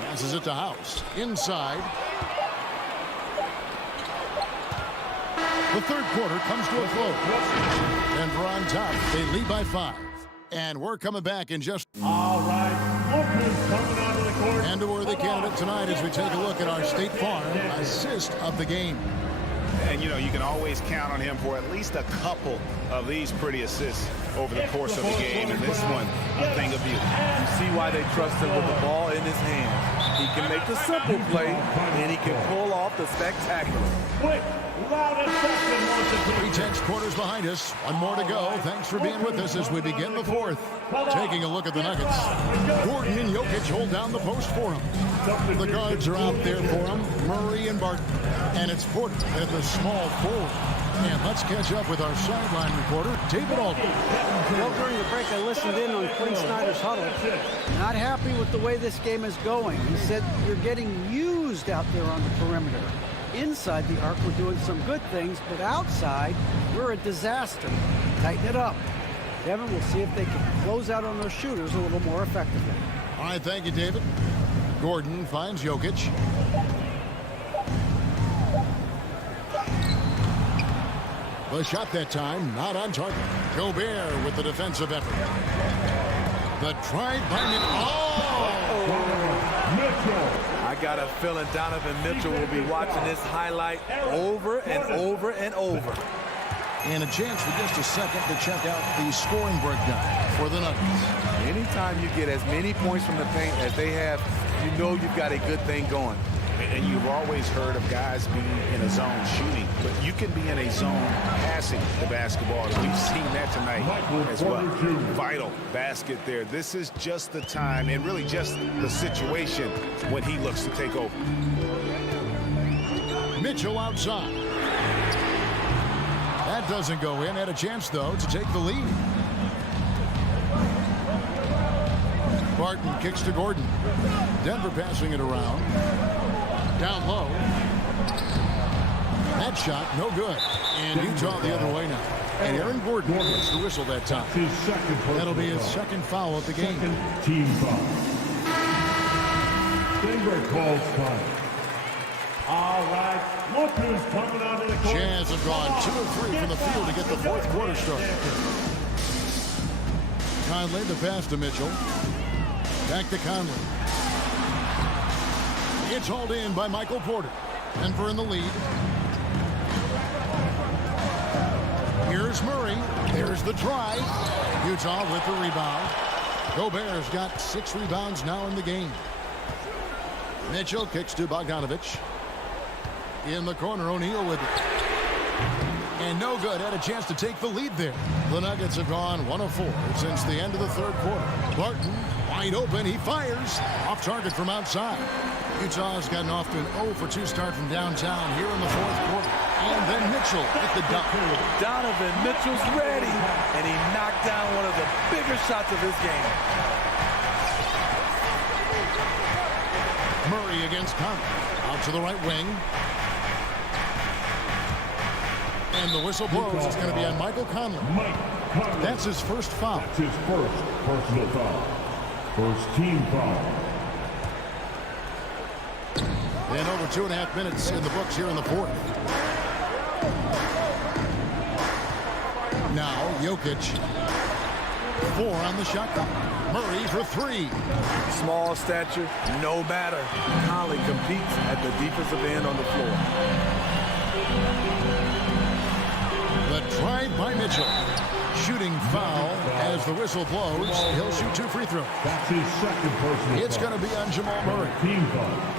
Passes it to House. Inside. The third quarter comes to a close. Denver on top. They lead by 5. And we're coming back in just... All right. Lucas coming onto the court. And a worthy candidate tonight as we take a look at our State Farm assist of the game. And, you know, you can always count on him for at least a couple of these pretty assists over the course of the game. And this one, a thing of beauty. You see why they trust him with the ball in his hand. He can make the simple play, and he can pull off the spectacular. Quick, loud assessment. 3/10 quarters behind us. One more to go. Thanks for being with us as we begin the fourth. Taking a look at the Nuggets. Gordon and Jokic hold down the post for him. The guards are out there for him. Murray and Barton. And it's Porter at the small forward. And let's catch up with our sideline reporter, David Aldridge. Well, during the break, I listened in on Quinn Snyder's huddle. Not happy with the way this game is going. He said, you're getting used out there on the perimeter. Inside the arc, we're doing some good things, but outside, we're a disaster. Tighten it up. Kevin, we'll see if they can close out on those shooters a little more effectively. All right, thank you, David. Gordon finds Jokic. The shot that time, not on target. Gobert with the defensive effort. The drive by I got a feeling Donovan Mitchell will be watching this highlight over and over and over. And a chance for just a second to check out the scoring breakdown for the Nuggets. Anytime you get as many points from the paint as they have, you know you've got a good thing going. And you've always heard of guys being in a zone shooting, but you can be in a zone passing the basketball. We've seen that tonight as well. Vital basket there. This is just the time and really just the situation when he looks to take over. Mitchell outside. That doesn't go in. Had a chance, though, to take the lead. Barton kicks to Gordon. Denver passing it around. Down low. That shot, no good. And Utah the other way now. And Aaron Gordon gets the whistle that time. That'll be his second foul of the game. Team foul. Denver calls time. All right, look who's coming out of the court. Jazz have gone 2 of 3 from the field to get the fourth quarter started. Conley, the pass to Mitchell. Back to Conley. It's hauled in by Michael Porter. Denver in the lead. Here's Murray. There's the drive. Utah with the rebound. Gobert's got 6 rebounds now in the game. Mitchell kicks to Bogdanovich. In the corner, O'Neal with it. And no good. Had a chance to take the lead there. The Nuggets have gone 1 of 4 since the end of the third quarter. Barton wide open. He fires. Off target from outside. Utah's gotten off to an 0 for 2 start from downtown here in the fourth quarter. And then Mitchell with the dunk. Donovan Mitchell's ready. And he knocked down one of the bigger shots of his game. Murray against Conley. Out to the right wing. And the whistle blows. It's going to be on Michael Conley. That's his first foul. That's his first personal foul. First team foul. And over 2.5 minutes in the books here in the fourth. Now Jokic. 4 on the shot clock. Murray for 3. Small stature, no matter. Conley competes at the defensive end on the floor. The drive by Mitchell. Shooting foul as the whistle blows. He'll shoot 2 free throws. That's his second personal foul. It's going to be on Jamal Murray. Team foul.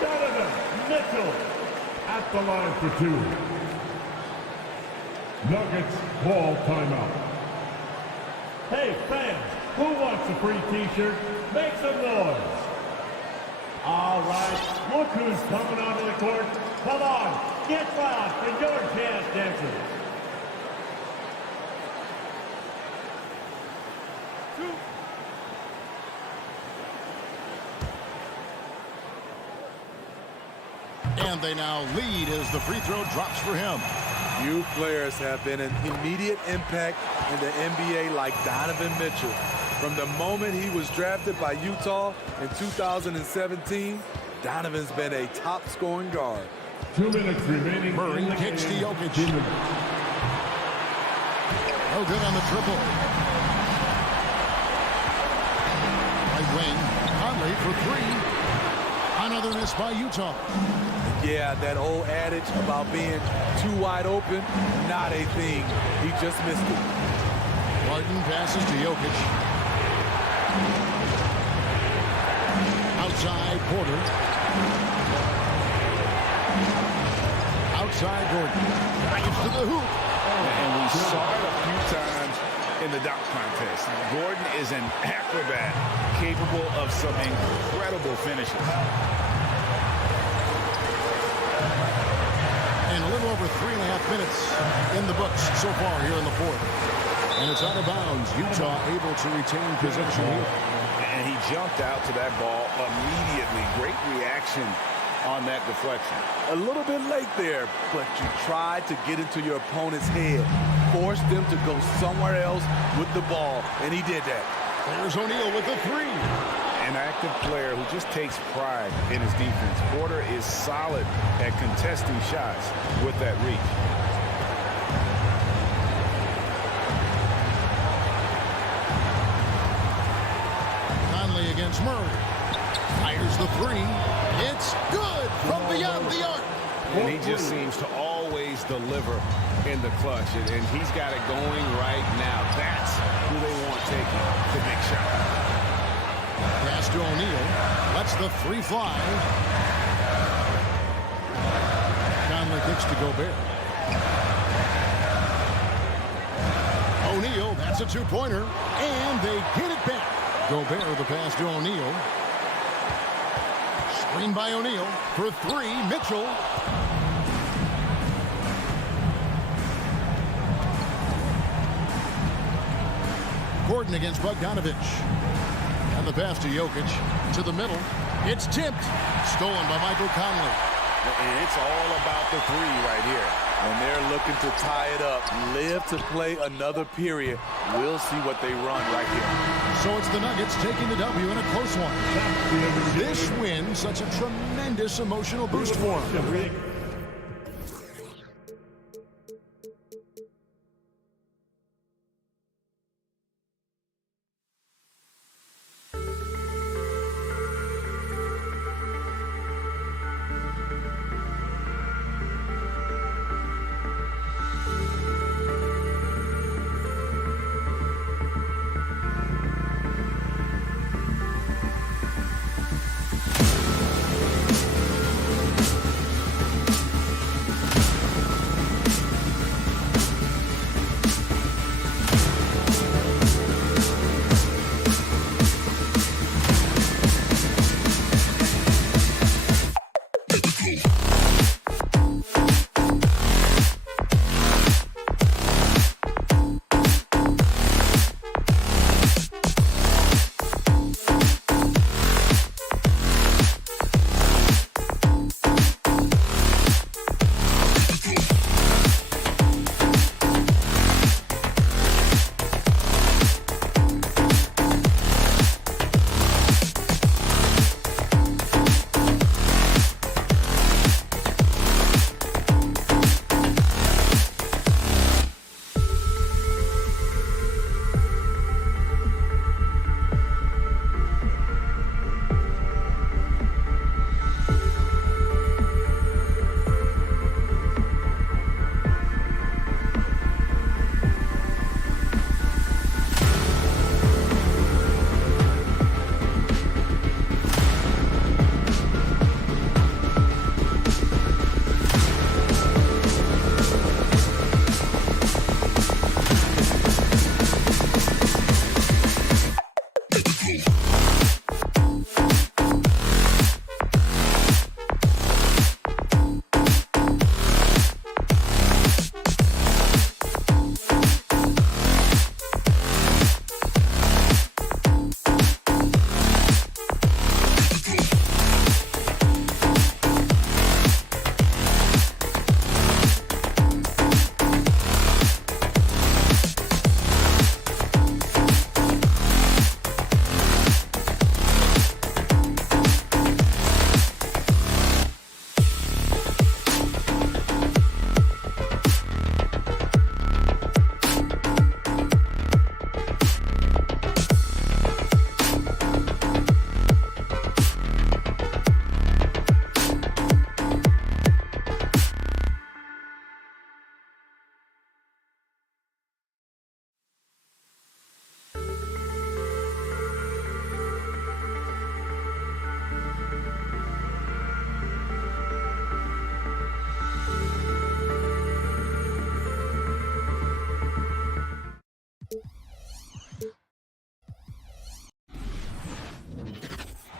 Donovan Mitchell at the line for 2. Nuggets ball timeout. Hey fans, who wants a free t-shirt? Make some noise. All right, look who's coming onto the court. Come on, get loud for your Jazz dancers. And they now lead as the free throw drops for him. Few players have been an immediate impact in the NBA like Donovan Mitchell. From the moment he was drafted by Utah in 2017, Donovan's been a top-scoring guard. 2 minutes remaining. Murray kicks to Jokic. No good on the triple. Right wing. Conley for 3. Another miss by Utah. Yeah, that old adage about being too wide open, not a thing. He just missed it. Barton passes to Jokic. Outside Porter. Outside Gordon. Drives to the hoop. And we saw it a few times in the dunk contest. Gordon is an acrobat, capable of some incredible finishes. over 3.5 minutes in the books so far here in the fourth. And it's out of bounds. Utah able to retain possession here. And he jumped out to that ball immediately. Great reaction on that deflection. A little bit late there, but you tried to get into your opponent's head. Force them to go somewhere else with the ball, and he did that. There's O'Neal with the three. An active player who just takes pride in his defense. Porter is solid at contesting shots with that reach. Conley against Murray. Fires the three. It's good from beyond the arc. And he just seems to always deliver in the clutch. And he's got it going right now. That's who they want taking the big shot. Pass to O'Neal. Lets the three fly. Conley kicks to Gobert. O'Neal, that's a two-pointer. And they get it back. Gobert, the pass to O'Neal. Screen by O'Neal for three. Mitchell. Gordon against Bogdanovich. And the pass to Jokic to the middle. It's tipped. Stolen by Michael Conley. And it's all about the three right here. And they're looking to tie it up. Live to play another period. We'll see what they run right here. So it's the Nuggets taking the W in a close one. This win, such a tremendous emotional boost for them.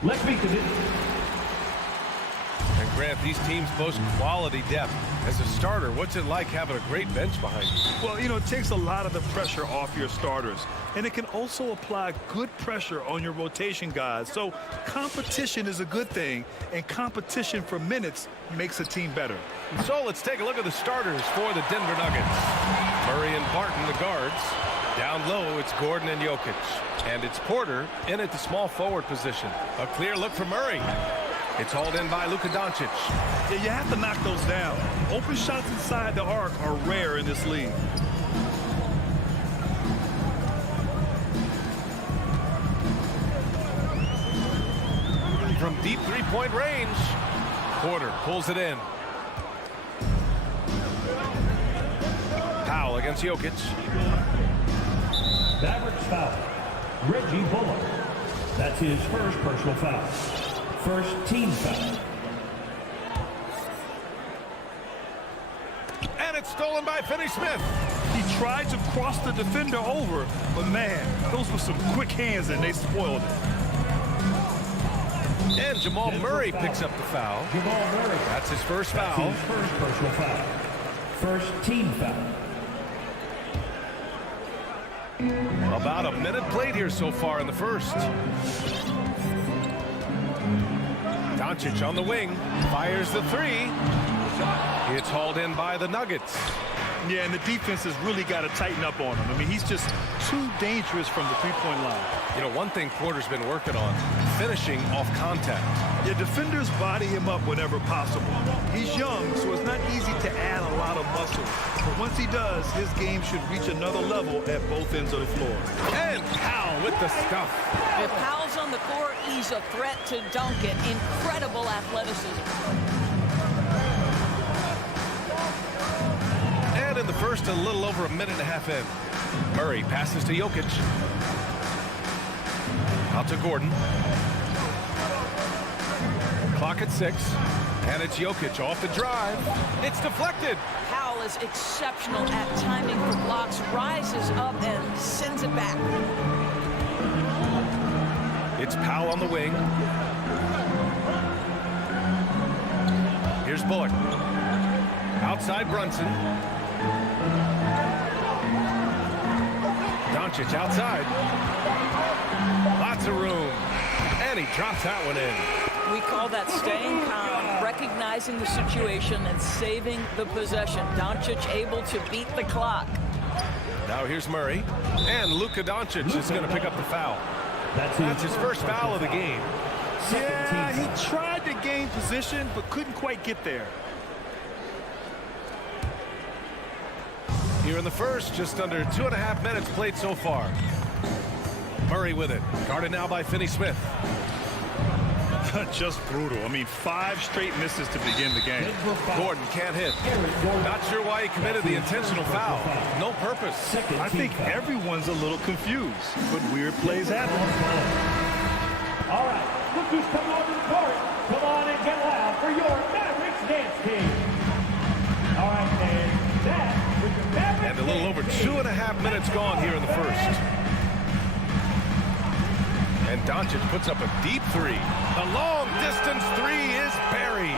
Let's meet the Grant, these teams boast quality depth. As a starter, what's it like having a great bench behind you? Well, you know, it takes a lot of the pressure off your starters, and it can also apply good pressure on your rotation guys. So competition is a good thing, and competition for minutes makes a team better. So let's take a look at the starters for the Denver Nuggets. Murray and Barton, the guards. Down low, it's Gordon and Jokic. And it's Porter in at the small forward position. A clear look for Murray. It's hauled in by Luka Doncic. Yeah, you have to knock those down. Open shots inside the arc are rare in this league. From deep three-point range, Porter pulls it in. Powell against Jokic. Mavericks foul. Reggie Bullock. That's his first personal foul. First team foul. And it's stolen by Finney-Smith. He tried to cross the defender over, but man, those were some quick hands and they spoiled it. And Jamal Murray picks up the foul. Jamal Murray. That's his first foul. That's his first personal foul. First team foul. About a minute played here so far in the first. Doncic on the wing, fires the three. It's hauled in by the Nuggets. Yeah, and the defense has really got to tighten up on him. I mean, he's just too dangerous from the three-point line. You know, one thing Porter's been working on, finishing off contact. Yeah, defenders body him up whenever possible. He's young, so it's not easy to add a lot of muscle. But once he does, his game should reach another level at both ends of the floor. And Powell with the stuff. If Powell's on the court, he's a threat to dunk it. Incredible athleticism. And in the first, a little over a minute and a half in. Murray passes to Jokic. Out to Gordon. Clock at 6. And it's Jokic off the drive. It's deflected. Powell is exceptional at timing for blocks, rises up and sends it back. It's Powell on the wing. Here's Bullock. Outside Brunson. Doncic outside. Lots of room. And he drops that one in. We call that staying calm, recognizing the situation and saving the possession. Doncic able to beat the clock. Now here's Murray. And Luka Doncic is going to pick up the foul. That's his first foul of the game. Yeah, he tried to gain position, but couldn't quite get there. Here in the first, just under 2.5 minutes played so far. Murray with it. Guarded now by Finney-Smith. Just brutal. I mean, 5 straight misses to begin the game. Gordon can't hit. Not sure why he committed the intentional foul. No purpose. I think everyone's a little confused, but weird plays happen. All right, look who's coming onto the court. Come on and get loud for your Mavericks dance team. All right, man. That was your Mavericks. And a little over 2.5 minutes gone here in the first. And Doncic puts up a deep three. The long distance three is buried.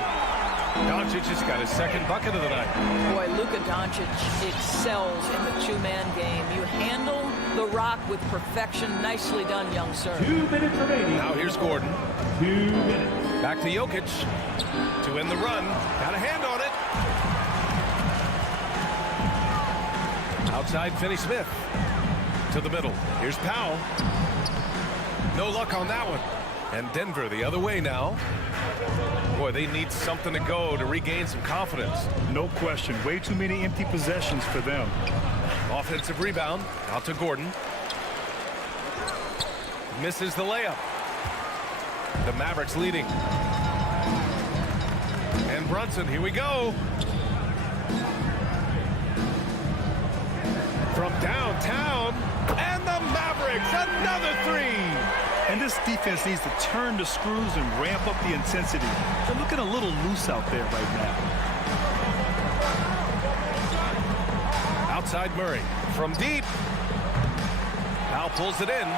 Doncic has got his second bucket of the night. Boy, Luka Doncic excels in the two-man game. You handle the rock with perfection. Nicely done, young sir. 2 minutes remaining. Now here's Gordon. 2 minutes. Back to Jokic to end the run. Got a hand on it. Outside Finney-Smith to the middle. Here's Powell. No luck on that one. And Denver the other way now. Boy, they need something to go to regain some confidence. No question. Way too many empty possessions for them. Offensive rebound. Out to Gordon. Misses the layup. The Mavericks leading. And Brunson, here we go. From downtown. And the Mavericks, another three. And this defense needs to turn the screws and ramp up the intensity. They're looking a little loose out there right now. Outside Murray from deep. Powell pulls it in.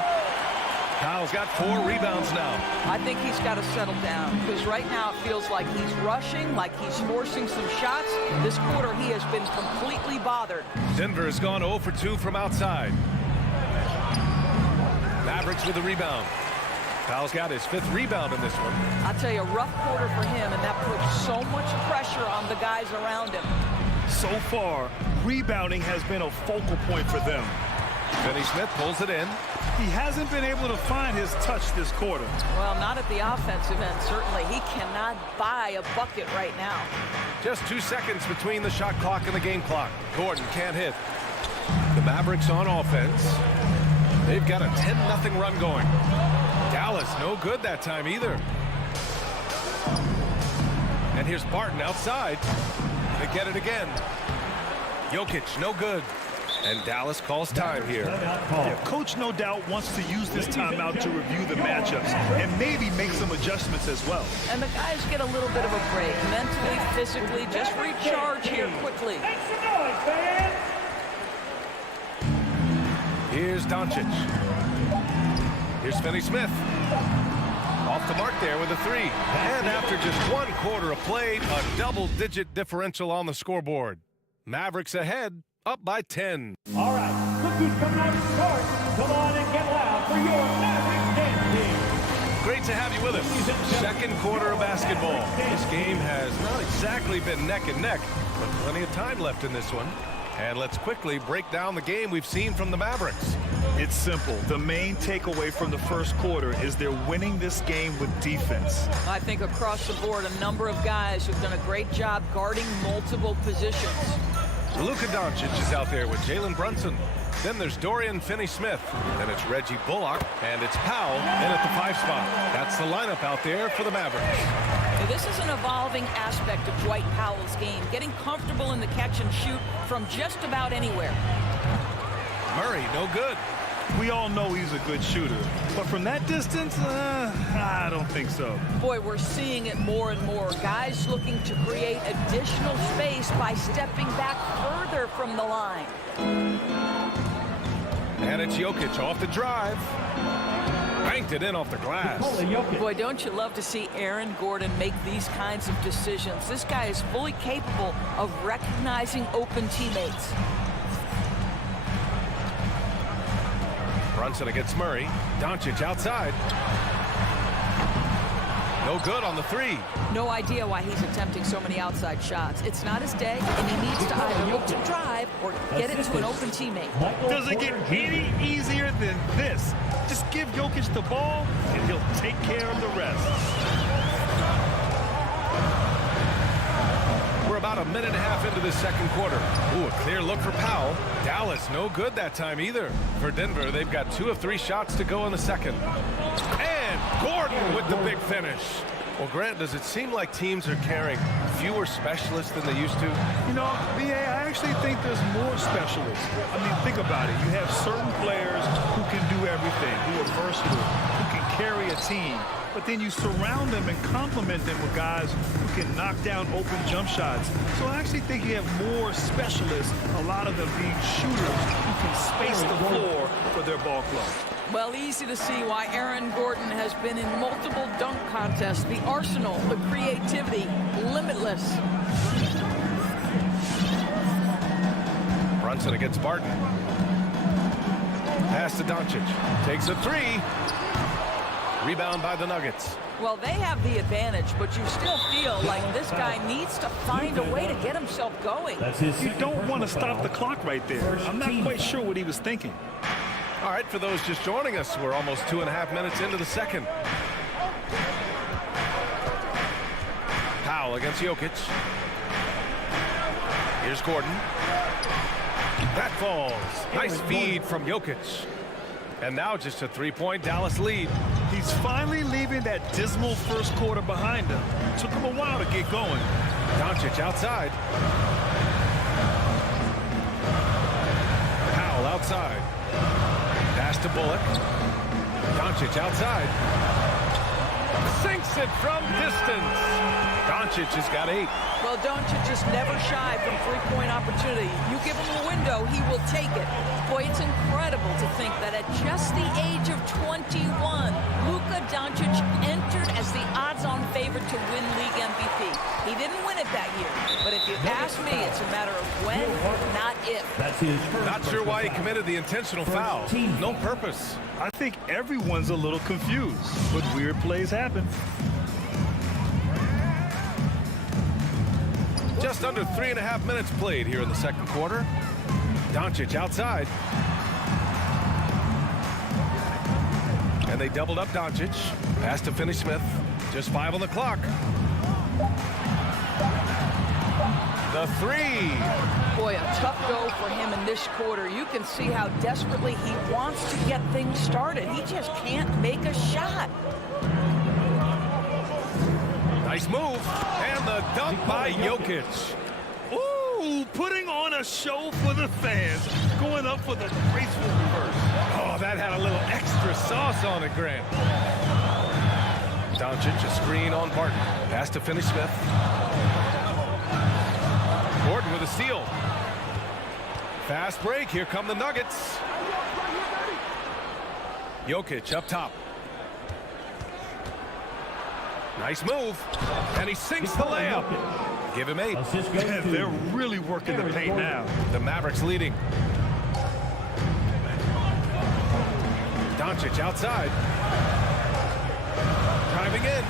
Powell's got 4 rebounds now. I think he's got to settle down because right now it feels like he's rushing, like he's forcing some shots. This quarter he has been completely bothered. Denver has gone 0 for 2 from outside. Mavericks with a rebound. Powell's got his 5th rebound in this one. I'll tell you, a rough quarter for him, and that puts so much pressure on the guys around him. So far, rebounding has been a focal point for them. Finney Smith pulls it in. He hasn't been able to find his touch this quarter. Well, not at the offensive end, certainly. He cannot buy a bucket right now. Just 2 seconds between the shot clock and the game clock. Gordon can't hit. The Mavericks on offense. They've got a 10-0 run going. Dallas no good that time either. And here's Barton outside. They get it again. Jokic no good. And Dallas calls time here. Yeah, Coach no doubt wants to use this timeout to review the matchups and maybe make some adjustments as well. And the guys get a little bit of a break. Mentally, physically, just recharge here quickly. Here's Doncic. Here's Finney Smith. Off the mark there with a 3. And after just 1 quarter of play, a double-digit differential on the scoreboard. Mavericks ahead, up by 10. All right, look who's coming out to start. Come on and get loud for your Mavericks dance team. Great to have you with us. Second quarter of basketball. This game has not exactly been neck and neck, but plenty of time left in this one. And let's quickly break down the game we've seen from the Mavericks. It's simple. The main takeaway from the first quarter is they're winning this game with defense. I think across the board, a number of guys have done a great job guarding multiple positions. Luka Doncic is out there with Jalen Brunson. Then there's Dorian Finney-Smith. Then it's Reggie Bullock. And it's Powell in at the 5 spot. That's the lineup out there for the Mavericks. Now, this is an evolving aspect of Dwight Powell's game, getting comfortable in the catch and shoot from just about anywhere. Murray, no good. We all know he's a good shooter, but from that distance, I don't think so. Boy, we're seeing it more and more. Guys looking to create additional space by stepping back further from the line. And it's Jokic off the drive. Banked it in off the glass. Boy, don't you love to see Aaron Gordon make these kinds of decisions. This guy is fully capable of recognizing open teammates. Brunson against Murray. Doncic outside. No good on the 3. No idea why he's attempting so many outside shots. It's not his day, and he needs to either look to drive or get it to an open teammate. Does it get any easier than this? Just give Jokic the ball, and he'll take care of the rest. We're about a minute and a half into this second quarter. Ooh, a clear look for Powell. Dallas no good that time either. For Denver, they've got 2 of 3 shots to go in the second. And Gordon with the big finish. Well, Grant, does it seem like teams are carrying fewer specialists than they used to? You know, B.A., I actually think there's more specialists. I mean, think about it. You have certain players who can do everything, who are versatile, who can carry a team. But then you surround them and complement them with guys who can knock down open jump shots. So I actually think you have more specialists, a lot of them being shooters who can space the floor for their ball club. Well, easy to see why Aaron Gordon has been in multiple dunk contests. The arsenal, the creativity, limitless. Brunson against Barton. Pass to Doncic. Takes a 3. Rebound by the Nuggets. Well, they have the advantage, but you still feel like this guy needs to find a way to get himself going. You don't want to stop the clock right there. I'm not quite sure what he was thinking. All right, for those just joining us, we're almost 2.5 minutes into the second. Powell against Jokic. Here's Gordon. That falls. Nice feed from Jokic. And now just a 3-point Dallas lead. He's finally leaving that dismal first quarter behind him. It took him a while to get going. Doncic outside. Powell outside. Pass to Bullock. Doncic outside. Sinks it from distance. Doncic has got 8. Well, Doncic just never shy from three-point opportunity. You give him a window, he will take it. Boy, it's incredible to think that at just the age of 21, Luka Doncic entered as the odds-on favorite to win league MVP. He didn't win it that year, but if you ask me, it's a matter of when, not if. Not sure why he committed the intentional foul. No purpose. I think everyone's a little confused, but weird plays happen. Just under 3.5 minutes played here in the second quarter. Doncic outside. And they doubled up Doncic. Pass to Finney-Smith. Just 5 on the clock. The 3. Boy, a tough go for him in this quarter. You can see how desperately he wants to get things started. He just can't make a shot. Nice move. And the dunk by Jokic. Ooh, putting on a show for the fans. Going up for the graceful reverse. Oh, that had a little extra sauce on it, Grant. Doncic, a screen on Barton. Pass to Finney-Smith. Gordon with a steal. Fast break. Here come the Nuggets. Jokic up top. Nice move. And he sinks the layup. Give him 8. They're really working the paint now. The Mavericks leading. Doncic outside. Driving in.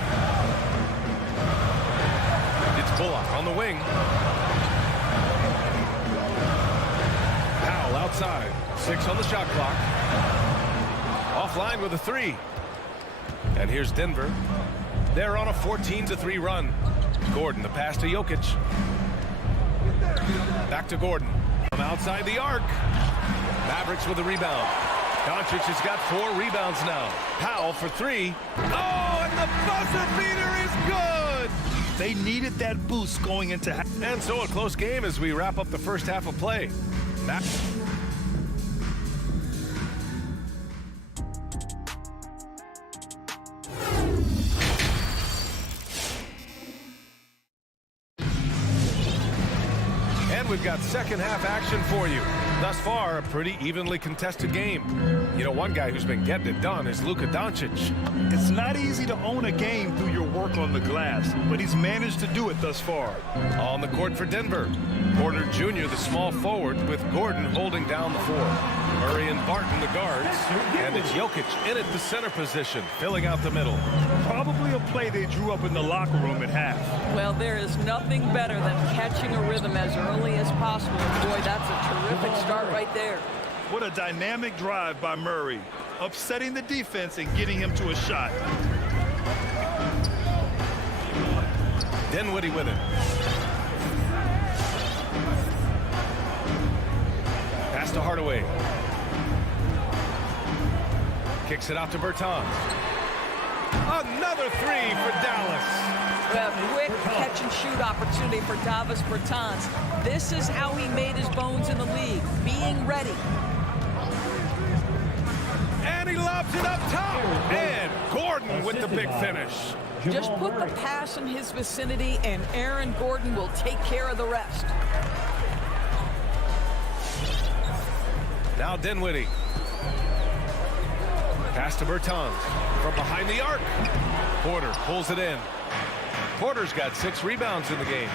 It's Bullock on the wing. Powell outside. 6 on the shot clock. Offline with a 3. And here's Denver. They're on a 14-3 run. Gordon, the pass to Jokic. Back to Gordon. From outside the arc. Mavericks with the rebound. Doncic has got 4 rebounds now. Powell for 3. Oh, and the buzzer beater is good! They needed that boost going into half. And so a close game as we wrap up the first half of play. We've got second half action for you. Thus far, a pretty evenly contested game. You know, one guy who's been getting it done is Luka Doncic. It's not easy to own a game through your work on the glass, but he's managed to do it thus far. On the court for Denver, Porter Jr., the small forward, with Gordon holding down the 4. Murray and Barton, the guards. And it's Jokic in at the center position, filling out the middle. Probably a play they drew up in the locker room at half. Well, there is nothing better than catching a rhythm as early as possible. Boy, that's a terrific start right there. What a dynamic drive by Murray, upsetting the defense and getting him to a shot. Dinwiddie with it. Pass to Hardaway. Kicks it out to Bertans. Another 3 for Dallas. A quick catch-and-shoot opportunity for Davis Bertans. This is how he made his bones in the league, being ready. And he lobs it up top. And Gordon with the big finish. Just put the pass in his vicinity, and Aaron Gordon will take care of the rest. Now Dinwiddie. Pass to Bertans from behind the arc. Porter pulls it in. Porter's got 6 rebounds in the game.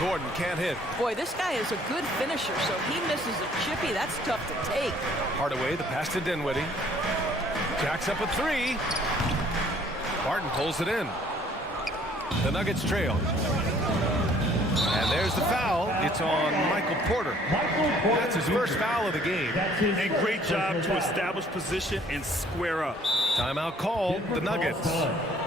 Gordon can't hit. Boy, this guy is a good finisher, so he misses a chippy. That's tough to take. Hardaway, the pass to Dinwiddie. Jacks up a 3. Barton pulls it in. The Nuggets trail. And there's the foul. It's on Michael Porter. That's his first foul of the game. And great job to establish position and square up. Timeout called. The Nuggets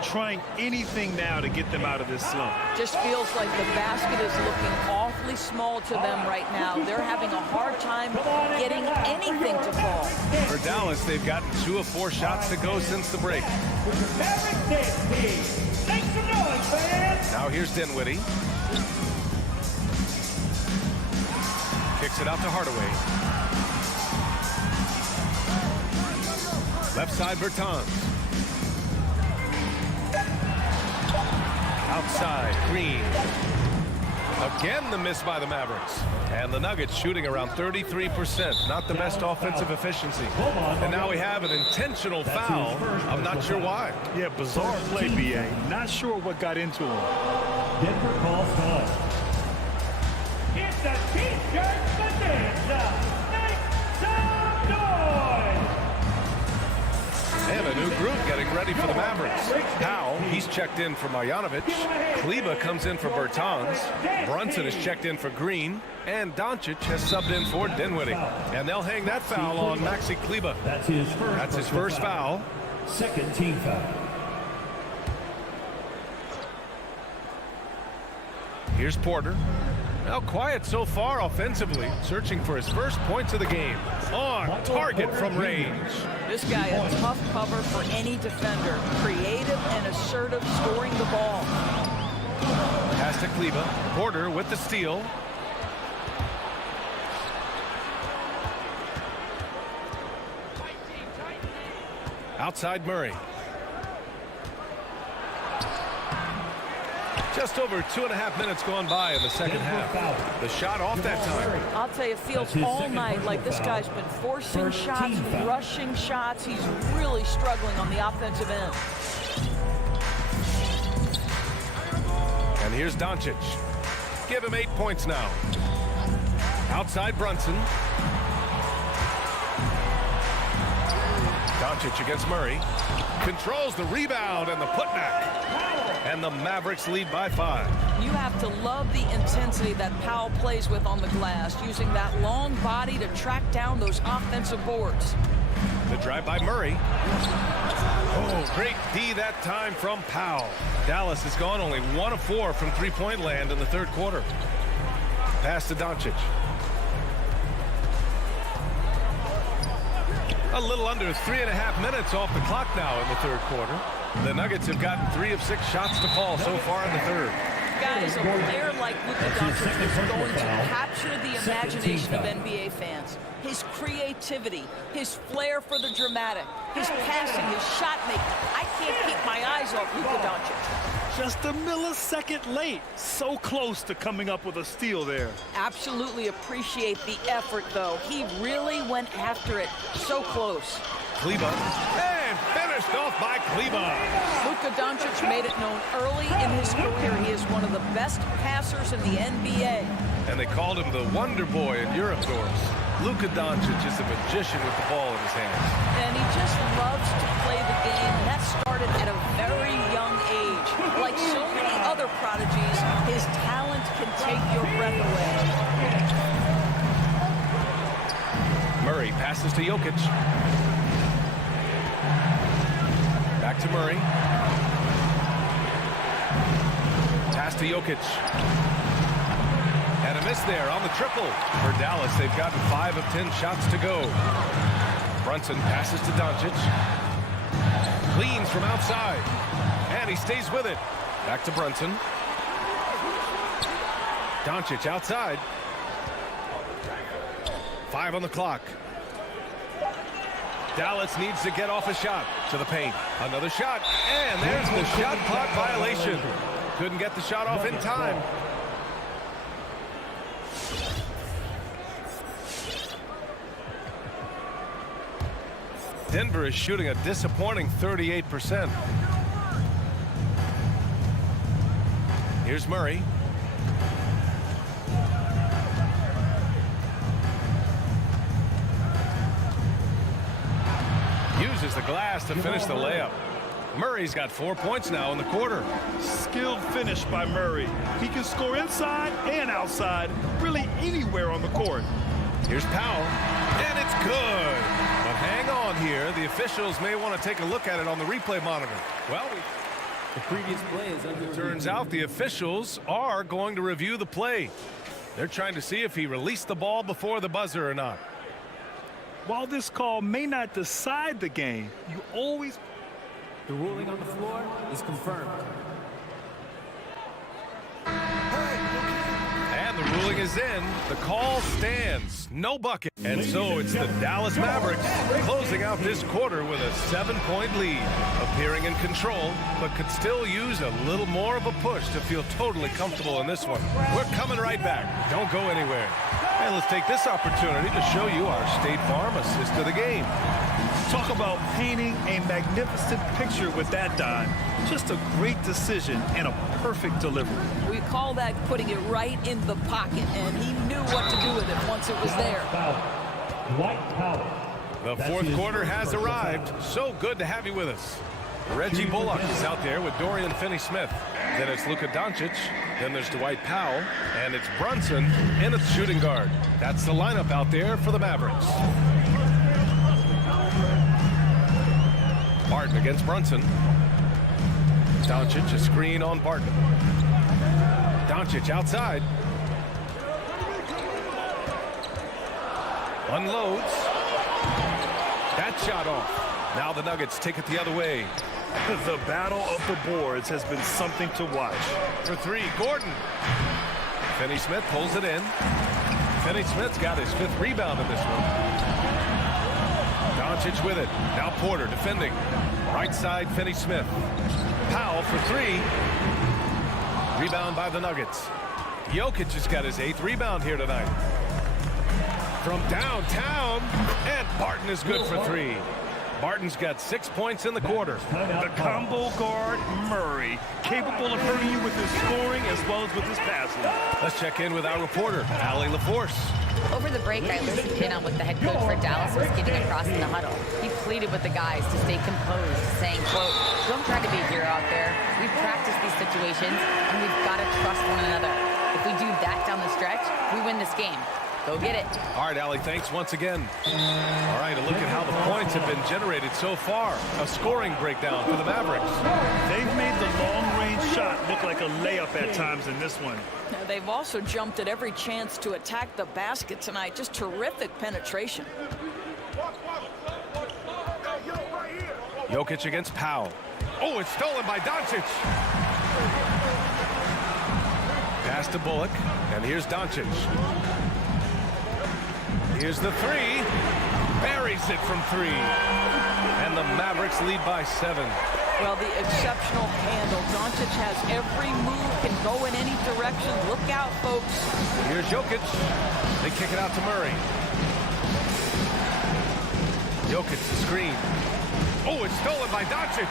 trying anything now to get them out of this slump. Just feels like the basket is looking awfully small to them right now. They're having a hard time getting anything to fall. For Dallas, they've gotten 2 of 4 shots to go since the break. Now here's Dinwiddie. Kicks it out to Hardaway. Left side Bertans. outside. Green. Again, the miss by the Mavericks. And the Nuggets shooting around 33%. Not the best offensive efficiency. And now we have an intentional foul. I'm not sure why. Yeah, bizarre play, B.A. Not sure what got into him. Denver calls time. It's a T-shirt bonanza. Make some noise. And a new group getting ready for the Mavericks. Powell, he's checked in for Marjanovic. Kleber comes in for Bertans. Brunson is checked in for Green. And Doncic has subbed in for Dinwiddie. And they'll hang that foul on Maxi Kleber. That's his first foul. Second team foul. Here's Porter. Now quiet so far offensively, searching for his first points of the game. On target from range. This guy a tough cover for any defender. Creative and assertive scoring the ball. Pass to Kleber. Porter with the steal. Outside Murray. Just over 2.5 minutes gone by in the second half. The shot off that time. I'll tell you, it feels all night like this guy's been forcing shots, rushing shots. He's really struggling on the offensive end. And here's Doncic. Give him 8 points now. Outside Brunson. Doncic against Murray. Controls the rebound and the putback. And the Mavericks lead by 5. You have to love the intensity that Powell plays with on the glass, using that long body to track down those offensive boards. The drive by Murray. Oh, great D that time from Powell. Dallas has gone only 1 of 4 from three-point land in the third quarter. Pass to Doncic. A little under 3.5 minutes off the clock now in the third quarter. The Nuggets have gotten 3 of 6 shots to fall so far in the third. Guys, a player like Luka Doncic is going to capture the imagination of NBA fans. His creativity, his flair for the dramatic, his passing, his shot making. I can't keep my eyes off Luka Doncic. Just a millisecond late. So close to coming up with a steal there. Absolutely appreciate the effort, though. He really went after it. So close. Kleber. And finished off by Kleber. Luka Doncic made it known early in his career he is one of the best passers in the NBA. And they called him the Wonder Boy in Europe, Doris. Luka Doncic is a magician with the ball in his hands. And he just loves to play the game. And that started at a very young age. Like so many other prodigies, his talent can take your breath away. Murray passes to Jokic. Back to Murray. Pass to Jokic. And a miss there on the triple. For Dallas, they've gotten 5 of 10 shots to go. Brunson passes to Doncic. Cleans from outside. And he stays with it. Back to Brunson. Doncic outside. 5 on the clock. Dallas needs to get off a shot to the paint. Another shot. And there's the shot clock violation. Couldn't get the shot off in time. Denver is shooting a disappointing 38%. Here's Murray. Uses the glass to finish the layup. Murray's got 4 points now in the quarter. Skilled finish by Murray. He can score inside and outside, really anywhere on the court. Here's Powell, and it's good. But hang on here. The officials may want to take a look at it on the replay monitor. Well, the previous play is under review. Turns out the officials are going to review the play. They're trying to see if he released the ball before the buzzer or not. While this call may not decide the game, you always... The ruling on the floor is confirmed. And the ruling is in. The call stands. No bucket. And so it's the Dallas Mavericks closing out this quarter with a 7-point lead. Appearing in control, but could still use a little more of a push to feel totally comfortable in this one. We're coming right back. Don't go anywhere. And let's take this opportunity to show you our State Farm assist of the game. Talk about painting a magnificent picture with that dive. Just a great decision and a perfect delivery. We call that putting it right in the pocket, and he knew what to do with it once it was there. The fourth quarter has arrived. So good to have you with us. Reggie Bullock is out there with Dorian Finney-Smith. Then it's Luka Doncic. Then there's Dwight Powell. And it's Brunson in its shooting guard. That's the lineup out there for the Mavericks. Barton against Brunson. Doncic, a screen on Barton. Doncic outside. Unloads. That shot off. Now the Nuggets take it the other way. The battle of the boards has been something to watch. For three, Gordon. Finney-Smith pulls it in. Finney-Smith's got his 5th rebound in this one. Doncic with it. Now Porter defending. Right side, Finney-Smith. Powell for 3. Rebound by the Nuggets. Jokic has got his 8th rebound here tonight. From downtown, and Barton is good for 3. Barton's got 6 points in the quarter. The combo guard, Murray, capable of hurting you with his scoring as well as with his passing. Let's check in with our reporter, Allie LaForce. Over the break, I listened in on what the head coach for Dallas was getting across in the huddle. He pleaded with the guys to stay composed, saying, quote, "Don't try to be a hero out there. We've practiced these situations, and we've got to trust one another. If we do that down the stretch, we win this game. Go get it." All right, Allie, thanks once again. All right, a look at how the points have been generated so far. A scoring breakdown for the Mavericks. They've made the long-range shot look like a layup at times in this one. Now, they've also jumped at every chance to attack the basket tonight. Just terrific penetration. Jokic against Powell. Oh, it's stolen by Doncic. Pass to Bullock, and here's Doncic. Here's the 3. Buries it from 3. And the Mavericks lead by 7. Well, the exceptional handle. Doncic has every move, can go in any direction. Look out, folks. Here's Jokic. They kick it out to Murray. Jokic the screen. Oh, it's stolen by Doncic.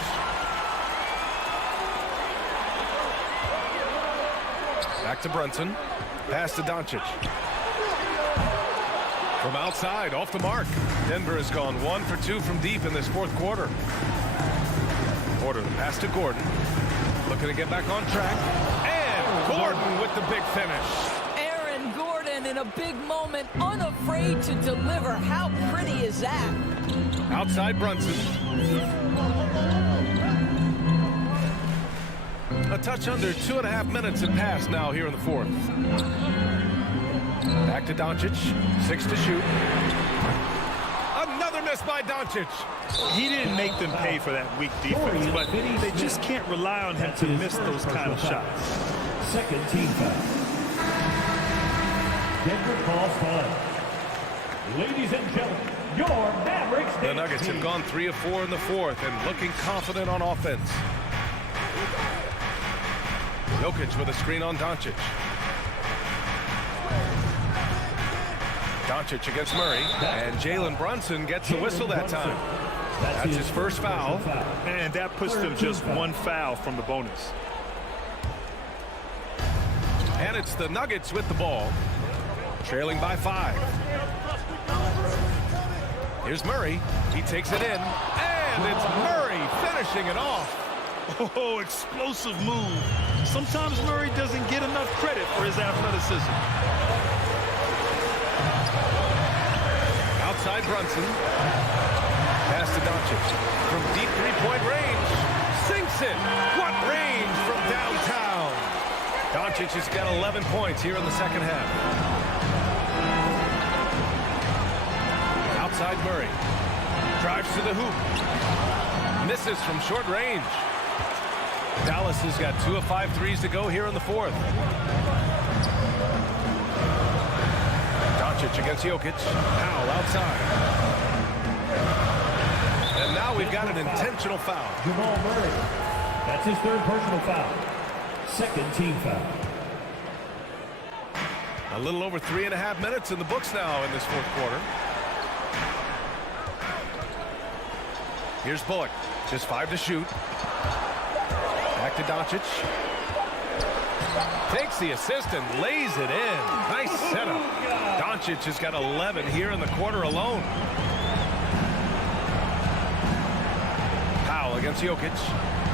Back to Brunson. Pass to Doncic. From outside, off the mark. Denver has gone 1 for 2 from deep in this fourth quarter. Porter, the pass to Gordon. Looking to get back on track. And Gordon with the big finish. Aaron Gordon in a big moment, unafraid to deliver. How pretty is that? Outside Brunson. A touch under 2.5 minutes have passed now here in the fourth. Back to Doncic. 6 to shoot. Another miss by Doncic. He didn't make them pay for that weak defense, but they just can't rely on him to miss those kind of shots. Second team foul. Denver calls time. Ladies and gentlemen, your Mavericks. The Nuggets have gone 3 of 4 in the fourth and looking confident on offense. Jokic with a screen on Doncic. Doncic against Murray, and Jalen Brunson gets the whistle that time. That's his first foul. And that puts them just 1 foul from the bonus. And it's the Nuggets with the ball, trailing by 5. Here's Murray. He takes it in, and it's Murray finishing it off. Oh, explosive move. Sometimes Murray doesn't get enough credit for his athleticism. Outside Brunson. Pass to Doncic. From deep three-point range. Sinks it. What range from downtown. Doncic has got 11 points here in the second half. Outside Murray. Drives to the hoop. Misses from short range. Dallas has got 2 of 5 threes to go here in the fourth. Doncic against Jokic. Powell outside. And now we've got an intentional foul. Jamal Murray. That's his third personal foul. Second team foul. A little over 3.5 minutes in the books now in this fourth quarter. Here's Bullock. Just 5 to shoot. Back to Doncic. Takes the assist and lays it in. Nice setup. Doncic has got 11 here in the quarter alone. Powell against Jokic.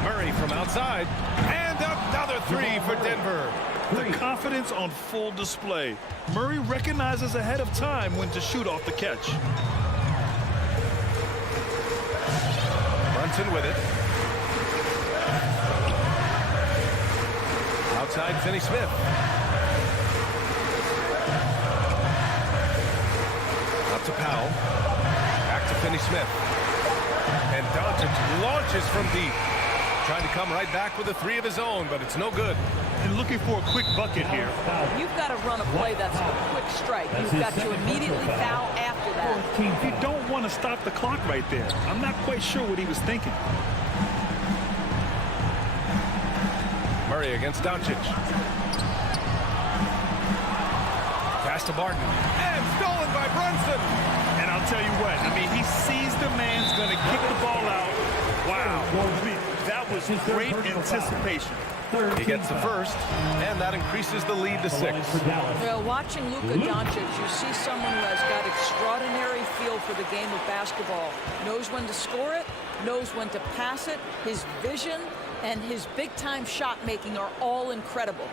Murray from outside. And another three for Denver. The confidence on full display. Murray recognizes ahead of time when to shoot off the catch. Brunson with it. Outside, Finney-Smith. Up to Powell. Back to Finney-Smith. And Doncic launches from deep. Trying to come right back with a three of his own, but it's no good. And looking for a quick bucket here. You've got to run a play that's a quick strike. You've got to immediately foul after that. You don't want to stop the clock right there. I'm not quite sure what he was thinking. Murray against Doncic. Pass to Barton. And stolen by Brunson. And I'll tell you what, I mean, he sees the man's going to kick the ball out. Wow. That was great anticipation. He gets the first, and that increases the lead to 6. Well, watching Luka Doncic, you see someone who has got extraordinary feel for the game of basketball. Knows when to score it, knows when to pass it. His vision and his big-time shot making are all incredible.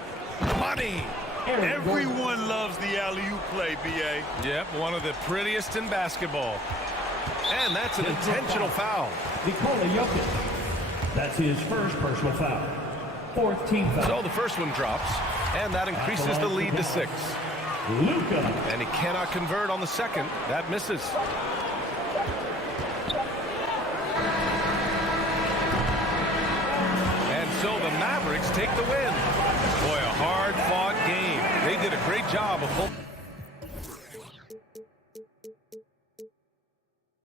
Money! Everyone loves the alley-oop play, B.A. Yep, one of the prettiest in basketball. And that's an intentional foul. Nikola Jokic. That's his first personal foul. Fourth team foul. So the first one drops, and that increases the lead to 6. Luka. And he cannot convert on the second. That misses. And so the Mavericks take the win. Boy, a hard-fought game. They did a great job of